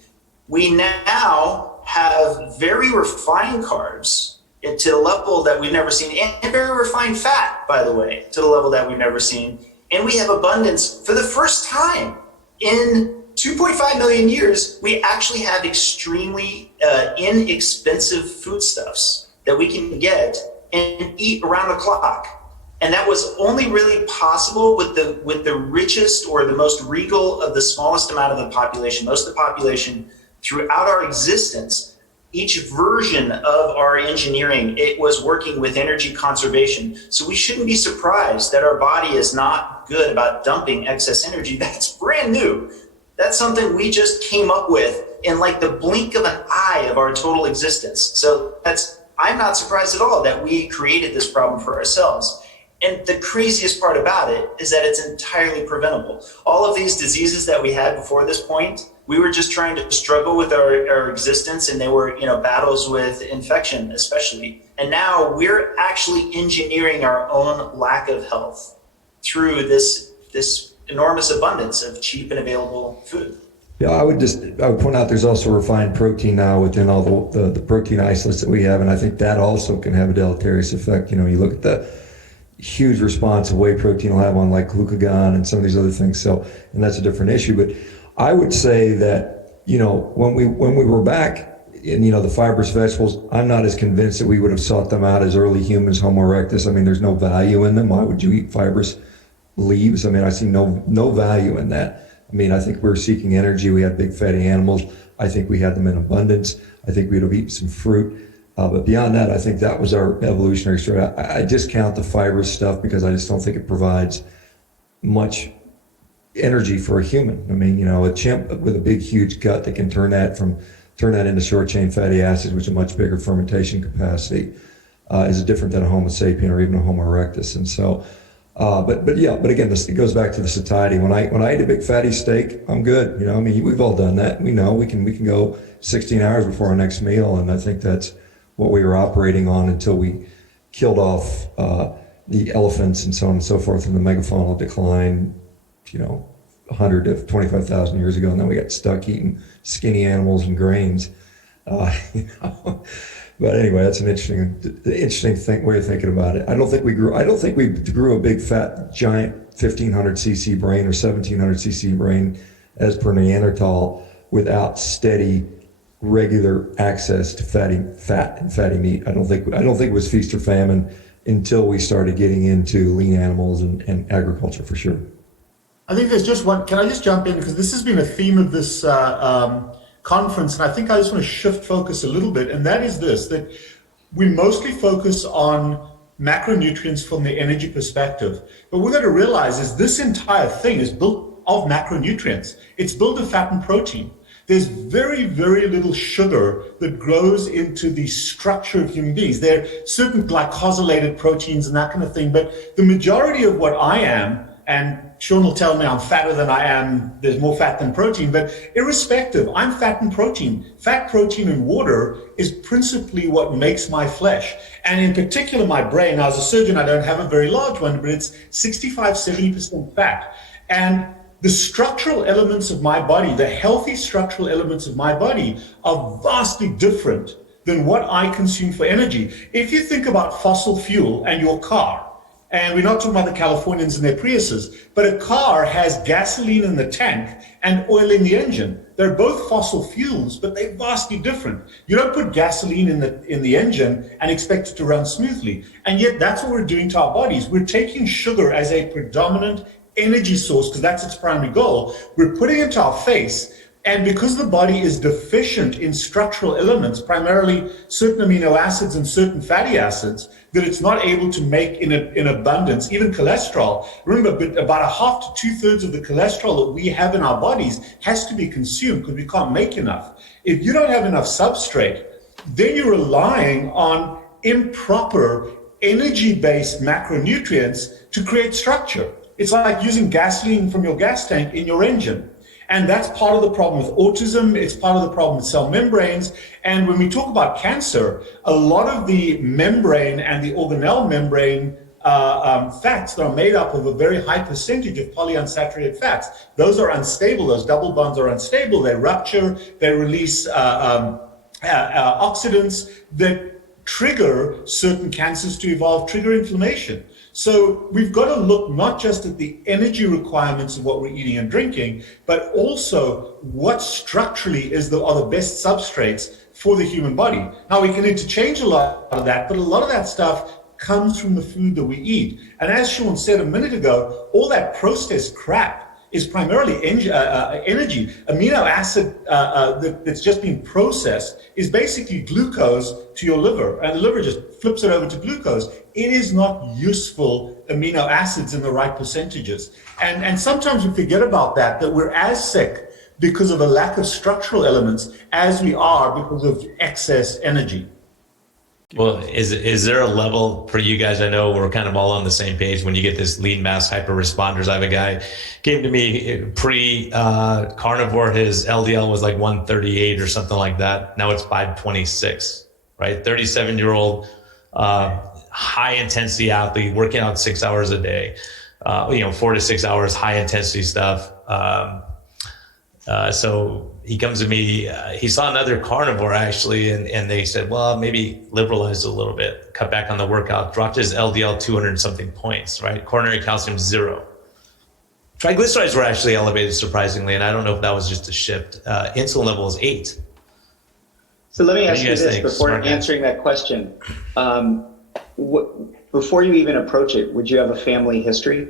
We now have very refined carbs to the level that we've never seen, and very refined fat, by the way, to the level that we've never seen. And we have abundance for the first time in 2.5 million years. We actually have extremely inexpensive foodstuffs that we can get and eat around the clock. And that was only really possible with the richest or the most regal of the smallest amount of the population. Most of the population throughout our existence, each version of our engineering, it was working with energy conservation. So we shouldn't be surprised that our body is not good about dumping excess energy. That's brand new. That's something we just came up with in like the blink of an eye of our total existence. So I'm not surprised at all that we created this problem for ourselves. And the craziest part about it is that it's entirely preventable. All of these diseases that we had before this point, we were just trying to struggle with our existence, and they were, you know, battles with infection especially. And now we're actually engineering our own lack of health through this enormous abundance of cheap and available food. Yeah, I would point out there's also refined protein now within all the protein isolates that we have, and I think that also can have a deleterious effect. You know, you look at the huge response of whey protein will have on like glucagon and some of these other things. So, and that's a different issue. But I would say that, you know, when we were back in, you know, the fibrous vegetables, I'm not as convinced that we would have sought them out as early humans, Homo erectus. I mean, there's no value in them. Why would you eat fibrous leaves? I mean, I see no value in that. I mean, I think we're seeking energy. We had big fatty animals. I think we had them in abundance. I think we'd have eaten some fruit. But beyond that, I think that was our evolutionary story. I discount the fibrous stuff because I just don't think it provides much energy for a human. I mean, a chimp with a big, huge gut that can turn that into short chain fatty acids, which is a much bigger fermentation capacity, is different than a Homo sapien or even a Homo erectus. And so, but again, it goes back to the satiety. When I eat a big fatty steak, I'm good. I mean, we've all done that. We know we can go 16 hours before our next meal, and I think that's what we were operating on until we killed off the elephants and so on and so forth in the megafaunal decline, 100 to 25,000 years ago, and then we got stuck eating skinny animals and grains. But anyway, that's an interesting way of thinking about it. I don't think we grew a big fat giant 1500 cc brain or 1700 cc brain as per Neanderthal without steady, regular access to fat and fatty meat. I don't think it was feast or famine until we started getting into lean animals and agriculture, for sure. I think there's just one. Can I just jump in, because this has been a theme of this conference, and I think I just want to shift focus a little bit, and that is this: that we mostly focus on macronutrients from the energy perspective, but we've got to realize is this entire thing is built of macronutrients. It's built of fat and protein. There's very, very little sugar that grows into the structure of human beings. There are certain glycosylated proteins and that kind of thing, but the majority of what I am, and Shawn will tell me I'm fatter than I am, there's more fat than protein, but irrespective, I'm fat and protein. Fat, protein, and water is principally what makes my flesh. And in particular, my brain. Now, as a surgeon, I don't have a very large one, but it's 65-70% fat. And the structural elements of my body, the healthy structural elements of my body, are vastly different than what I consume for energy. If you think about fossil fuel and your car, and we're not talking about the Californians and their Priuses, but a car has gasoline in the tank and oil in the engine. They're both fossil fuels, but they're vastly different. You don't put gasoline in the engine and expect it to run smoothly. And yet that's what we're doing to our bodies. We're taking sugar as a predominant energy source, because that's its primary goal. We're putting it to our face, and because the body is deficient in structural elements, primarily certain amino acids and certain fatty acids, that it's not able to make in abundance, even cholesterol. Remember, about a half to 2/3 of the cholesterol that we have in our bodies has to be consumed because we can't make enough. If you don't have enough substrate, then you're relying on improper energy-based macronutrients to create structure. It's like using gasoline from your gas tank in your engine. And that's part of the problem with autism. It's part of the problem with cell membranes. And when we talk about cancer, a lot of the membrane and the organelle membrane fats that are made up of a very high percentage of polyunsaturated fats, those are unstable. Those double bonds are unstable. They rupture. They release oxidants that trigger certain cancers to evolve, trigger inflammation. So we've got to look not just at the energy requirements of what we're eating and drinking, but also what structurally are the best substrates for the human body. Now, we can interchange a lot of that, but a lot of that stuff comes from the food that we eat. And as Shawn said a minute ago, all that processed crap is primarily energy. Amino acid that's just been processed is basically glucose to your liver, and the liver just flips it over to glucose. It is not useful amino acids in the right percentages. And sometimes we forget about that we're as sick because of a lack of structural elements as we are because of excess energy. Well, is there a level for you guys? I know we're kind of all on the same page when you get this lean mass hyper responders. I have a guy came to me pre-carnivore. His LDL was like 138 or something like that. Now it's 526, right? 37-year-old, high intensity athlete, working out 6 hours a day, 4 to 6 hours, high intensity stuff. So he comes to me, he saw another carnivore actually, and they said, well, maybe liberalize a little bit, cut back on the workout, dropped his LDL 200 something points, right? Coronary calcium 0. Triglycerides were actually elevated surprisingly, and I don't know if that was just a shift. Insulin level is 8. So let me ask you this before answering that question. Before you even approach it, would you have a family history?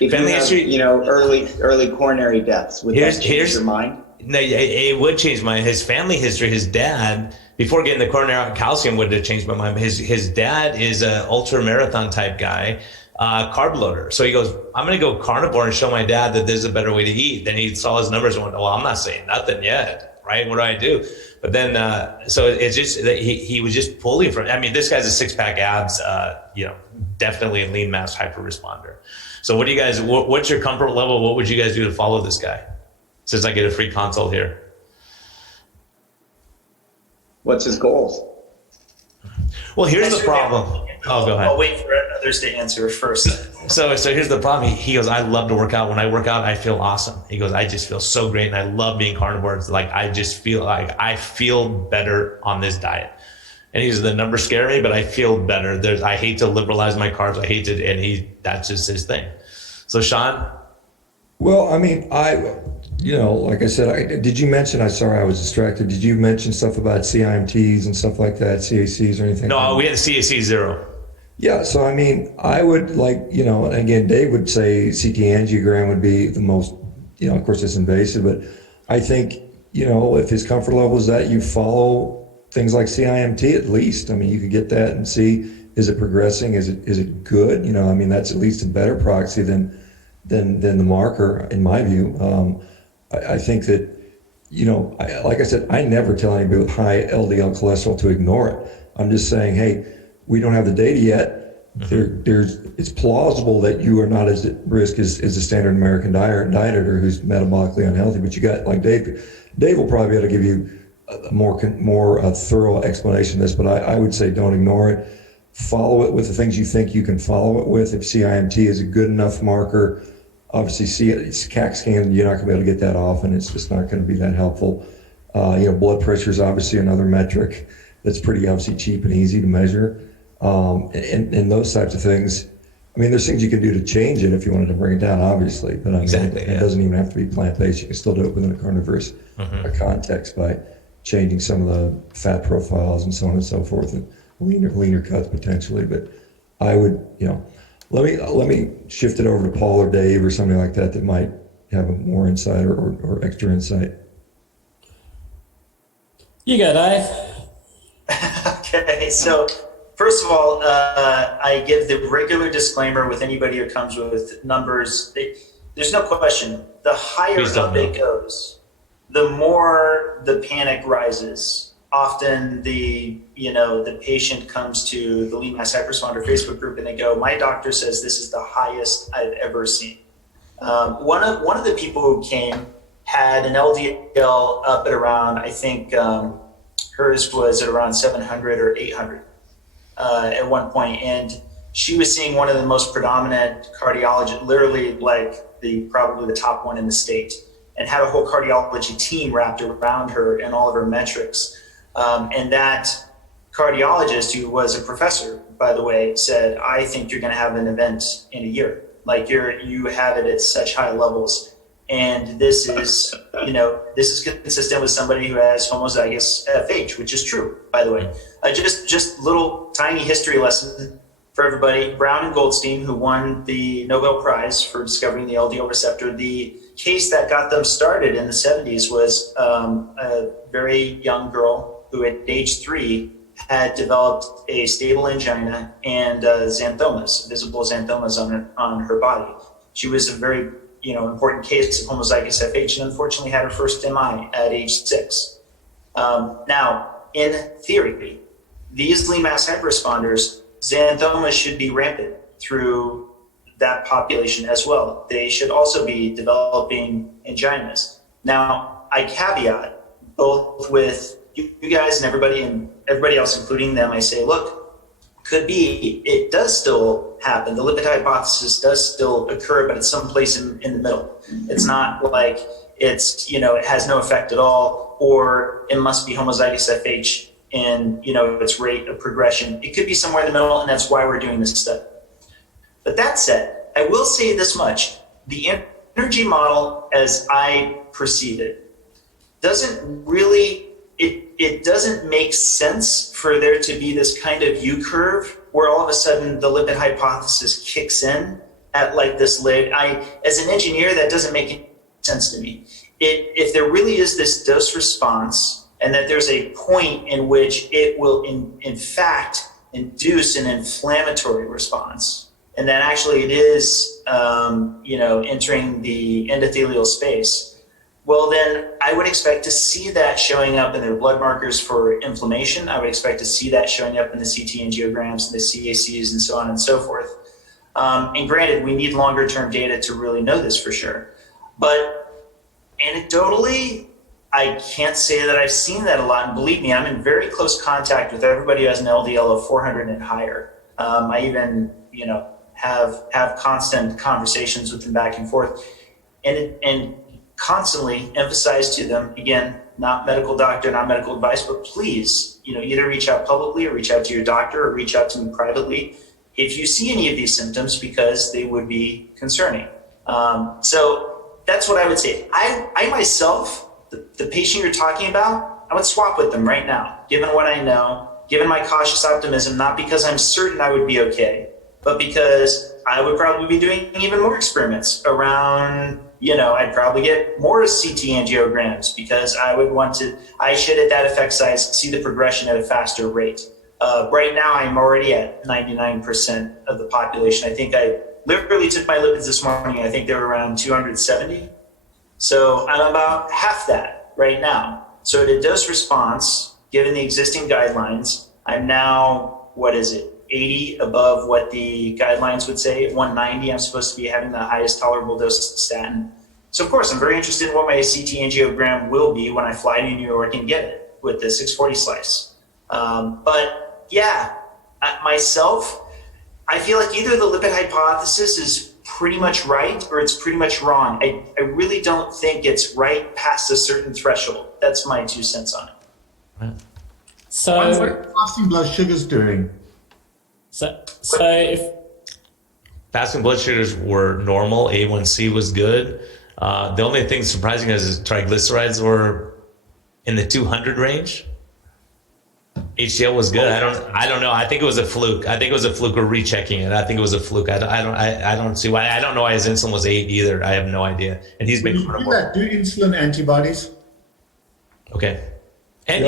If family history, early coronary deaths, would that change your mind? No, it would change my. His family history. His dad, before getting the coronary calcium, would have changed my mind. His dad is an ultra marathon type guy. carb loader. So he goes, I'm going to go carnivore and show my dad that there's a better way to eat. Then he saw his numbers and went, well, I'm not saying nothing yet, right? What do I do? But then, so it's just that he was just pulling from, I mean, this guy's a 6-pack abs, definitely a lean mass hyper responder. So what do you guys, what's your comfort level? What would you guys do to follow this guy? Since I get a free consult here. What's his goal? Well, here's the problem. Oh, go ahead. I'll wait for others to answer first. So here's the problem. He goes, I love to work out. When I work out, I feel awesome. He goes, I just feel so great. And I love being carnivore. It's like, I just feel like I feel better on this diet. And he goes, the numbers scare me, but I feel better. I hate to liberalize my carbs. I hate to, and that's just his thing. So Shawn? Well, I mean, like I said, did you mention, sorry, I was distracted. Did you mention stuff about CIMTs and stuff like that, CACs or anything? No, we had a CAC 0. Yeah, so I mean, I would and again, Dave would say CT angiogram would be the most, of course it's invasive, but I think, if his comfort level is that, you follow things like CIMT at least. I mean, you could get that and see, is it progressing? Is it good? I mean, that's at least a better proxy than the marker, in my view. I think that, like I said, I never tell anybody with high LDL cholesterol to ignore it. I'm just saying, hey, we don't have the data yet. It's plausible that you are not as at risk as a standard American dieter who's metabolically unhealthy, but you got, like Dave will probably be able to give you a more thorough explanation of this, but I would say don't ignore it. Follow it with the things you think you can follow it with. If CIMT is a good enough marker, obviously CAC scan, you're not going to be able to get that often. It's just not going to be that helpful. Blood pressure is obviously another metric that's pretty obviously cheap and easy to measure. And those types of things. I mean, there's things you can do to change it if you wanted to bring it down, obviously. But I mean, it doesn't even have to be plant-based. You can still do it within a carnivorous context by changing some of the fat profiles and so on and so forth, and leaner cuts potentially. But I would, let me shift it over to Paul or Dave or somebody like that might have more insight or extra insight. You go, Dave. Okay, so first of all, I give the regular disclaimer with anybody who comes with numbers. There's no question. The higher up it goes, the more the panic rises. Often the patient comes to the Lean Mass Hyperresponder Facebook group and they go, my doctor says this is the highest I've ever seen. One of the people who came had an LDL up at around, I think hers was at around 700 or 800 at one point. And she was seeing one of the most predominant cardiologists, literally like probably the top one in the state, and had a whole cardiology team wrapped around her and all of her metrics. And that cardiologist, who was a professor, by the way, said, I think you're going to have an event in a year. Like you have it at such high levels. And this is consistent with somebody who has homozygous FH, which is true, by the way. Just little tiny history lesson for everybody. Brown and Goldstein, who won the Nobel Prize for discovering the LDL receptor, the case that got them started in the 70s was a very young girl who at age 3 had developed a stable angina and visible xanthomas on her body. She was a very important case of homozygous FH and unfortunately had her first MI at age 6. Now, in theory, these lean mass hyperresponders, xanthomas should be rampant through that population as well. They should also be developing anginas. Now, I caveat both with you guys and everybody else, including them. I say, look, could be, it does still happen. The lipid hypothesis does still occur, but it's someplace in the middle. It's not like it has no effect at all, or it must be homozygous FH in, its rate of progression. It could be somewhere in the middle, and that's why we're doing this study. But that said, I will say this much. The energy model, as I perceive it, doesn't really, it doesn't make sense for there to be this kind of U-curve where all of a sudden the lipid hypothesis kicks in at like this late. As an engineer, that doesn't make any sense to me. If there really is this dose response and that there's a point in which it will in fact induce an inflammatory response, and that actually it is, entering the endothelial space, well, then I would expect to see that showing up in their blood markers for inflammation. I would expect to see that showing up in the CT angiograms and the CACs and so on and so forth. And granted, we need longer term data to really know this for sure. But anecdotally, I can't say that I've seen that a lot. And believe me, I'm in very close contact with everybody who has an LDL of 400 and higher. I even, have constant conversations with them back and forth, and constantly emphasize to them, again, not medical doctor, not medical advice, but please, either reach out publicly or reach out to your doctor or reach out to me privately if you see any of these symptoms, because they would be concerning. So that's what I would say. I myself, the patient you're talking about, I would swap with them right now, given what I know, given my cautious optimism, not because I'm certain I would be okay, but because I would probably be doing even more experiments around, I'd probably get more CT angiograms because I should at that effect size see the progression at a faster rate. Right now, I'm already at 99% of the population. I think I literally took my lipids this morning. I think they were around 270. So I'm about half that right now. So at a dose response, given the existing guidelines, I'm now, 80 above what the guidelines would say. At 190, I'm supposed to be having the highest tolerable dose of statin. So of course, I'm very interested in what my CT angiogram will be when I fly to New York and get it with the 640 slice. But yeah, myself, I feel like either the lipid hypothesis is pretty much right or it's pretty much wrong. I really don't think it's right past a certain threshold. That's my 2 cents on it. So what are fasting blood sugars doing? So if Fasting blood sugars were normal, A1C was good. The only thing surprising is triglycerides were in the 200 range. HDL was good. I don't know. I think it was a fluke. We're rechecking it. I think it was a fluke. I don't see why. I don't know why his insulin was 8 either. I have no idea. And he's been do insulin antibodies. Okay. And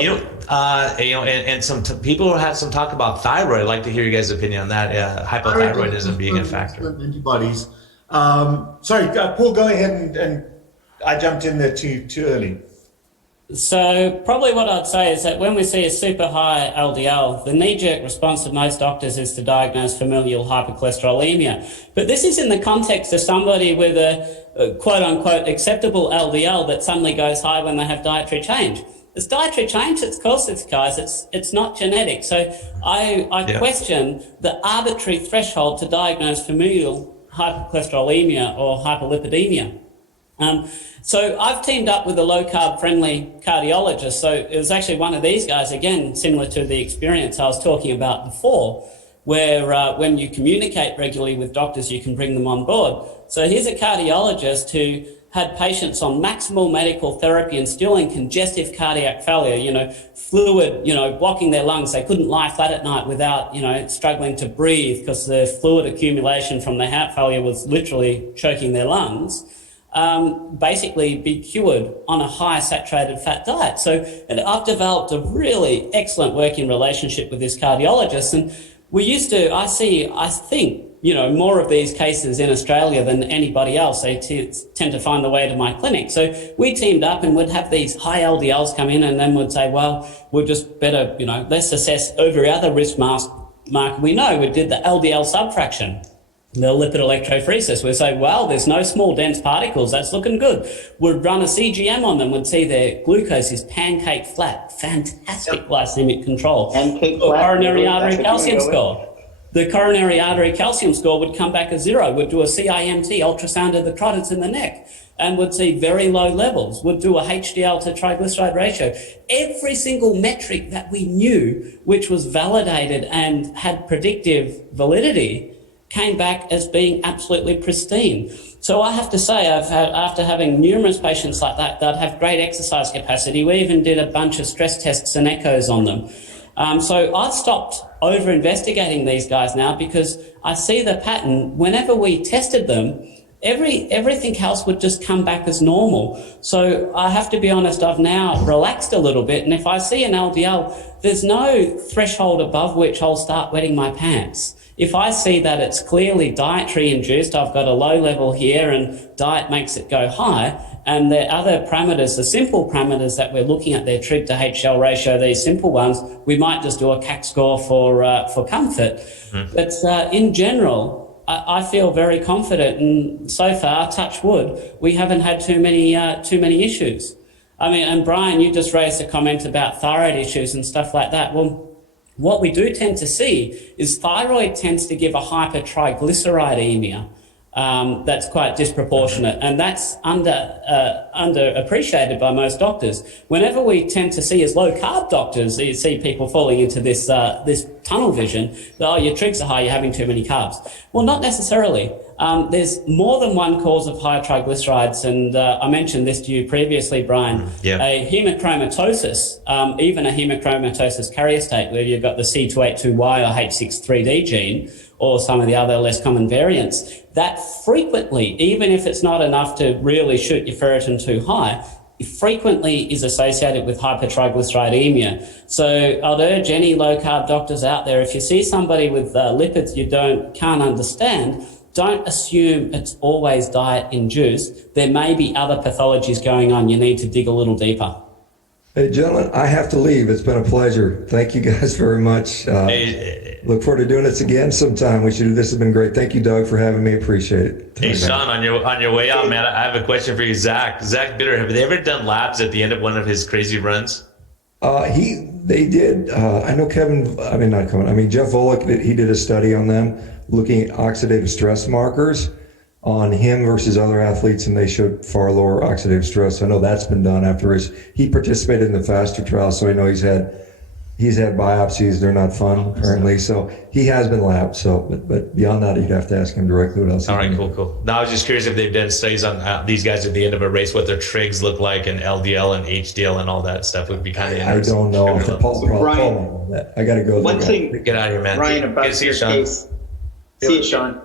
and some people have some talk about thyroid. I'd like to hear you guys' opinion on that. Hypothyroidism being a factor. Antibodies. Sorry, Paul, go ahead and I jumped in there too early. So probably what I'd say is that when we see a super high LDL, the knee-jerk response of most doctors is to diagnose familial hypercholesterolemia. But this is in the context of somebody with a quote-unquote acceptable LDL that suddenly goes high when they have dietary change. It's dietary change that's caused this, guys. It's not genetic. So I question the arbitrary threshold to diagnose familial hypercholesterolemia or hyperlipidemia. So I've teamed up with a low-carb friendly cardiologist. So it was actually one of these guys, again, similar to the experience I was talking about before, where when you communicate regularly with doctors, you can bring them on board. So here's a cardiologist who had patients on maximal medical therapy and still in congestive cardiac failure, fluid, blocking their lungs. They couldn't lie flat at night without, struggling to breathe because the fluid accumulation from the heart failure was literally choking their lungs. Basically be cured on a high saturated fat diet. So I've developed a really excellent working relationship with this cardiologist. And I think, more of these cases in Australia than anybody else. They tend to find the way to my clinic. So we teamed up and would have these high LDLs come in and then would say, well, we'll just better, let's assess every other risk marker we know. We did the LDL subfraction, the lipid electrophoresis. We'd say, well, there's no small dense particles. That's looking good. We'd run a CGM on them. We'd see their glucose is pancake flat. Fantastic glycemic control. Pancake flat. Coronary artery calcium score. The coronary artery calcium score would come back as 0. We'd do a CIMT, ultrasound of the carotids in the neck, and would see very low levels. We'd do a HDL to triglyceride ratio. Every single metric that we knew, which was validated and had predictive validity, came back as being absolutely pristine. So I have to say, after having numerous patients like that have great exercise capacity, we even did a bunch of stress tests and echoes on them. So I've stopped over-investigating these guys now because I see the pattern. Whenever we tested them, everything else would just come back as normal. So I have to be honest, I've now relaxed a little bit. And if I see an LDL, there's no threshold above which I'll start wetting my pants. If I see that it's clearly dietary induced, I've got a low level here and diet makes it go high, and the other parameters, the simple parameters that we're looking at, their trig to HL ratio, these simple ones, we might just do a CAC score for comfort. But in general, I feel very confident, and so far, touch wood, we haven't had too many issues. I mean, and Brian, you just raised a comment about thyroid issues and stuff like that. Well, what we do tend to see is thyroid tends to give a hypertriglyceridemia that's quite disproportionate, and that's underappreciated by most doctors. Whenever we tend to see as low-carb doctors, you see people falling into this tunnel vision, oh, your trigs are high, you're having too many carbs. Well, not necessarily. There's more than one cause of high triglycerides, and I mentioned this to you previously, Brian. A hemochromatosis, even a hemochromatosis carrier state, where you've got the C282Y or H63D gene, or some of the other less common variants, that frequently, even if it's not enough to really shoot your ferritin too high, frequently is associated with hypertriglyceridemia. So I'd urge any low-carb doctors out there, if you see somebody with lipids you can't understand, don't assume it's always diet-induced. There may be other pathologies going on. You need to dig a little deeper. Hey, gentlemen, I have to leave. It's been a pleasure. Thank you guys very much. Look forward to doing this again sometime. We should do this. Has been great. Thank you, Doug, for having me. Appreciate it. Hey, Shawn, on your way out, man, I have a question for you, Zach. Zach Bitter, have they ever done labs at the end of one of his crazy runs? They did. I know Jeff Volek, he did a study on them looking at oxidative stress markers on him versus other athletes, and they showed far lower oxidative stress. I know that's been done after he participated in the faster trial, so I know he's had biopsies. They're not fun, apparently. So he has been labbed. So, but beyond that, you'd have to ask him directly what else. All right, cool. Now, I was just curious if they've done studies on these guys at the end of a race, what their trigs look like, and LDL and HDL and all that stuff would be kind of interesting. I don't know. Brian, I got to go. One thing, get out of here, man. Brian, about your case. See you, Shawn.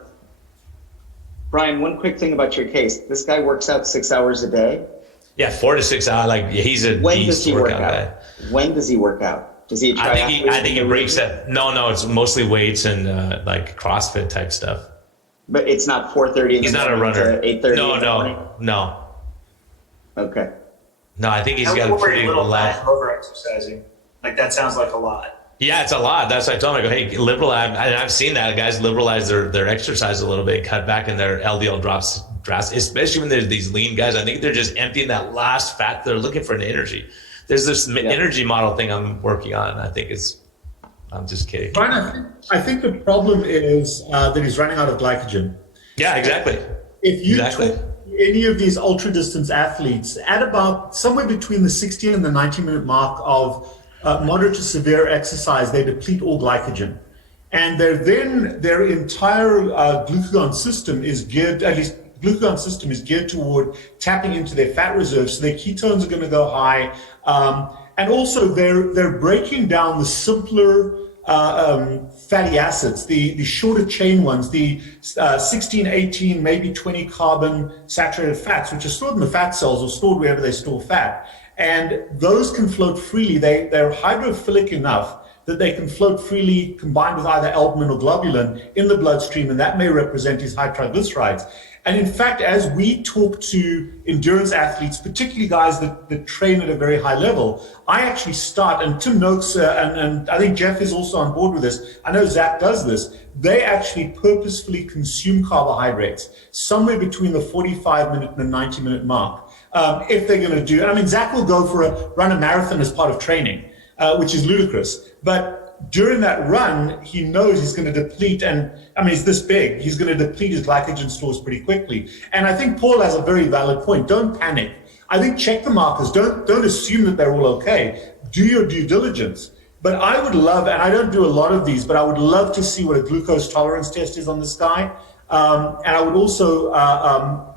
Brian, one quick thing about your case. This guy works out 6 hours a day. Yeah, 4 to 6 hours. Like, he's a When does he work workout out? guy. When does he work out? Does he try? I think it breaks that. No, it's mostly weights and like CrossFit type stuff. But it's not 4:30. He's not a runner. 8:30. No. Okay. No, I think he's got a pretty little relaxed. over exercising. Like, that sounds like a lot. Yeah, it's a lot. That's why I told him, I go, hey, I've seen that. Guys liberalize their exercise a little bit, cut back, and their LDL drops drastically, especially when there's these lean guys. I think they're just emptying that last fat. They're looking for an energy. There's this energy model thing I'm working on. I'm just kidding. Brian, I think the problem is that he's running out of glycogen. Yeah, exactly. If you talk to any of these ultra distance athletes, at about somewhere between the 60 and the 90-minute mark of moderate to severe exercise, they deplete all glycogen. And their entire glucagon system is geared, at least glucagon system is geared toward tapping into their fat reserves. So their ketones are going to go high. And also they're breaking down the simpler fatty acids, the shorter chain ones, the 16, 18, maybe 20 carbon saturated fats, which are stored in the fat cells or stored wherever they store fat. And those can float freely. They're hydrophilic enough that they can float freely combined with either albumin or globulin in the bloodstream, and that may represent his high triglycerides. And in fact, as we talk to endurance athletes, particularly guys that train at a very high level, I actually start, and Tim Noakes, and I think Jeff is also on board with this, I know Zach does this, they actually purposefully consume carbohydrates somewhere between the 45-minute and the 90-minute mark. If they're going to do, Zach will go run a marathon as part of training, which is ludicrous. But during that run, he knows he's going to deplete, and he's this big, he's going to deplete his glycogen stores pretty quickly. And I think Paul has a very valid point. Don't panic. I think check the markers. Don't assume that they're all okay. Do your due diligence. But I would love, and I don't do a lot of these, but I would love to see what a glucose tolerance test is on this guy. And I would also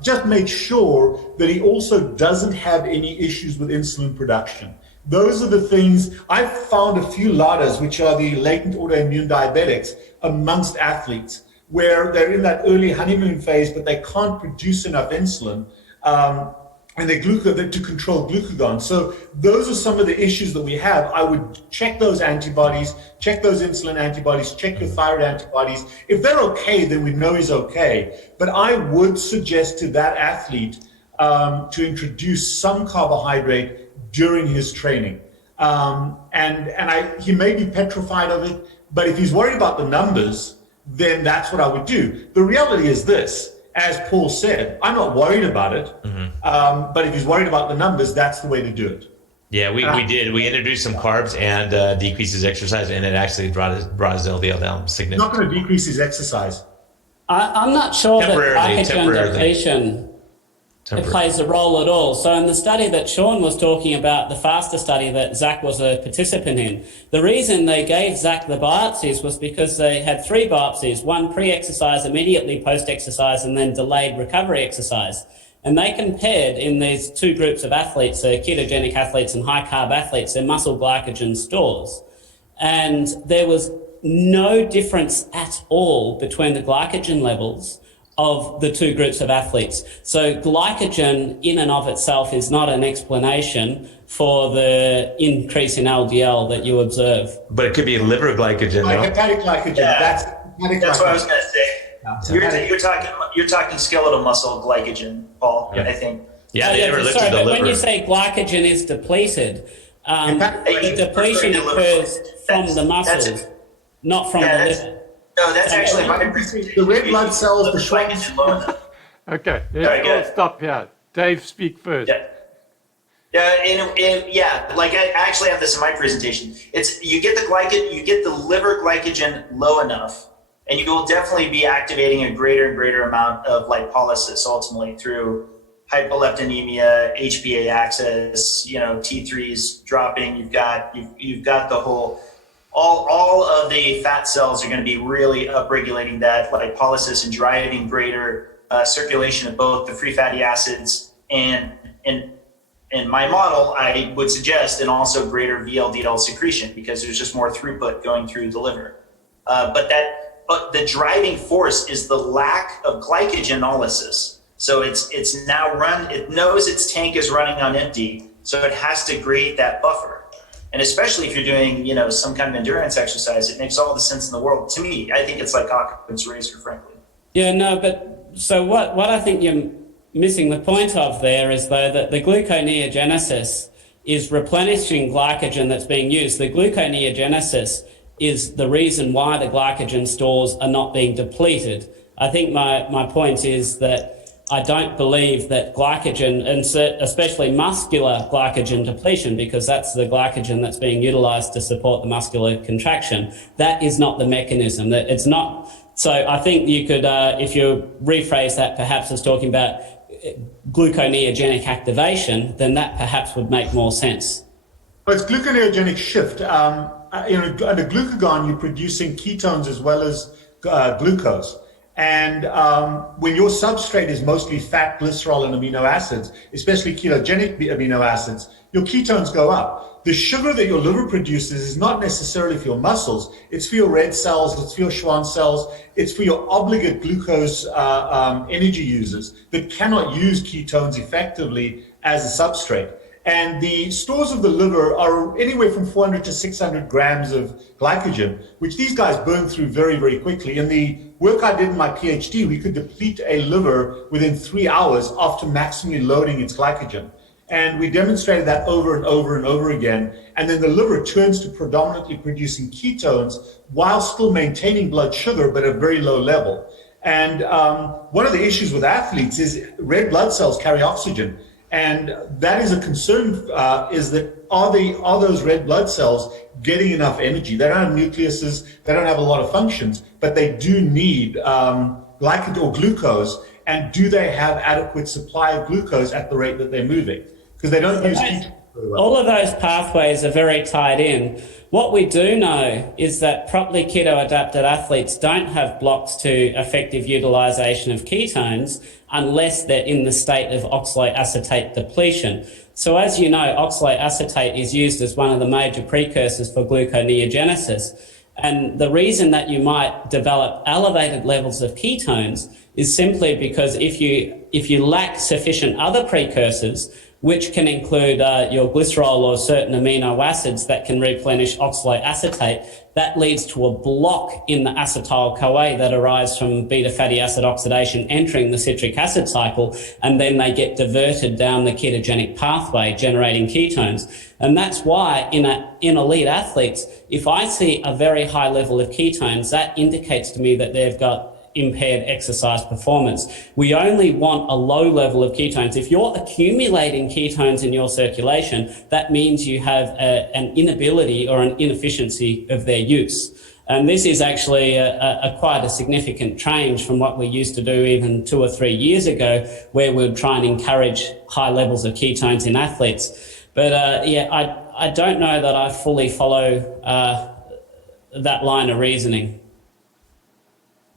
just make sure that he also doesn't have any issues with insulin production. Those are the things. I've found a few LADAs, which are the latent autoimmune diabetics, amongst athletes, where they're in that early honeymoon phase, but they can't produce enough insulin. and to control glucagon. So those are some of the issues that we have. I would check those antibodies, check those insulin antibodies, check your thyroid antibodies. If they're okay, then we know he's okay. But I would suggest to that athlete to introduce some carbohydrate during his training. He may be petrified of it, but if he's worried about the numbers, then that's what I would do. The reality is this, as Paul said, I'm not worried about it, but if he's worried about the numbers, that's the way to do it. Yeah, we did. We introduced some carbs and decreased his exercise, and it actually brought his LDL down significantly. Not going to decrease his exercise. I'm not sure that glycogen depletion it plays a role at all. So in the study that Shawn was talking about, the FASTER study that Zach was a participant in, the reason they gave Zach the biopsies was because they had 3 biopsies, one pre-exercise, immediately post-exercise, and then delayed recovery exercise. And they compared in these 2 groups of athletes, so ketogenic athletes and high-carb athletes, their muscle glycogen stores. And there was no difference at all between the glycogen levels of the 2 groups of athletes. So glycogen in and of itself is not an explanation for the increase in LDL that you observe. But it could be liver glycogen, like hepatic glycogen. Yeah. That's what I was going to say. You're talking skeletal muscle glycogen, Paul, I think. Yeah, they never looked at the liver. When you say glycogen is depleted, the depletion occurs from the muscles, not from the liver. No, that's actually my presentation. The red blood cells, the glycogen low enough. Okay, let's stop here. Dave, speak first. Like I actually have this in my presentation. It's you get the liver glycogen low enough, and you will definitely be activating a greater and greater amount of lipolysis ultimately through hypoleptinemia, HbA axis, T3s dropping. You've got the whole. All of the fat cells are going to be really upregulating that lipolysis and driving greater circulation of both the free fatty acids and in my model, I would suggest, and also greater VLDL secretion because there's just more throughput going through the liver. But the driving force is the lack of glycogenolysis. So it's now it knows its tank is running on empty, so it has to create that buffer. And especially if you're doing, some kind of endurance exercise, it makes all the sense in the world. To me, I think it's like Occam's razor, frankly. Yeah, no, but so what I think you're missing the point of there is, though, that the gluconeogenesis is replenishing glycogen that's being used. The gluconeogenesis is the reason why the glycogen stores are not being depleted. I think my point is that I don't believe that glycogen, and especially muscular glycogen depletion, because that's the glycogen that's being utilized to support the muscular contraction, that is not the mechanism. That it's not. So I think you could, if you rephrase that perhaps as talking about gluconeogenic activation, then that perhaps would make more sense. Well, it's gluconeogenic shift. Under glucagon, you're producing ketones as well as glucose. And when your substrate is mostly fat, glycerol, and amino acids, especially ketogenic amino acids, your ketones go up. The sugar that your liver produces is not necessarily for your muscles. It's for your red cells, it's for your Schwann cells, it's for your obligate glucose energy users that cannot use ketones effectively as a substrate. And the stores of the liver are anywhere from 400 to 600 grams of glycogen, which these guys burn through very, very quickly. In the work I did in my PhD, we could deplete a liver within 3 hours after maximally loading its glycogen. And we demonstrated that over and over and over again. And then the liver turns to predominantly producing ketones while still maintaining blood sugar, but at a very low level. And one of the issues with athletes is red blood cells carry oxygen. And that is a concern, is that are those red blood cells getting enough energy? They don't have nucleuses, they don't have a lot of functions, but they do need glycogen or glucose. And do they have adequate supply of glucose at the rate that they're moving? Because they don't use ketones very well. All of those pathways are very tied in. What we do know is that properly keto-adapted athletes don't have blocks to effective utilization of ketones unless they're in the state of oxalate acetate depletion. So as you know, oxalate acetate is used as one of the major precursors for gluconeogenesis. And the reason that you might develop elevated levels of ketones is simply because if you if you lack sufficient other precursors, which can include your glycerol or certain amino acids that can replenish oxalate acetate, that leads to a block in the acetyl-CoA that arises from beta fatty acid oxidation entering the citric acid cycle, and then they get diverted down the ketogenic pathway, generating ketones. And that's why in elite athletes, if I see a very high level of ketones, that indicates to me that they've got impaired exercise performance. We only want a low level of ketones. If you're accumulating ketones in your circulation, that means you have an inability or an inefficiency of their use. And this is actually quite a significant change from what we used to do even 2 or 3 years ago, where we'd try and encourage high levels of ketones in athletes. But I don't know that I fully follow that line of reasoning.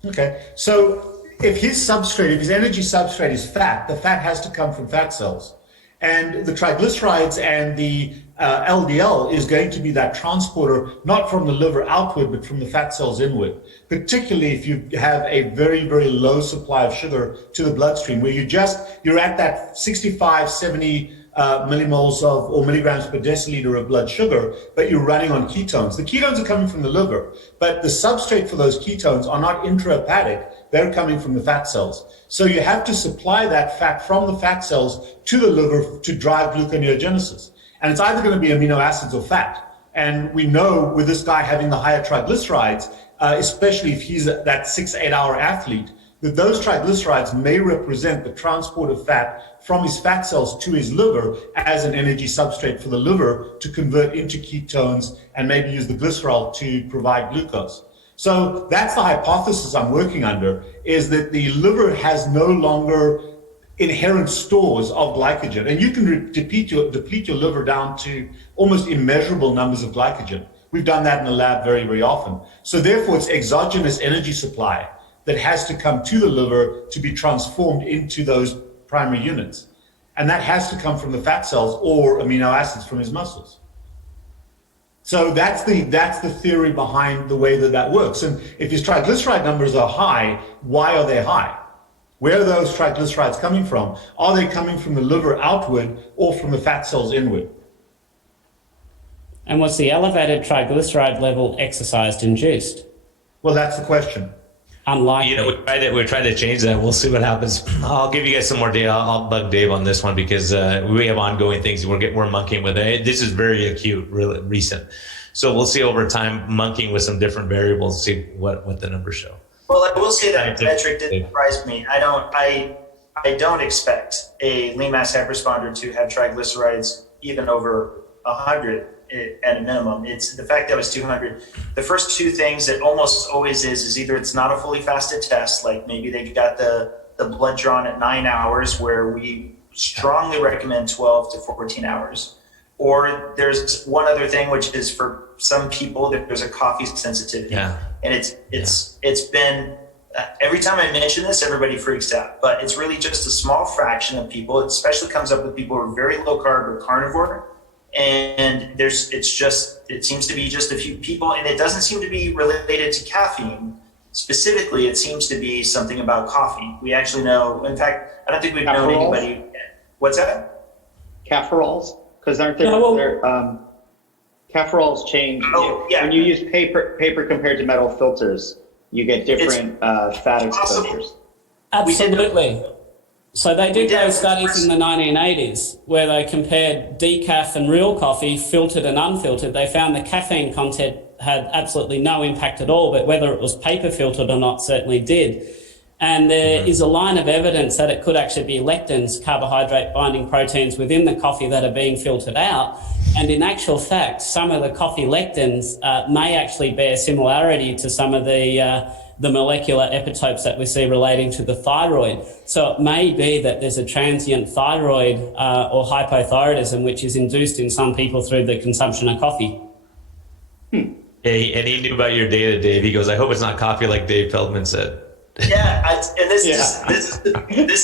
Okay, so if his energy substrate is fat, the fat has to come from fat cells. And the triglycerides and the LDL is going to be that transporter, not from the liver outward, but from the fat cells inward. Particularly if you have a very, very low supply of sugar to the bloodstream, where you're at that 65, 70 millimoles or milligrams per deciliter of blood sugar, but you're running on ketones. The ketones are coming from the liver, but the substrate for those ketones are not intrahepatic. They're coming from the fat cells. So you have to supply that fat from the fat cells to the liver to drive gluconeogenesis. And it's either going to be amino acids or fat. And we know with this guy having the higher triglycerides, especially if he's that 6-8 hour athlete, that those triglycerides may represent the transport of fat from his fat cells to his liver as an energy substrate for the liver to convert into ketones and maybe use the glycerol to provide glucose. So that's the hypothesis I'm working under, is that the liver has no longer inherent stores of glycogen. And you can deplete your liver down to almost immeasurable numbers of glycogen. We've done that in the lab very, very often. So therefore, it's exogenous energy supply that has to come to the liver to be transformed into those primary units. And that has to come from the fat cells or amino acids from his muscles. So that's the theory behind the way that works. And if his triglyceride numbers are high, why are they high? Where are those triglycerides coming from? Are they coming from the liver outward or from the fat cells inward? And was the elevated triglyceride level exercise induced? Well, that's the question. Unlikely. We're trying to change that. We'll see what happens. I'll give you guys some more data. I'll bug Dave on this one because we have ongoing things we're monkeying with. This is very acute, really recent. So we'll see over time, monkeying with some different variables, see what the numbers show. Well, I will say that metric didn't surprise me. I don't expect a lean mass hyperresponder to have triglycerides even over 100 at a minimum. It's the fact that it was 200. The first two things that almost always is either it's not a fully fasted test, like maybe they got the blood drawn at 9 hours, where we strongly recommend 12 to 14 hours. Or there's one other thing, which is for some people that there's a coffee sensitivity. Yeah. And it's been, every time I mention this, everybody freaks out, but it's really just a small fraction of people. It especially comes up with people who are very low carb or carnivore. And it seems to be just a few people, and it doesn't seem to be related to caffeine. Specifically, it seems to be something about coffee. We actually know, in fact, I don't think we've known anybody. What's that? Cafferols? Because aren't there, cafferols change. Oh, yeah. When you use paper compared to metal filters, you get different fat exposures. Absolutely. So they did those studies in the 1980s where they compared decaf and real coffee, filtered and unfiltered. They found the caffeine content had absolutely no impact at all, but whether it was paper filtered or not certainly did. And there is a line of evidence that it could actually be lectins, carbohydrate binding proteins within the coffee that are being filtered out. And in actual fact, some of the coffee lectins may actually bear similarity to some of the molecular epitopes that we see relating to the thyroid. So it may be that there's a transient thyroid or hypothyroidism which is induced in some people through the consumption of coffee. Yeah, and he knew about your data, Dave. He goes, I hope it's not coffee like Dave Feldman said. Yeah, this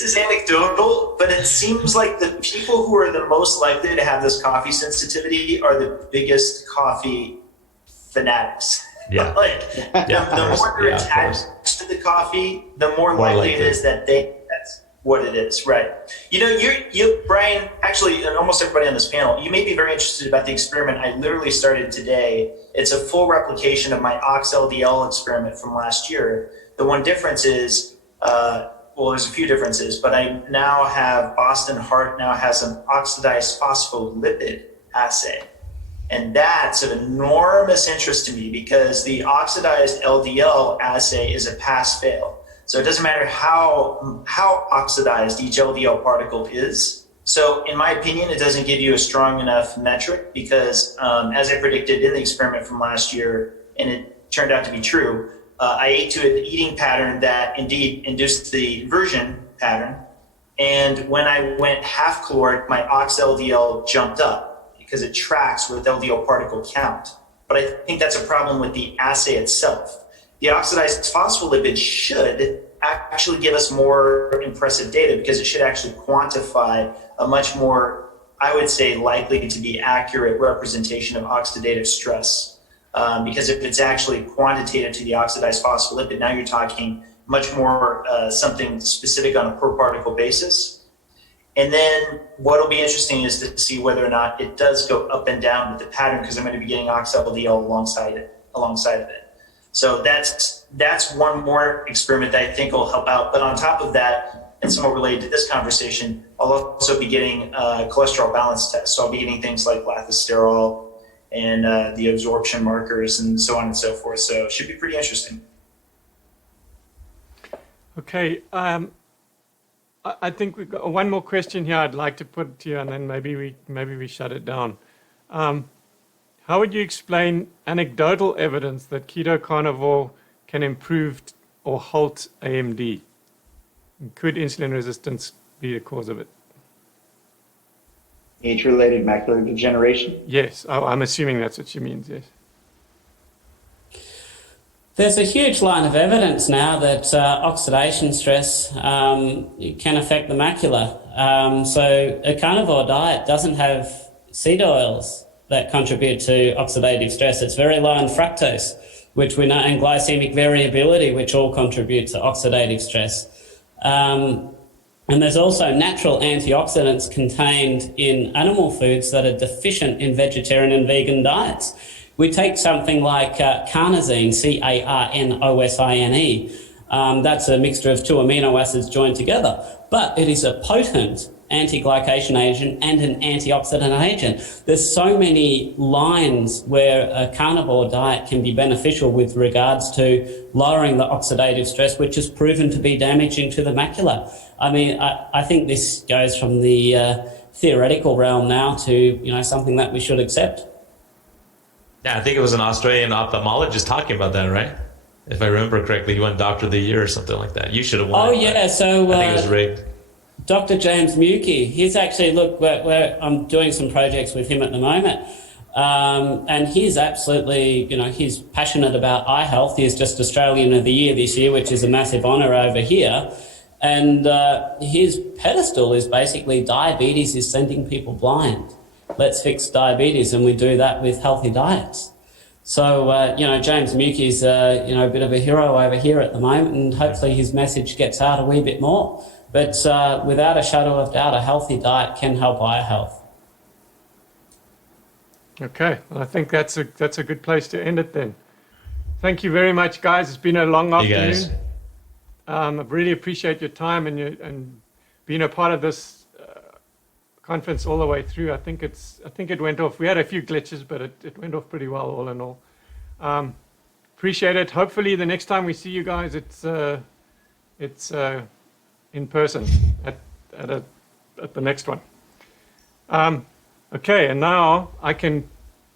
is anecdotal, but it seems like the people who are the most likely to have this coffee sensitivity are the biggest coffee fanatics. Yeah. The more they're attached to the coffee, the more likely it is that what it is, right? You know, you, Brian, actually, and almost everybody on this panel, you may be very interested about the experiment I literally started today. It's a full replication of my ox-LDL experiment from last year. The one difference is, well, there's a few differences, but I now have, Boston Heart now has an oxidized phospholipid assay. And that's of enormous interest to me because the oxidized LDL assay is a pass-fail. So it doesn't matter how oxidized each LDL particle is. So in my opinion, it doesn't give you a strong enough metric because as I predicted in the experiment from last year, and it turned out to be true, I ate to an eating pattern that indeed induced the inversion pattern. And when I went half caloric, my ox-LDL jumped up because it tracks with LDL particle count. But I think that's a problem with the assay itself. The oxidized phospholipid should actually give us more impressive data because it should actually quantify a much more, I would say, likely to be accurate representation of oxidative stress. Because if it's actually quantitative to the oxidized phospholipid, now you're talking much more something specific on a per particle basis. And then what will be interesting is to see whether or not it does go up and down with the pattern because I'm going to be getting ox-LDL alongside of it. So that's one more experiment that I think will help out. But on top of that, and somewhat related to this conversation, I'll also be getting cholesterol balance tests. So I'll be getting things like lathosterol and the absorption markers and so on and so forth. So it should be pretty interesting. Okay. I think we've got one more question here I'd like to put to you, and then maybe we shut it down. How would you explain anecdotal evidence that keto carnivore can improve or halt AMD? Could insulin resistance be the cause of it? Age-related macular degeneration? Yes, I'm assuming that's what she means, yes. There's a huge line of evidence now that oxidation stress can affect the macula. So a carnivore diet doesn't have seed oils that contribute to oxidative stress. It's very low in fructose, which we know, and glycemic variability, which all contribute to oxidative stress. And there's also natural antioxidants contained in animal foods that are deficient in vegetarian and vegan diets. We take something like carnosine, C-A-R-N-O-S-I-N-E. That's a mixture of two amino acids joined together, but it is a potent anti-glycation agent and an antioxidant agent. There's so many lines where a carnivore diet can be beneficial with regards to lowering the oxidative stress, which is proven to be damaging to the macula. I mean, I think this goes from the theoretical realm now to something that we should accept. Yeah, I think it was an Australian ophthalmologist talking about that, right? If I remember correctly, he won Doctor of the Year or something like that. You should have won. Oh, yeah. So I think it was rigged. Dr. James Mukey, he's actually, I'm doing some projects with him at the moment. And he's absolutely, he's passionate about eye health. He's just Australian of the Year this year, which is a massive honour over here. And his pedestal is basically diabetes is sending people blind. Let's fix diabetes, and we do that with healthy diets. So, James Mukey's, a bit of a hero over here at the moment, and hopefully his message gets out a wee bit more. But without a shadow of doubt, a healthy diet can help eye health. Okay, well, I think that's a good place to end it then. Thank you very much, guys. It's been a long afternoon. I really appreciate your time and being a part of this conference all the way through. I think it went off. We had a few glitches, but it went off pretty well, all in all. Appreciate it. Hopefully, the next time we see you guys, it's in person at the next one. Okay, and now I can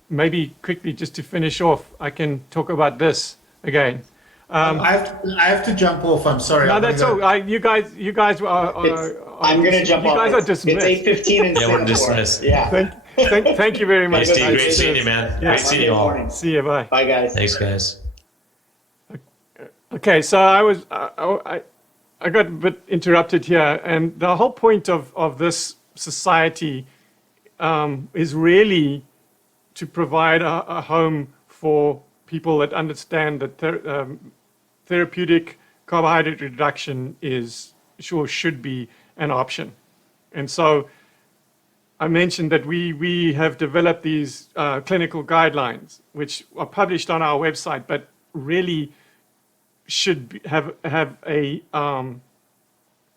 maybe quickly, just to finish off, I can talk about this again. I have to jump off. I'm sorry. No, that's all. You guys are. I'm going to jump off. You guys are dismissed. It's 8:15 in Singapore. We're dismissed. Yeah. Thank you very much. Hey, Steve, great seeing you, man. Yeah. Great seeing you all. See you. Bye. Bye, guys. Thanks, guys. Okay, so I got a bit interrupted here, and the whole point of this society is really to provide a home for people that understand that therapeutic carbohydrate reduction should be an option. And so I mentioned that we have developed these clinical guidelines, which are published on our website, but really should have a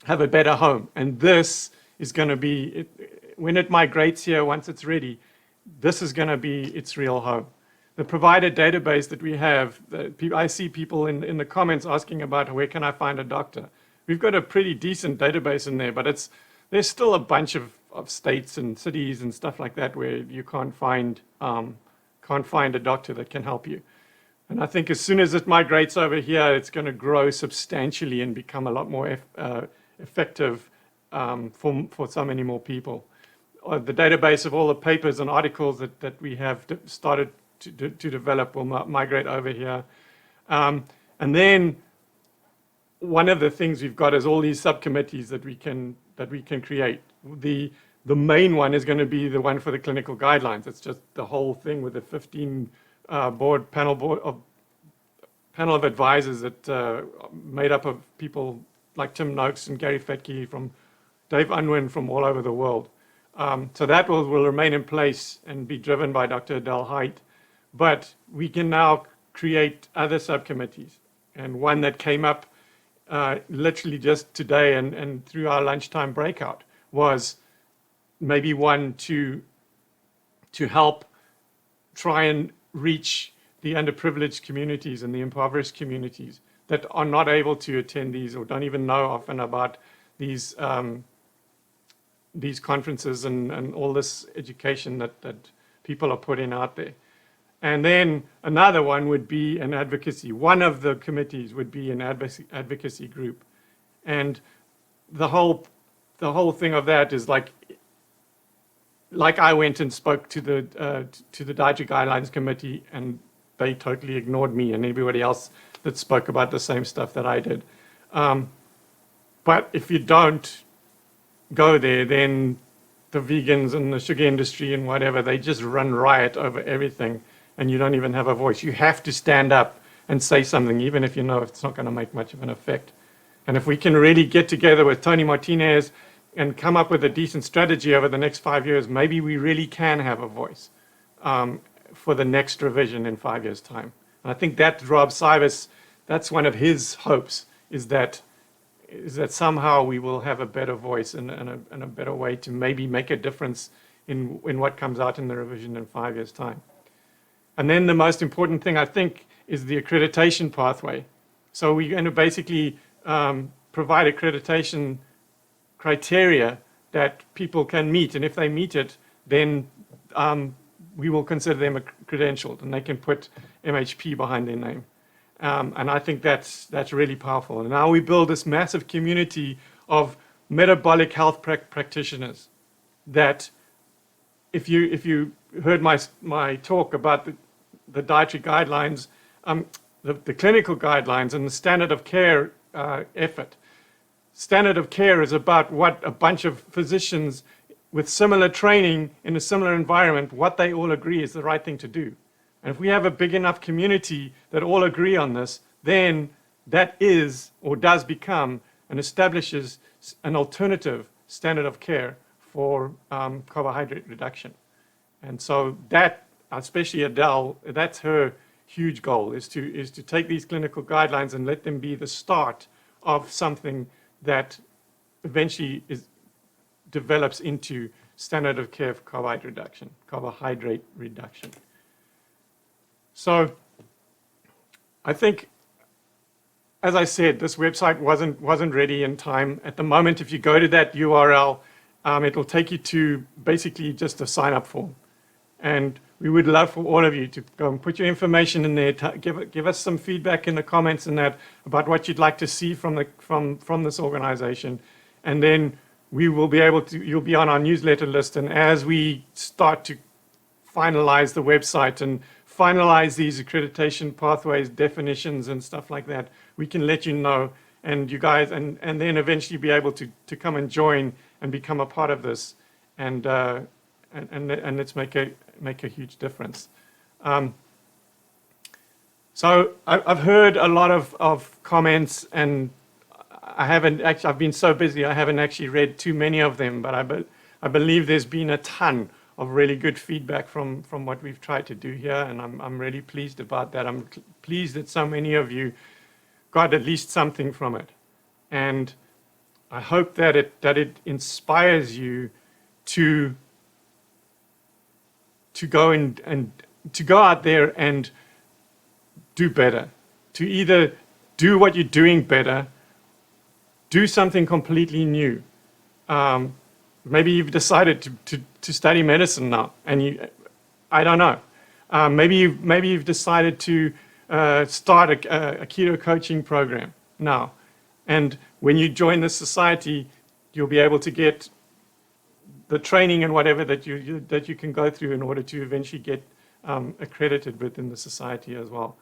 better home. And this is going to be, when it migrates here, once it's ready, this is going to be its real home. The provider database that we have, I see people in the comments asking about where can I find a doctor. We've got a pretty decent database in there, but there's still a bunch of states and cities and stuff like that where you can't find a doctor that can help you. And I think as soon as it migrates over here, it's going to grow substantially and become a lot more effective for so many more people. The database of all the papers and articles that we have started to develop will migrate over here. And then one of the things we've got is all these subcommittees that we can create. The main one is going to be the one for the clinical guidelines. It's just the whole thing with the 15 panel of advisors that made up of people like Tim Noakes and Gary Fettke from Dave Unwin from all over the world. So that will remain in place and be driven by Dr. Adele Haidt. But we can now create other subcommittees. And one that came up literally just today and through our lunchtime breakout was maybe one to help try and reach the underprivileged communities and the impoverished communities that are not able to attend these or don't even know often about these conferences and all this education that people are putting out there. And then another one would be an advocacy. One of the committees would be an advocacy group. And the whole thing of that is like I went and spoke to the Dietary Guidelines Committee, and they totally ignored me and everybody else that spoke about the same stuff that I did. But if you don't go there, then the vegans and the sugar industry and whatever, they just run riot over everything, and you don't even have a voice. You have to stand up and say something, even if you know it's not going to make much of an effect. And if we can really get together with Tony Martinez and come up with a decent strategy over the next 5 years, maybe we really can have a voice for the next revision in 5 years' time. And I think that Rob Cywes, that's one of his hopes, is that somehow we will have a better voice and a better way to maybe make a difference in what comes out in the revision in 5 years' time. And then the most important thing, I think, is the accreditation pathway. So we're going to basically provide accreditation criteria that people can meet. And if they meet it, then we will consider them credentialed, and they can put MHP behind their name. And I think that's really powerful. And now we build this massive community of metabolic health practitioners that if you heard my talk about the dietary guidelines, the clinical guidelines and the standard of care effort. Standard of care is about what a bunch of physicians with similar training in a similar environment, what they all agree is the right thing to do. And if we have a big enough community that all agree on this, then that is or does become and establishes an alternative standard of care for carbohydrate reduction. And so that, especially Adele, that's her huge goal, is to take these clinical guidelines and let them be the start of something that eventually develops into standard of care for carbohydrate reduction. So I think, as I said, this website wasn't ready in time. At the moment, if you go to that URL, it'll take you to basically just a sign-up form. And we would love for all of you to go and put your information in there, give us some feedback in the comments and that about what you'd like to see from this organization. And then we will be able to, you'll be on our newsletter list. And as we start to finalize the website and finalize these accreditation pathways, definitions and stuff like that, we can let you know, and you guys, and then eventually be able to come and join and become a part of this, and let's make a huge difference. So I've heard a lot of comments, and I haven't actually, I've been so busy, I haven't actually read too many of them, but I believe there's been a ton of really good feedback from what we've tried to do here, and I'm really pleased about that. I'm pleased that so many of you got at least something from it. And I hope that it inspires you to go and to go out there and do better, to either do what you're doing better, do something completely new. Maybe you've decided to study medicine now, and I don't know. Maybe you've decided to start a keto coaching program now, and when you join the society, you'll be able to get the training and whatever that you can go through in order to eventually get accredited within the society as well.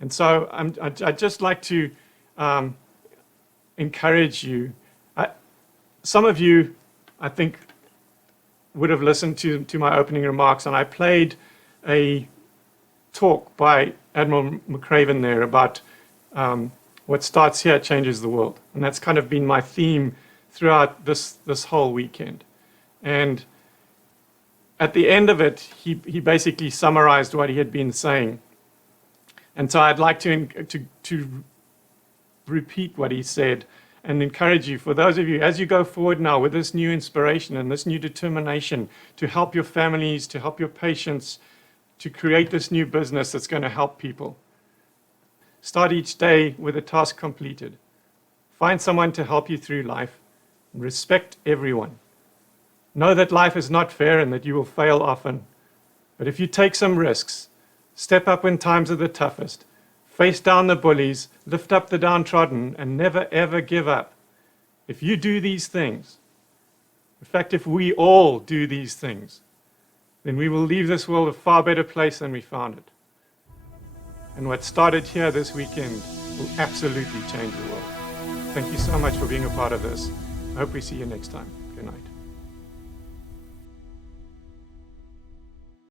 And so I'd just like to encourage you. Some of you, I think, would have listened to my opening remarks, and I played a talk by Admiral McRaven there about what starts here changes the world. And that's kind of been my theme throughout this whole weekend. And at the end of it, he basically summarized what he had been saying. And so I'd like to repeat what he said and encourage you, for those of you, as you go forward now with this new inspiration and this new determination to help your families, to help your patients, to create this new business that's going to help people. Start each day with a task completed. Find someone to help you through life. Respect everyone. Know that life is not fair and that you will fail often. But if you take some risks, step up when times are the toughest, face down the bullies, lift up the downtrodden, and never ever give up. If you do these things, in fact, if we all do these things, then we will leave this world a far better place than we found it. And what started here this weekend will absolutely change the world. Thank you so much for being a part of this. I hope we see you next time. Good night.